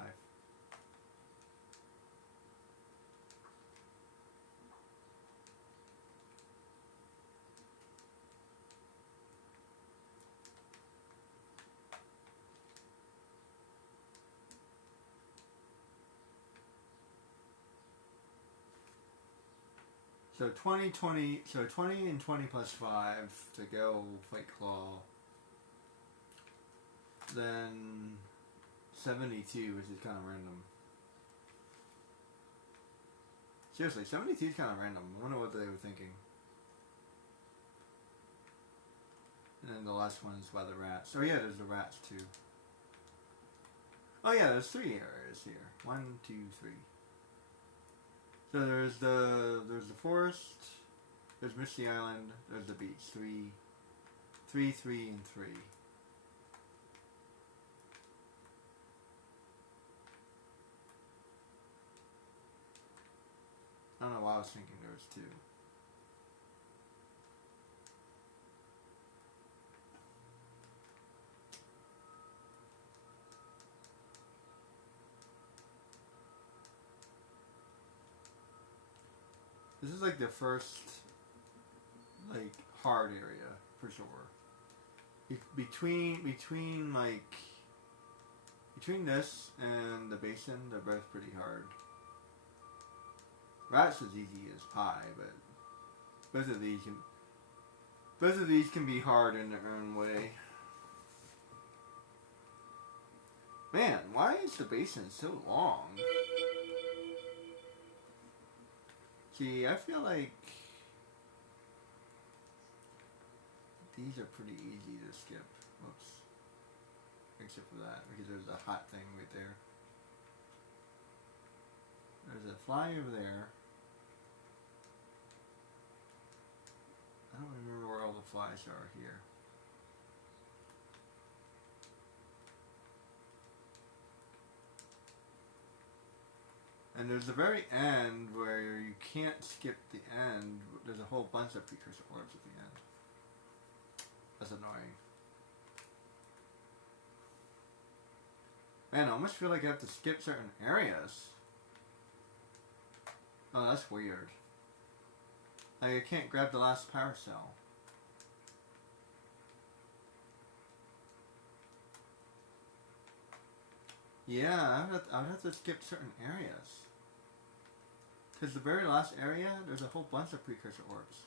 So 20 and 20 plus 5 to go Fight Claw. Then 72, which is kind of random. Seriously, 72 is kind of random. I wonder what they were thinking. And then the last one is by the rats. Oh yeah, there's the rats too. Oh yeah, there's 3 areas here. 1, 2, 3. So there's the forest, there's Misty Island, there's the beach. 3, and 3. I don't know why I was thinking there was 2. This is like the first, like, hard area, for sure. Between this and the basin, they're both pretty hard. Rats is easy as pie, but both of these can be hard in their own way. Man, why is the basin so long? See, I feel like these are pretty easy to skip. Whoops. Except for that, because there's a hot thing right there. There's a fly over there. I don't remember where all the flies are here. And there's the very end where you can't skip the end. There's a whole bunch of precursor orbs at the end. That's annoying. Man, I almost feel like I have to skip certain areas. Oh, that's weird. Like, I can't grab the last power cell. Yeah, I would have to skip certain areas. Because the very last area, there's a whole bunch of precursor orbs.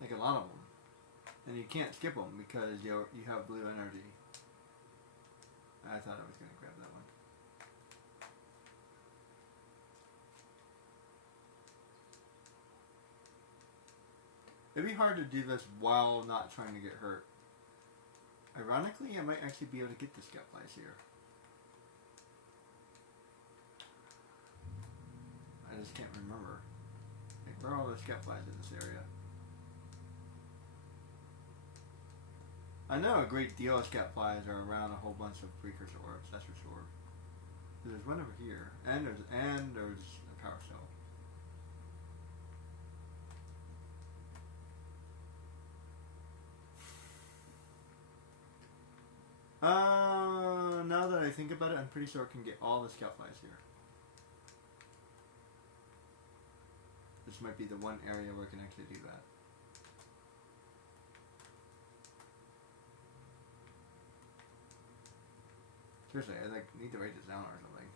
Like a lot of them. And you can't skip them because you have blue energy. I thought I was going to grab that one. It'd be hard to do this while not trying to get hurt. Ironically, I might actually be able to get the scout flies here. I just can't remember. Like, where are all the scout flies in this area? I know a great deal of scout flies are around a whole bunch of precursor orbs, that's for sure. There's one over here, and there's a power cell. Now that I think about it, I'm pretty sure I can get all the scout flies here. This might be the one area where I can actually do that. Seriously, I need to write this down or something.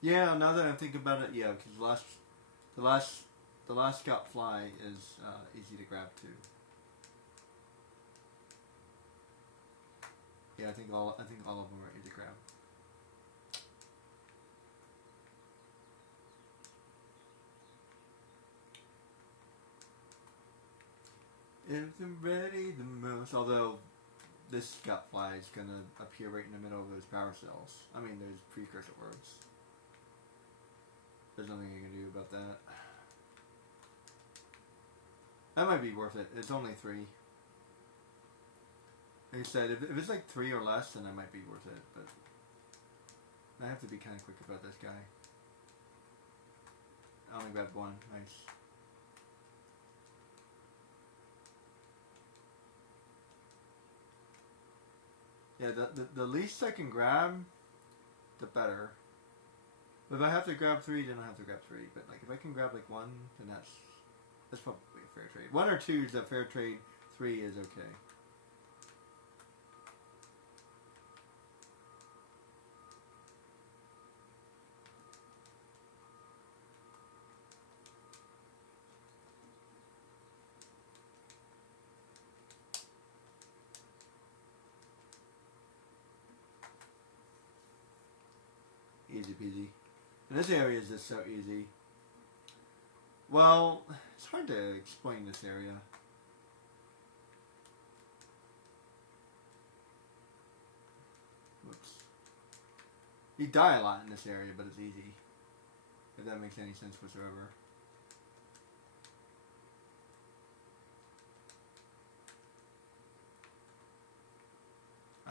Yeah, now that I think about it, yeah, because the last scout fly is easy to grab too. Yeah, I think all of them are easy grab. Isn't ready the most. Although this gut fly is gonna appear right in the middle of those power cells. I mean, those precursor words. There's nothing you can do about that. That might be worth it. It's only 3. Like I said, if it's like 3 or less, then that might be worth it. But I have to be kind of quick about this guy. I only grabbed 1. Nice. Yeah, the least I can grab, the better. But if I have to grab 3, then I have to grab 3. But like if I can grab like 1, then that's probably a fair trade. 1 or 2 is a fair trade. 3 is okay. Easy peasy. And this area is just so easy. Well, it's hard to explain this area. Whoops. You die a lot in this area, but it's easy. If that makes any sense whatsoever.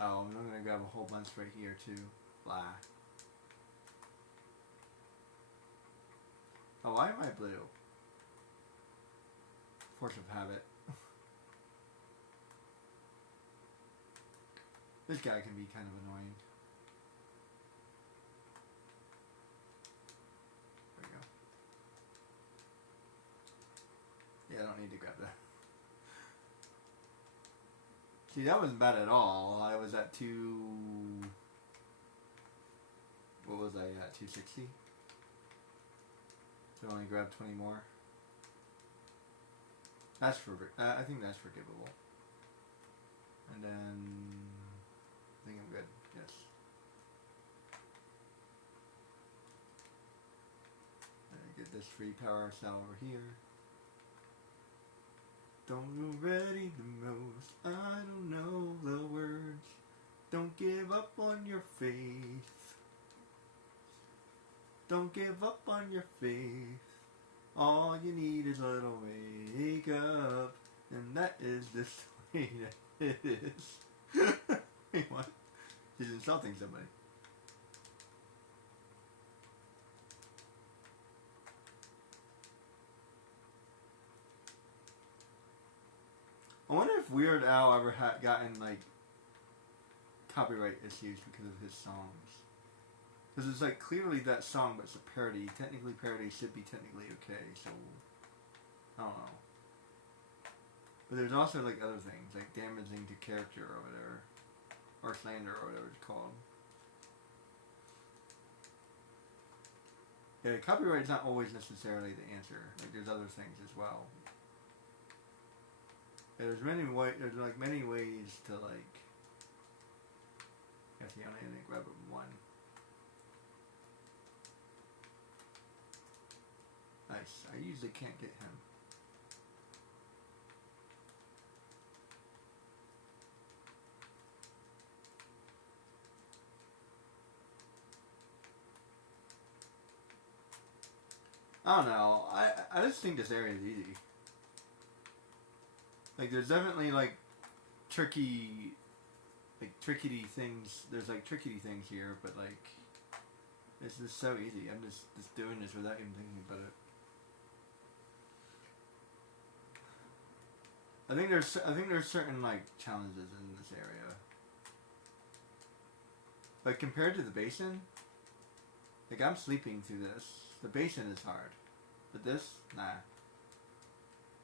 Oh, and I'm gonna grab a whole bunch right here too. Blah. Oh, why am I blue? Force of habit. This guy can be kind of annoying. There we go. Yeah, I don't need to grab that. See, that wasn't bad at all. I was at what was I at? 260? So I only grab 20 more. That's I think that's forgivable. And then I think I'm good. Yes. Get this free power cell over here. Don't you ready the most? I don't know the words. Don't give up on your faith. Don't give up on your faith. All you need is a little wake up, and that is the way that it is. Wait, what? He's insulting somebody. I wonder if Weird Al ever gotten like copyright issues because of his songs. Because it's like clearly that song, but it's a parody. Technically, parody should be technically okay. So I don't know. But there's also like other things, like damaging to character or whatever, or slander or whatever it's called. Yeah, copyright's not always necessarily the answer. Like there's other things as well. Yeah, there's like many ways to like. I guess you only grab one. Nice. I usually can't get him. I don't know. I just think this area is easy. Like there's definitely like tricky things. There's like tricky things here, but like it's just so easy. I'm just doing this without even thinking about it. I think there's certain like challenges in this area. Like compared to the basin, like I'm sleeping through this. The basin is hard, but this, nah.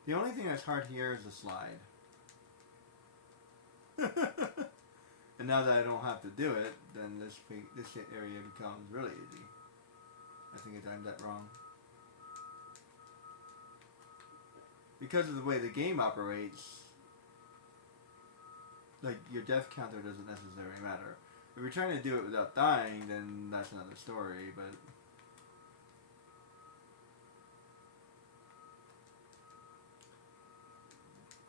The only thing that's hard here is the slide. And now that I don't have to do it, then this area becomes really easy. I think I timed that wrong. Because of the way the game operates, like your death counter doesn't necessarily matter. If you're trying to do it without dying, then that's another story. But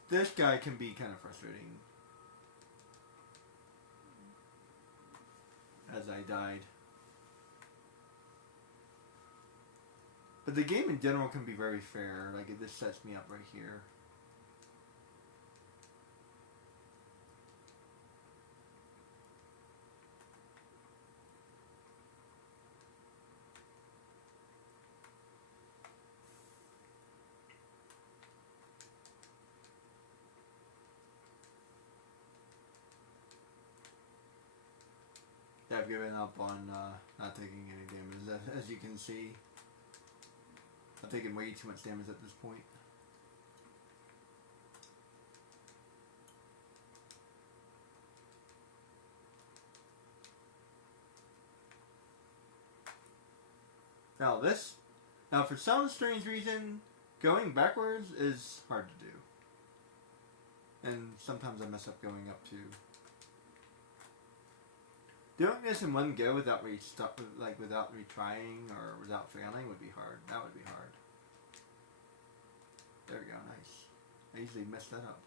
this guy can be kind of frustrating. As I died. But the game in general can be very fair. Like, this sets me up right here. Yeah, I've given up on not taking any damage. As you can see, I've taken way too much damage at this point. Now for some strange reason, going backwards is hard to do. And sometimes I mess up going up too. Doing this in one go without without retrying or without failing would be hard. That would be hard. There we go, nice. I easily messed that up.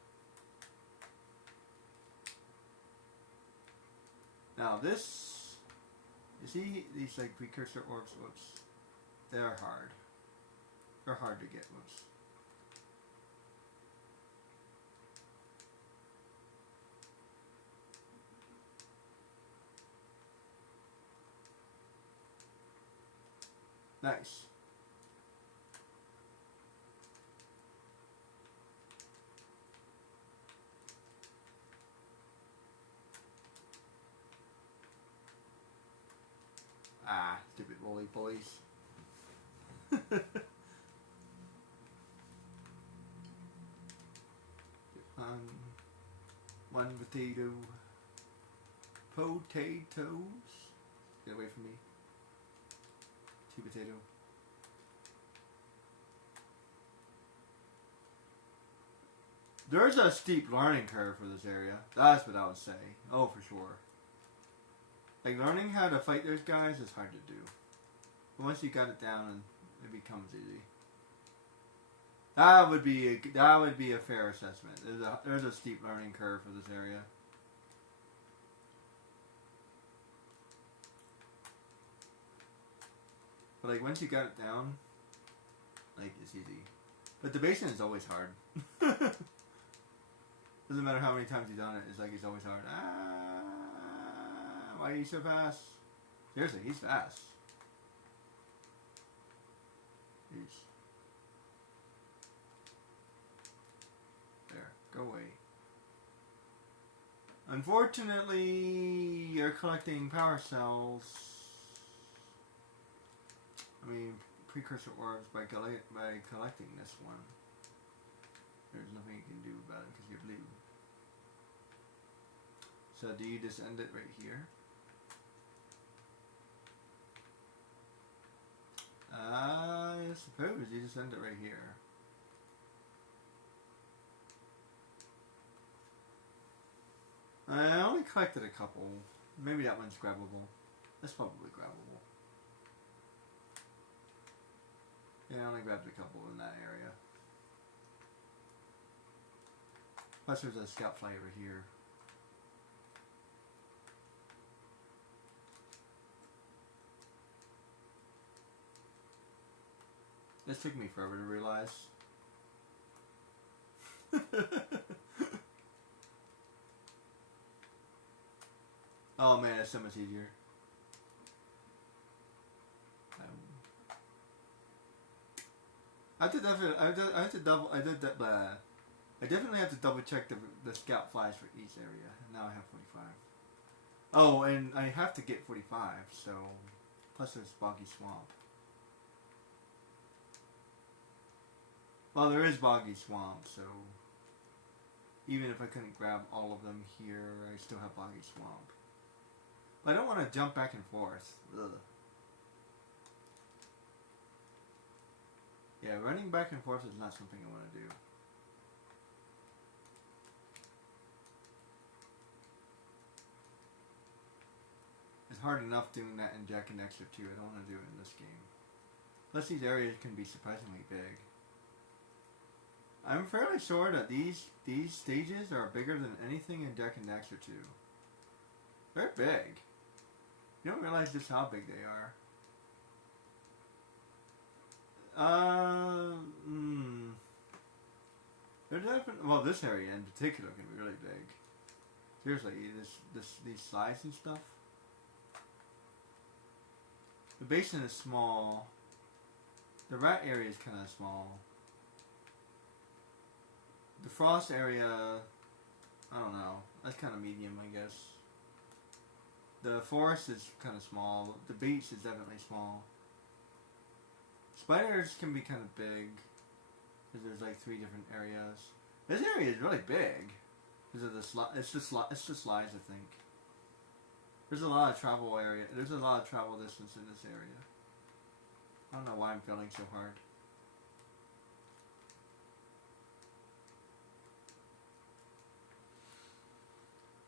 Now this, you see these like precursor orbs, whoops. They're hard. They're hard to get, whoops. Nice. Ah, stupid woolly bullies. One potato. Potatoes. Get away from me. Two potato. There's a steep learning curve for this area. That's what I would say. Oh, for sure. Like, learning how to fight those guys is hard to do. But once you got it down, it becomes easy. That would be a fair assessment. There's a steep learning curve for this area. But like once you got it down, like it's easy. But the basin is always hard. Doesn't matter how many times you've done it. It's like it's always hard. Why are you so fast? Seriously, he's fast. Jeez. There, go away. Unfortunately, you're collecting power cells. I mean, precursor orbs by collecting this one. There's nothing you can do about it because you're blue. So do you just end it right here? I suppose you just end it right here. I only collected a couple. Maybe that one's grabbable. That's probably grabbable. Yeah, I only grabbed a couple in that area. Plus there's a scout fly over here. This took me forever to realize. Oh man, that's so much easier. I definitely have to double check the scout flies for each area. Now I have 45. Oh, and I have to get 45, so plus there's Boggy Swamp. Well, there is Boggy Swamp, so even if I couldn't grab all of them here, I still have Boggy Swamp. But I don't want to jump back and forth. Ugh. Yeah, running back and forth is not something I want to do. hard enough doing that in Jak and Daxter 2. I don't want to do it in this game. Plus, these areas can be surprisingly big. I'm fairly sure that these stages are bigger than anything in Jak and Daxter 2. They're big. You don't realize just how big they are. They're definitely, well, this area in particular can be really big. Seriously, these slides and stuff. The basin is small. The rat area is kind of small. The frost area, I don't know. That's kind of medium, I guess. The forest is kind of small. The beach is definitely small. Spiders can be kind of big. Because there's like 3 different areas. This area is really big. Because of the it's just slides, I think. There's a lot of travel area. There's a lot of travel distance in this area. I don't know why I'm feeling so hard.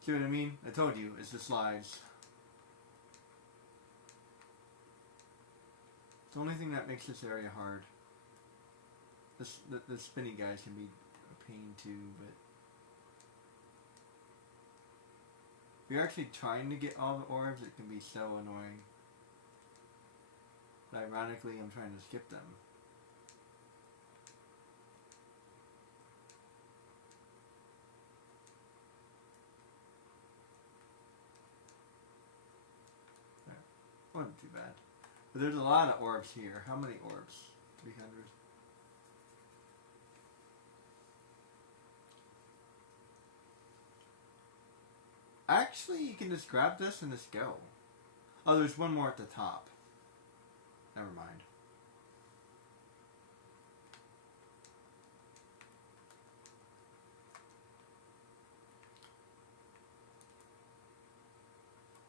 See what I mean? I told you, it's the slides. It's the only thing that makes this area hard. The spinny guys can be a pain too, but if you're actually trying to get all the orbs, it can be so annoying. But ironically, I'm trying to skip them. There. Wasn't too bad. But there's a lot of orbs here. How many orbs? 300? Actually, you can just grab this and just go. Oh, there's one more at the top. Never mind.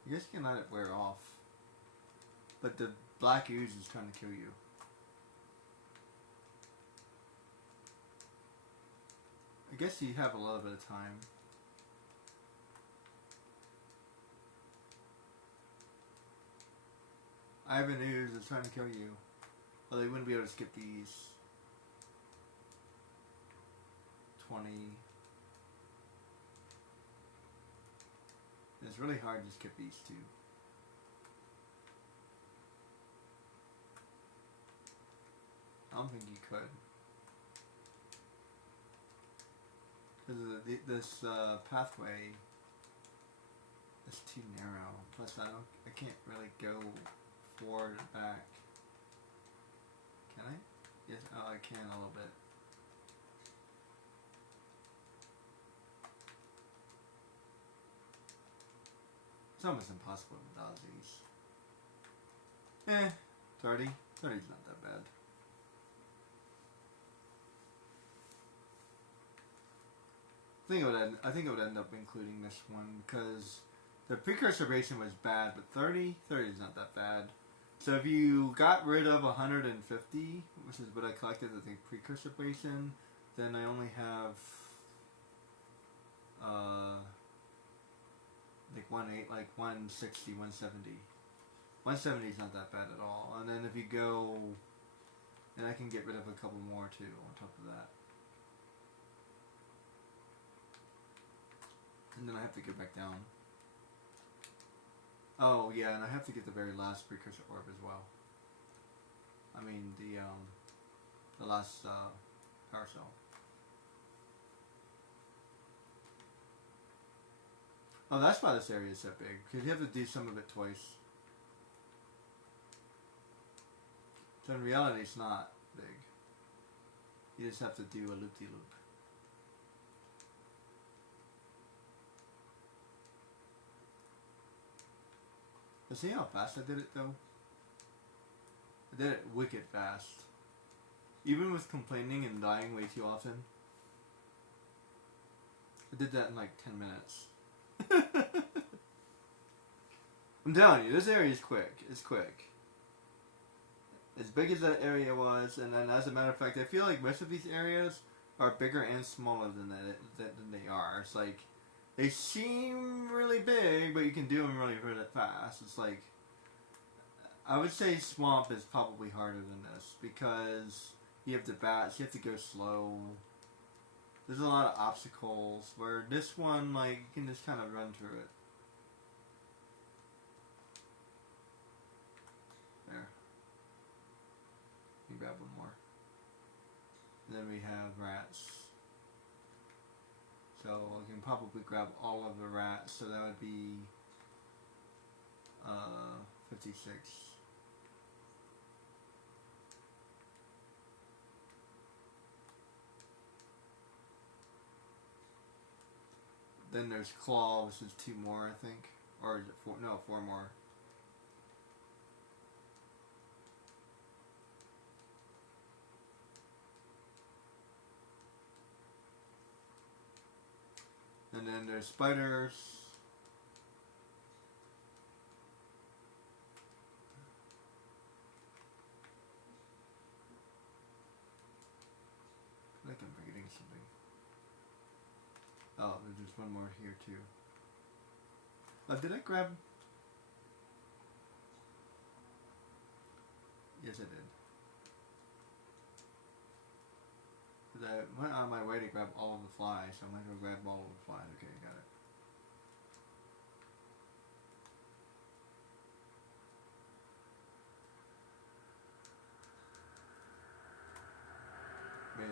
I guess you can let it wear off. But the black ooze is trying to kill you. I guess you have a little bit of time. Ivan Ooze is trying to kill you. Well, they wouldn't be able to skip these. 20. It's really hard to skip these 2. I don't think you could. Because this pathway is too narrow. Plus, I can't really go forward and back. Can I? Yes, oh, I can a little bit. It's almost impossible without these. 30. 30's not that bad. I think it would end up including this one because the precursor basin was bad, but 30 is not that bad. So if you got rid of 150, which is what I collected at the precursor basin, then I only have like 160, 170. 170 is not that bad at all. And then if you go, and I can get rid of a couple more too on top of that. And then I have to get back down. Oh yeah, and I have to get the very last precursor orb as well. I mean the last power cell. Oh, that's why this area is so big, because you have to do some of it twice. So in reality, it's not big. You just have to do a loop-de-loop. But see how fast I did it though? I did it wicked fast. Even with complaining and dying way too often. I did that in like 10 minutes. I'm telling you, this area is quick. It's quick. As big as that area was, and then as a matter of fact, I feel like most of these areas are bigger and smaller than they are. It's like They seem really big, but you can do them really, really fast. It's like, I would say Swamp is probably harder than this because you have to bats, you have to go slow. There's a lot of obstacles, where this one, like, you can just kind of run through it. There. You grab one more. And then we have rats. So I can probably grab all of the rats, so that would be 56. Then there's Claw, which is 2 more, I think. Or is it 4? No, 4 more. And then there's spiders. I think I'm forgetting something. Oh, there's just one more here too. Did I grab? Yes, I did. Because I went on my way to grab all of the flies, so I'm going to go grab all of the flies. Okay, got it.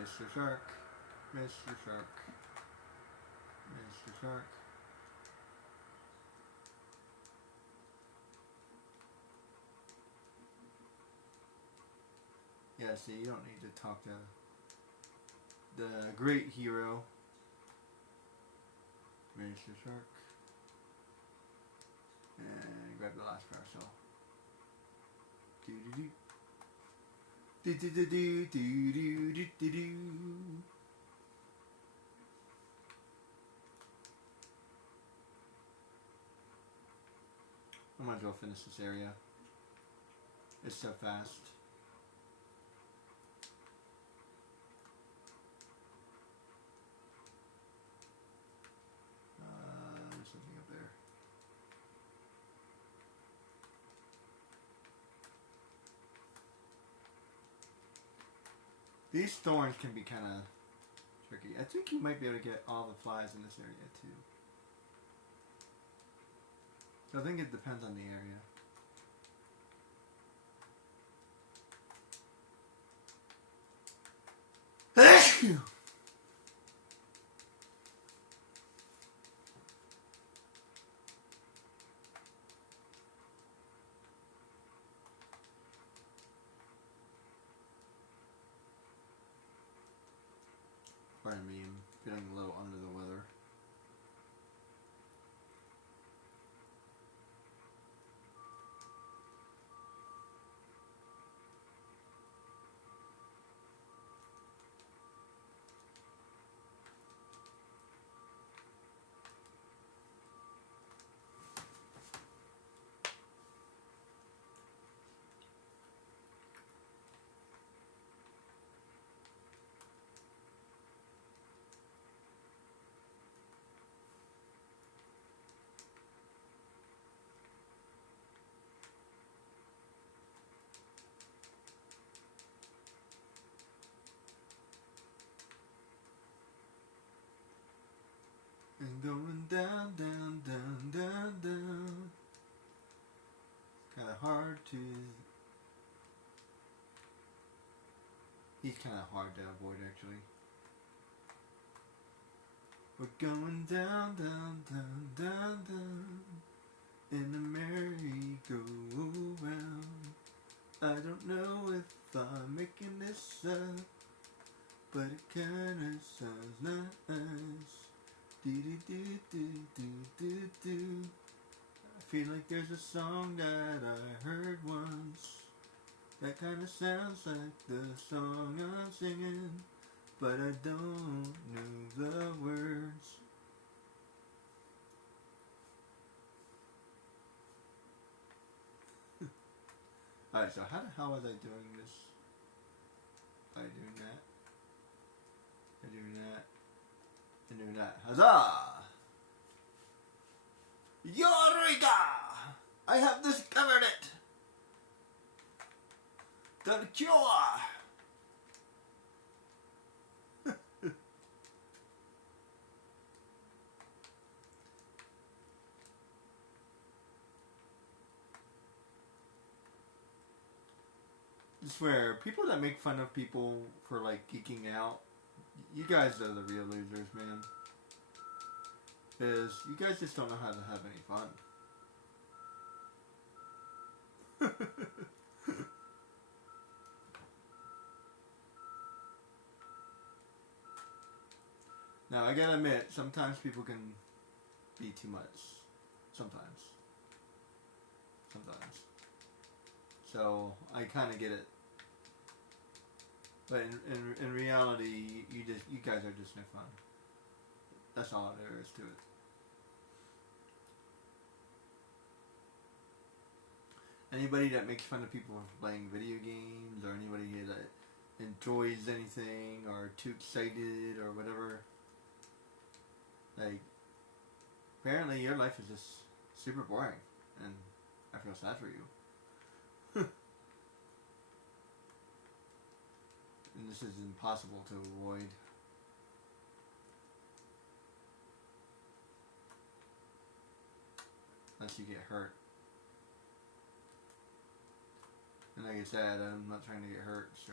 Mr. Shark. Mr. Shark. Mr. Shark. Yeah, see, you don't need to talk to the great hero, Mr. Shark. And grab the last parasol. Do-do-do. Do-do-do-do. Do-do-do-do-do. I might as well finish this area. It's so fast. There's something up there. These thorns can be kind of tricky. I think you might be able to get all the flies in this area too. So I think it depends on the area. Pardon me, I'm feeling a little under the weather. And going down, down, down, down, down. Kind of hard to. He's kind of hard to avoid, actually. We're going down, down, down, down, down in the merry-go-round. I don't know if I'm making this up, but it kinda sounds nice. Do-do-do-do-do-do-do. I feel like there's a song that I heard once that kinda sounds like the song I'm singing, but I don't know the words. Alright, so how the hell was I doing this? By doing that. By doing that. And doing that. Huzzah! Eureka! I have discovered it! The cure! I swear, people that make fun of people for like geeking out, you guys are the real losers, man. Because you guys just don't know how to have any fun. Now, I gotta admit, sometimes people can be too much. Sometimes. So, I kind of get it. But in reality, you guys are just no fun. That's all there is to it. Anybody that makes fun of people for playing video games, or anybody here that enjoys anything, or too excited, or whatever, like, apparently your life is just super boring, and I feel sad for you. And this is impossible to avoid. Unless you get hurt. And like I said, I'm not trying to get hurt, so...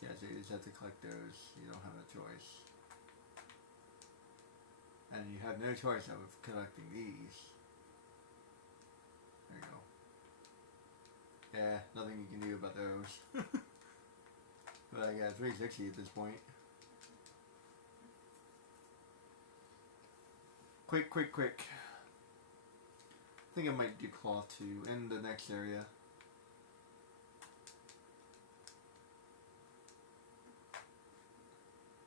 Yeah, so you just have to collect those. You don't have a choice. And you have no choice of collecting these. There you go. Yeah, nothing you can do about those. But I got 360 at this point. Quick. I think I might do cloth too in the next area.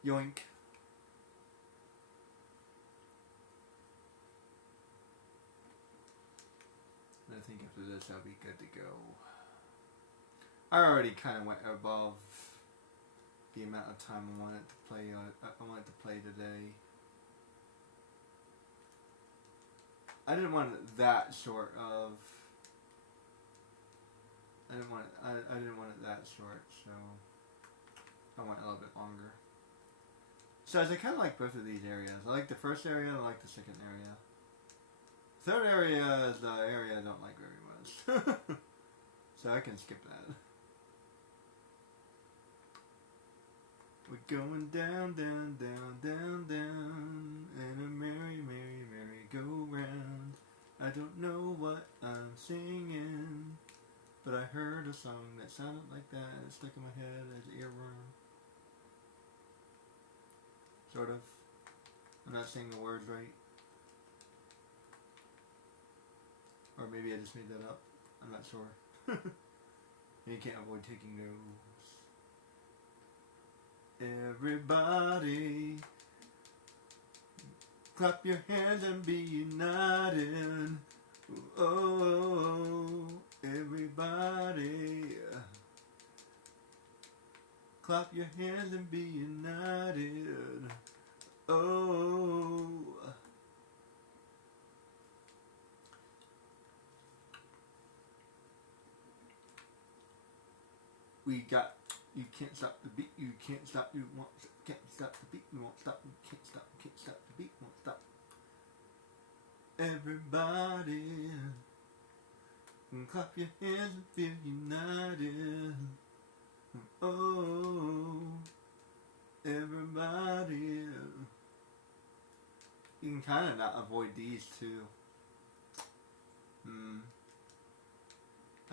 Yoink. And I think after this I'll be good to go. I already kind of went above the amount of time I wanted to play. I wanted to play today. I didn't want it that short of. I didn't want it that short, so I went a little bit longer. So I kind of like both of these areas. I like the first area and I like the second area. Third area is the area I don't like very much. So I can skip that. We're going down, down, down, down, down, in a merry, merry, merry go round. I don't know what I'm singing, but I heard a song that sounded like that and it stuck in my head as an earworm. Sort of. I'm not saying the words right. Or maybe I just made that up. I'm not sure. You can't avoid taking those. Everybody, clap your hands and be united. Oh, everybody, clap your hands and be united. Oh. We got, you can't stop the beat, you can't stop, you won't, can't stop the beat, you won't stop, you can't stop the beat, won't stop. Everybody, clap your hands and feel united. Oh, everybody. You can kind of not avoid these too.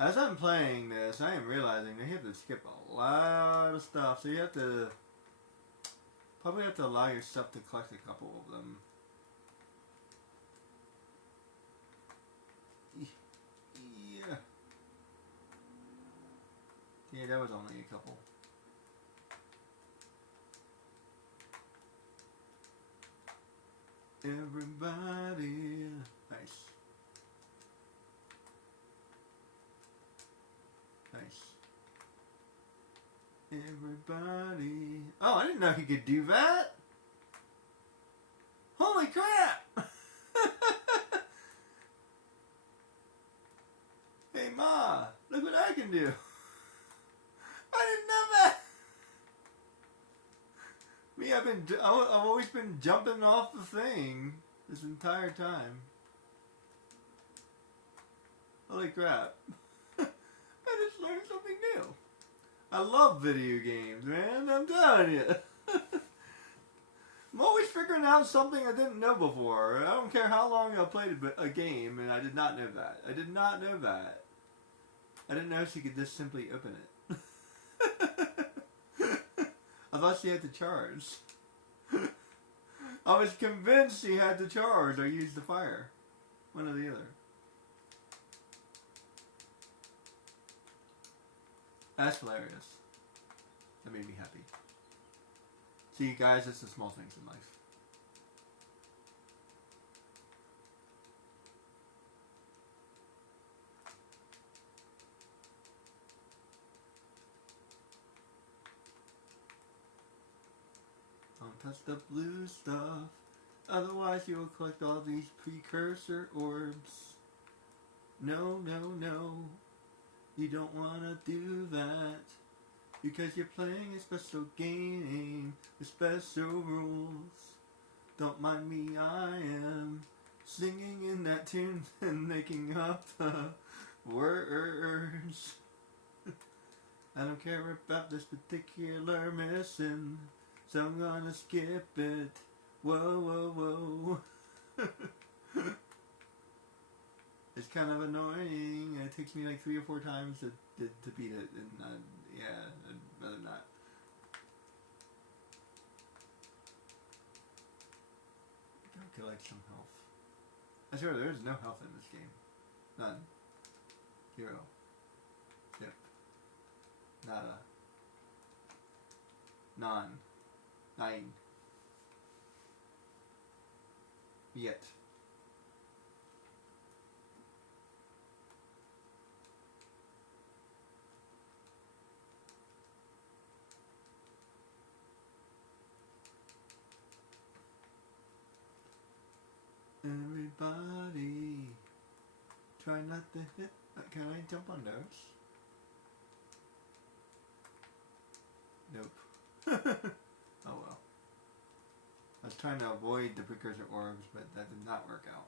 As I'm playing this, I am realizing they have to skip a lot of stuff, so you have to probably have to allow yourself to collect a couple of them. Yeah. Yeah, that was only a couple. Everybody. Nice. Nice. Everybody. Oh, I didn't know he could do that. Holy crap! Hey Ma, look what I can do. I didn't know that. Me, I've always been jumping off the thing this entire time. Holy crap. I just learned something new. I love video games, man. I'm telling you. I'm always figuring out something I didn't know before. I don't care how long I played a game, and I did not know that. I did not know that. I didn't know she could just simply open it. I thought she had to charge. I was convinced she had to charge or use the fire. One or the other. That's hilarious. That made me happy. See, guys, it's the small things in life. Don't touch the blue stuff. Otherwise, you'll collect all these precursor orbs. No, no, no. You don't want to do that. Because you're playing a special game with special rules. Don't mind me, I am singing in that tune and making up the words. I don't care about this particular mission, so I'm gonna skip it. Whoa, whoa, whoa. It's kind of annoying, and it takes me like 3 or 4 times to beat it, and yeah, I'd rather not. Go collect some health. I swear there is no health in this game. None. 0. Zip. Nada. None. 9. Yet. Everybody, try not to hit. Can I jump on those? Nope. Oh well. I was trying to avoid the precursor orbs, but that did not work out.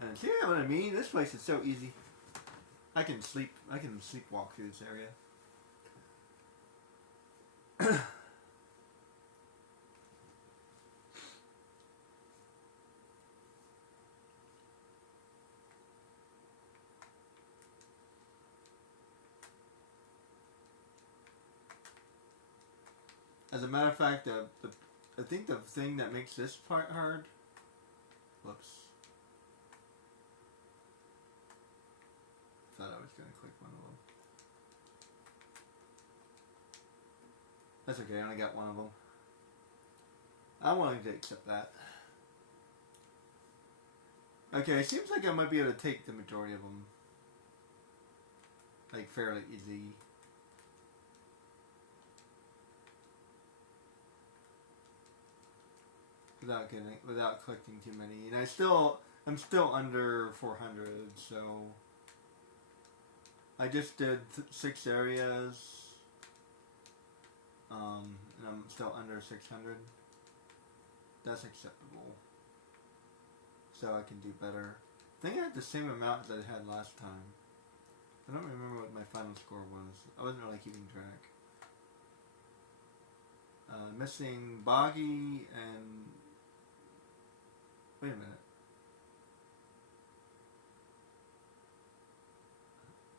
And see what I mean? This place is so easy. I can sleepwalk through this area. As a matter of fact, I think the thing that makes this part hard. Whoops. Thought I was gonna click one of them. That's okay. I only got one of them. I'm willing to accept that. Okay, it seems like I might be able to take the majority of them, like fairly easy. Without collecting too many, and I'm still under 400, so I just did 6 areas, and I'm still under 600. That's acceptable. So I can do better. I think I had the same amount as I had last time. I don't remember what my final score was. I wasn't really keeping track. Missing Boggy and... Wait a minute.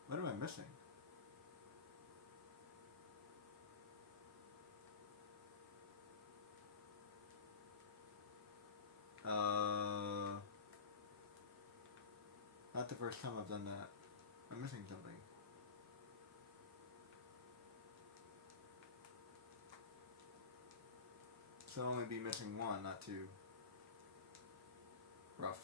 What am I missing? Not the first time I've done that. I'm missing something. So I'll only be missing 1, not 2. Rough.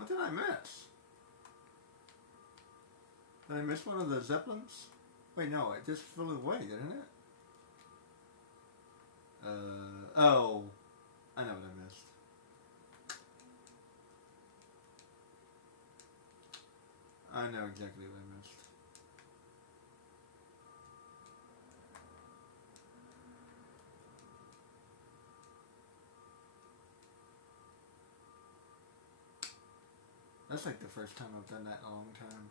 What did I miss? Did I miss one of the Zeppelins? Wait, no, it just flew away, didn't it? Oh. I know what I missed. I know exactly what I missed. That's like the first time I've done that in a long time.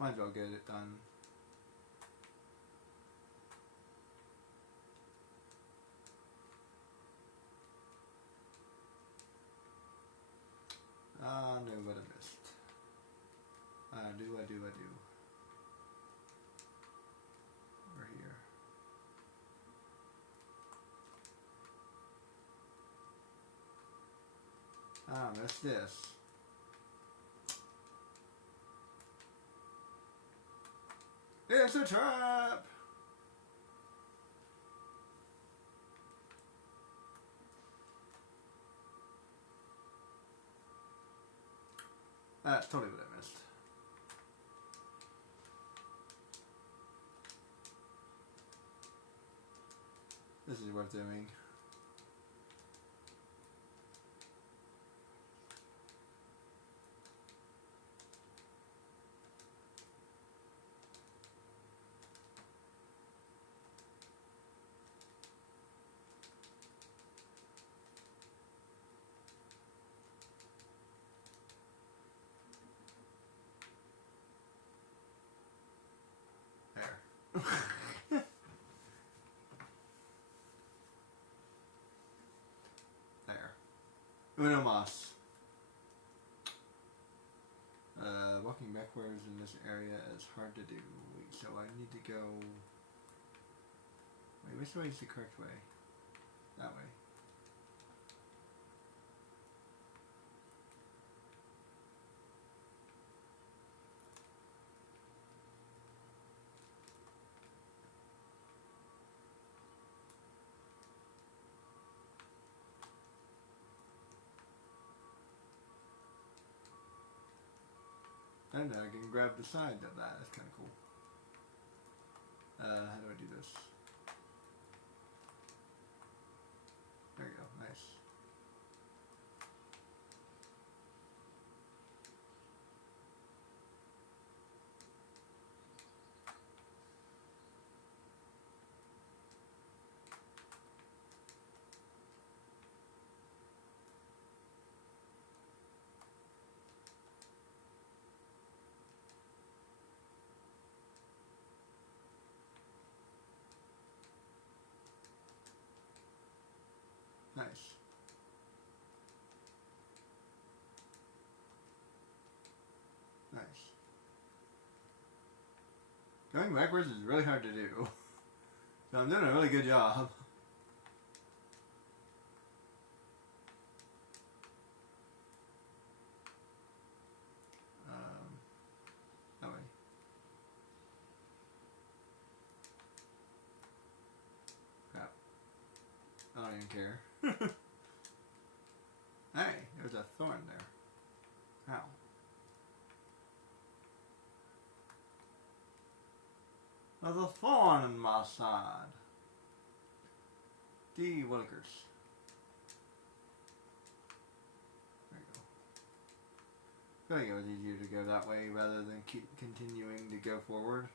Might as well get it done. Ah, no, what I missed. I do. Over here. Ah, missed this. It's a trap! That's totally what I missed. This is worth doing. There. There. Uno mas. Walking backwards in this area is hard to do, so I need to go... Wait, which way is the correct way? That way. And I can grab the side of that. That's kind of cool. How do I do this? There you go. Nice. Nice. Nice. Going backwards is really hard to do. So I'm doing a really good job. That way. Crap. I don't even care. Hey, there's a thorn there. How? There's a thorn in my side. D. Willikers. There you go. I think it was easier to go that way rather than keep continuing to go forward.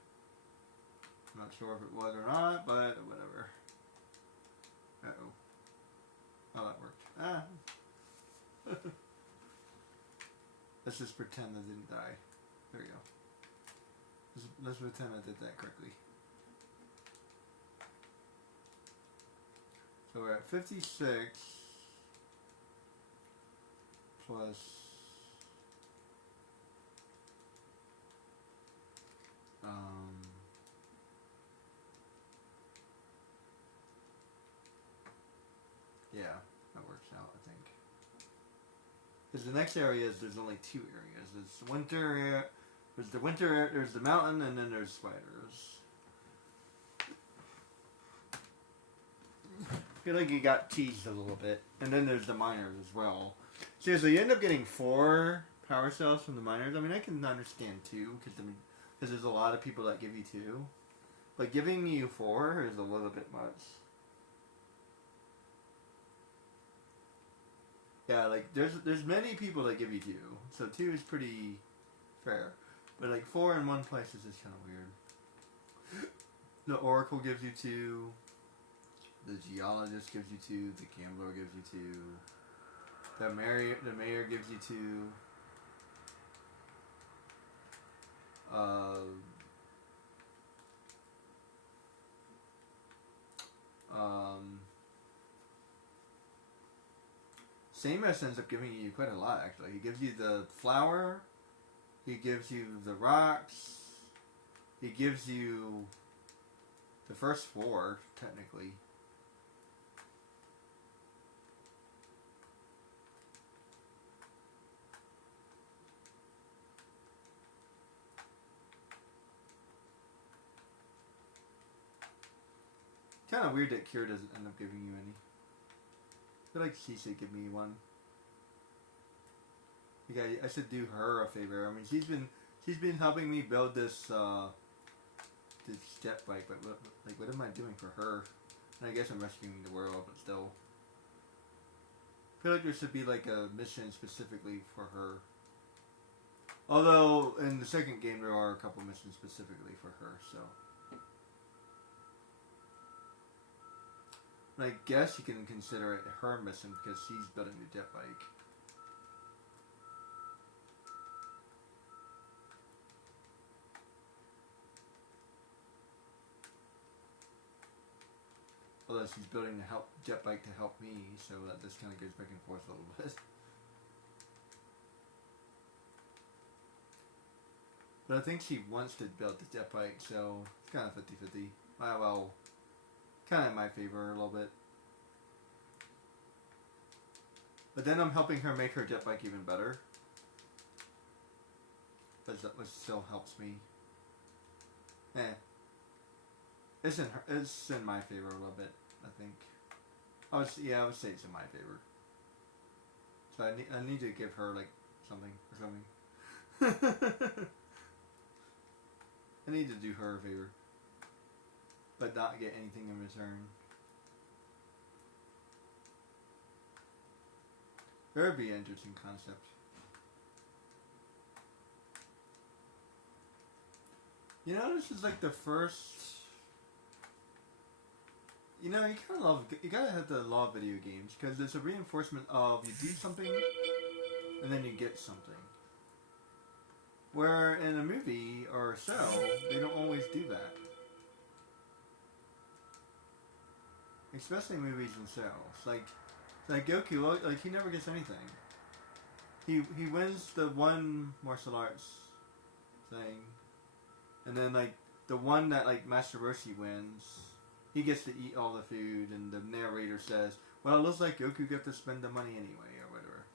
I'm not sure if it was or not, but whatever. Uh-oh. Oh, that worked. Ah. Let's just pretend I didn't die. There we go. Let's pretend I did that correctly. So we're at 56 plus yeah, that works out, I think. Because the next area is there's only two areas. There's the winter area, there's the mountain, and then there's spiders. I feel like you got teased a little bit. And then there's the miners as well. Seriously, you end up getting 4 power cells from the miners. I mean, I can understand 2, because there's a lot of people that give you 2. But giving you 4 is a little bit much. Yeah, like, there's many people that give you 2. So 2 is pretty fair. But like 4 in one place is just kind of weird. The Oracle gives you 2. The Geologist gives you 2. The Gambler gives you 2. The Mayor gives you 2. Samus ends up giving you quite a lot, actually. He gives you the flower. He gives you the rocks. He gives you the first 4, technically. Kind of weird that Kira doesn't end up giving you any. I feel like she should give me one. I should do her a favor. I mean, she's been helping me build this this jet bike, but what am I doing for her? And I guess I'm rescuing the world, but still. I feel like there should be like a mission specifically for her. Although in the second game there are a couple missions specifically for her, so. And I guess you can consider it her mission because she's building the jet bike. Although she's building the jet bike to help me, so that this kind of goes back and forth a little bit. But I think she wants to build the jet bike, so it's kind of 50-50. Well, kind of in my favor a little bit. But then I'm helping her make her jet bike even better. Which still helps me. It's in my favor a little bit, I think. I would say it's in my favor. So I need to give her like something or something. I need to do her a favor, but not get anything in return. That would be an interesting concept. You know, this is like the first. You know, you gotta have to love video games because there's a reinforcement of you do something and then you get something. Where in a movie or a show, they don't always do that. Especially movies and shows. Like Goku, like he never gets anything. He wins the one martial arts thing, and then like the one that like Master Roshi wins, he gets to eat all the food, and the narrator says, "Well, it looks like Goku got to spend the money anyway, or whatever."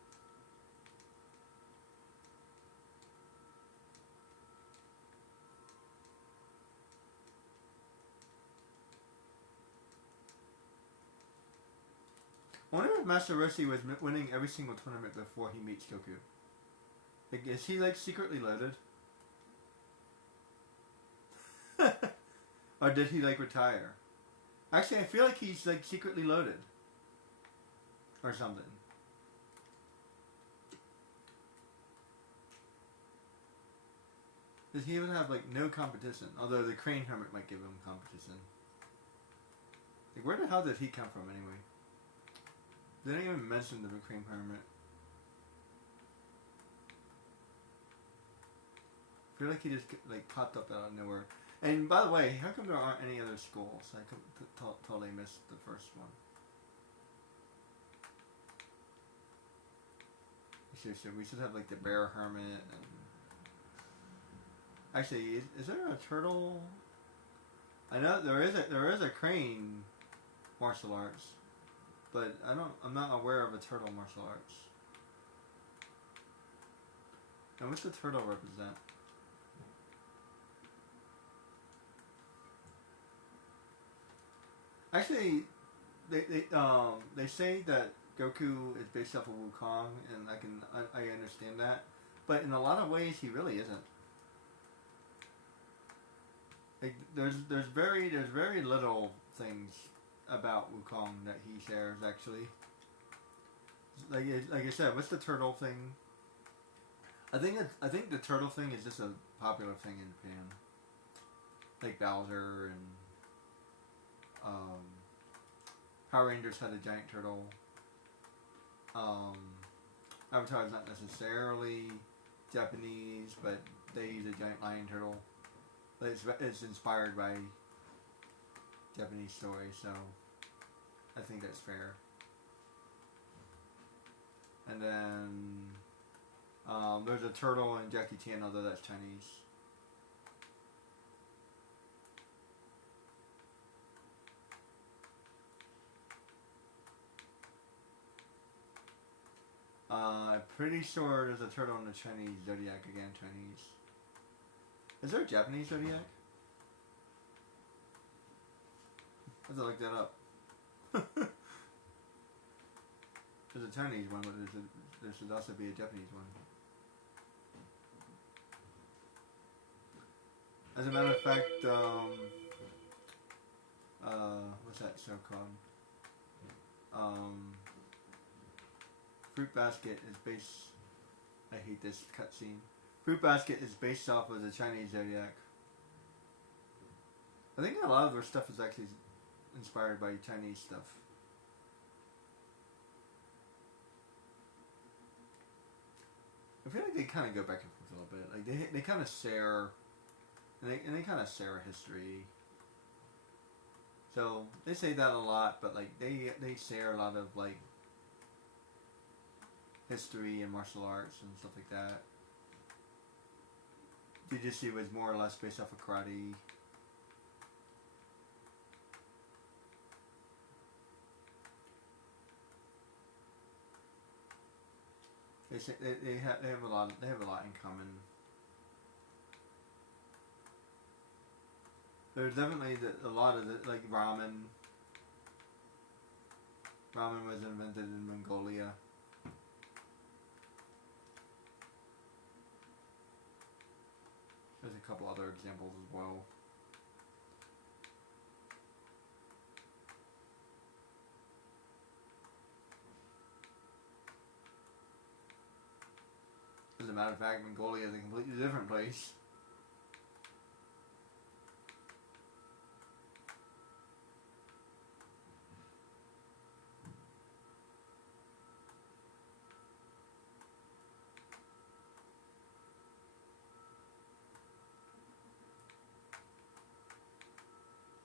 I wonder if Master Roshi was winning every single tournament before he meets Goku. Like, is he like secretly loaded? Or did he like retire? Actually, I feel like he's like secretly loaded. Or something. Does he even have like no competition? Although the Crane Hermit might give him competition. Like, where the hell did he come from anyway? They didn't even mention the Crane Hermit. I feel like he just like popped up out of nowhere. And by the way, how come there aren't any other schools? I totally missed the first one. We should have like the Bear Hermit and actually, is there a turtle? I know there is a crane martial arts, but I'm not aware of a turtle martial arts. And what's the turtle represent? Actually, they say that Goku is based off of Wukong, and I understand that, but in a lot of ways he really isn't. Like, there's very little things about Wukong that he shares actually. Like I said, what's the turtle thing? I think the turtle thing is just a popular thing in Japan. Like Bowser and Power Rangers had a giant turtle. Avatar is not necessarily Japanese, but they use a giant lion turtle. But it's inspired by Japanese stories, so I think that's fair. And then there's a turtle in Jackie Chan, although that's Chinese. I'm pretty sure there's a turtle in the Chinese Zodiac, again Chinese. Is there a Japanese Zodiac? I have to look that up. There's a Chinese one, but there should also be a Japanese one. As a matter of fact, what's that show called? Fruit Basket is based. I hate this cutscene. Fruit Basket is based off of the Chinese Zodiac. I think a lot of their stuff is actually inspired by Chinese stuff. I feel like they kind of go back and forth a little bit. Like they kind of share, and they kind of share history. So they say that a lot, but like they share a lot of like history and martial arts and stuff like that. Jiu-Jitsu was more or less based off of karate. They have a lot in common. There's definitely a lot of like ramen. Ramen was invented in Mongolia. There's a couple other examples as well. As a matter of fact, Mongolia is a completely different place.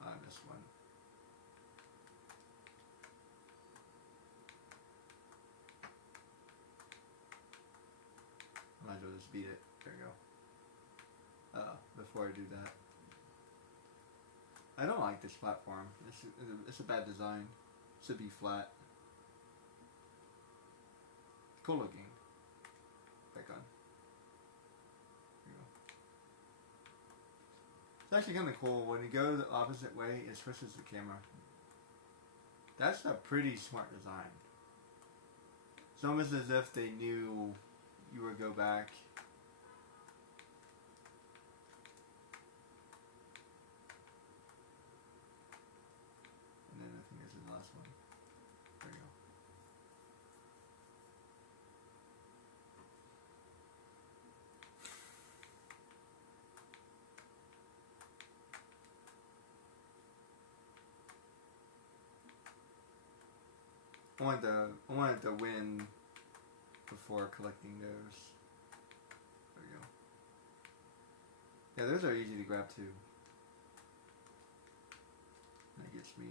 I missed one. Might as well just beat it. There you go. Before I do that. I don't like this platform. It's a bad design. It should be flat. Cool looking. Back on. There you go. It's actually kind of cool. When you go the opposite way, it switches the camera. That's a pretty smart design. It's almost as if they knew you would go back. And then I think this is the last one. There you go. I wanted to win before collecting those. There we go. Yeah, those are easy to grab too. That gets me,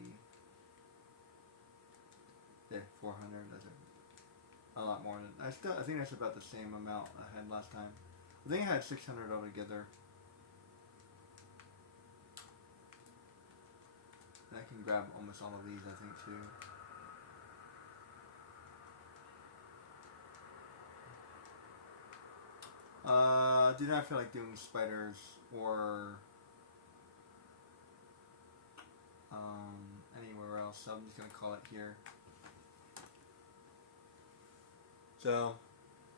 yeah, 400. That's a lot more than I think that's about the same amount I had last time. I think I had 600 altogether. And I can grab almost all of these, I think, too. Do not feel like doing spiders or anywhere else, so I'm just going to call it here. So,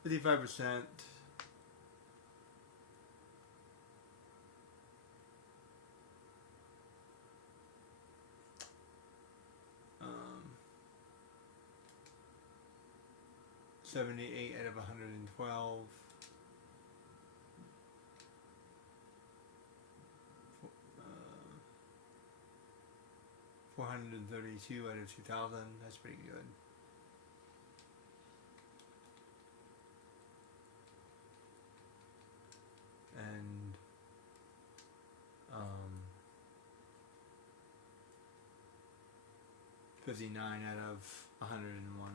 55%. Um, 78 out of 112. 432 out of 2,000. That's pretty good. And 59 out of 101.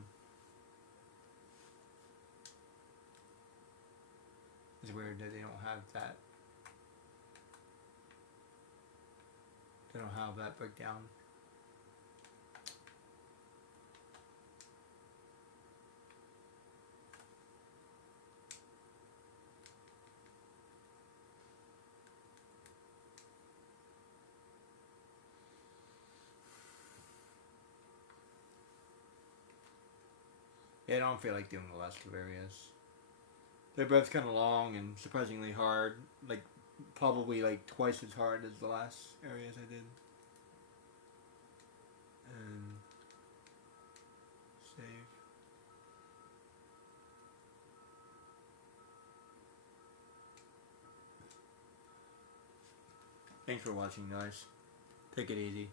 It's weird that they don't have that. They don't have that breakdown. Yeah, I don't feel like doing the last two areas. They're both kind of long and surprisingly hard. Like, probably like twice as hard as the last areas I did. And save. Thanks for watching, guys. Take it easy.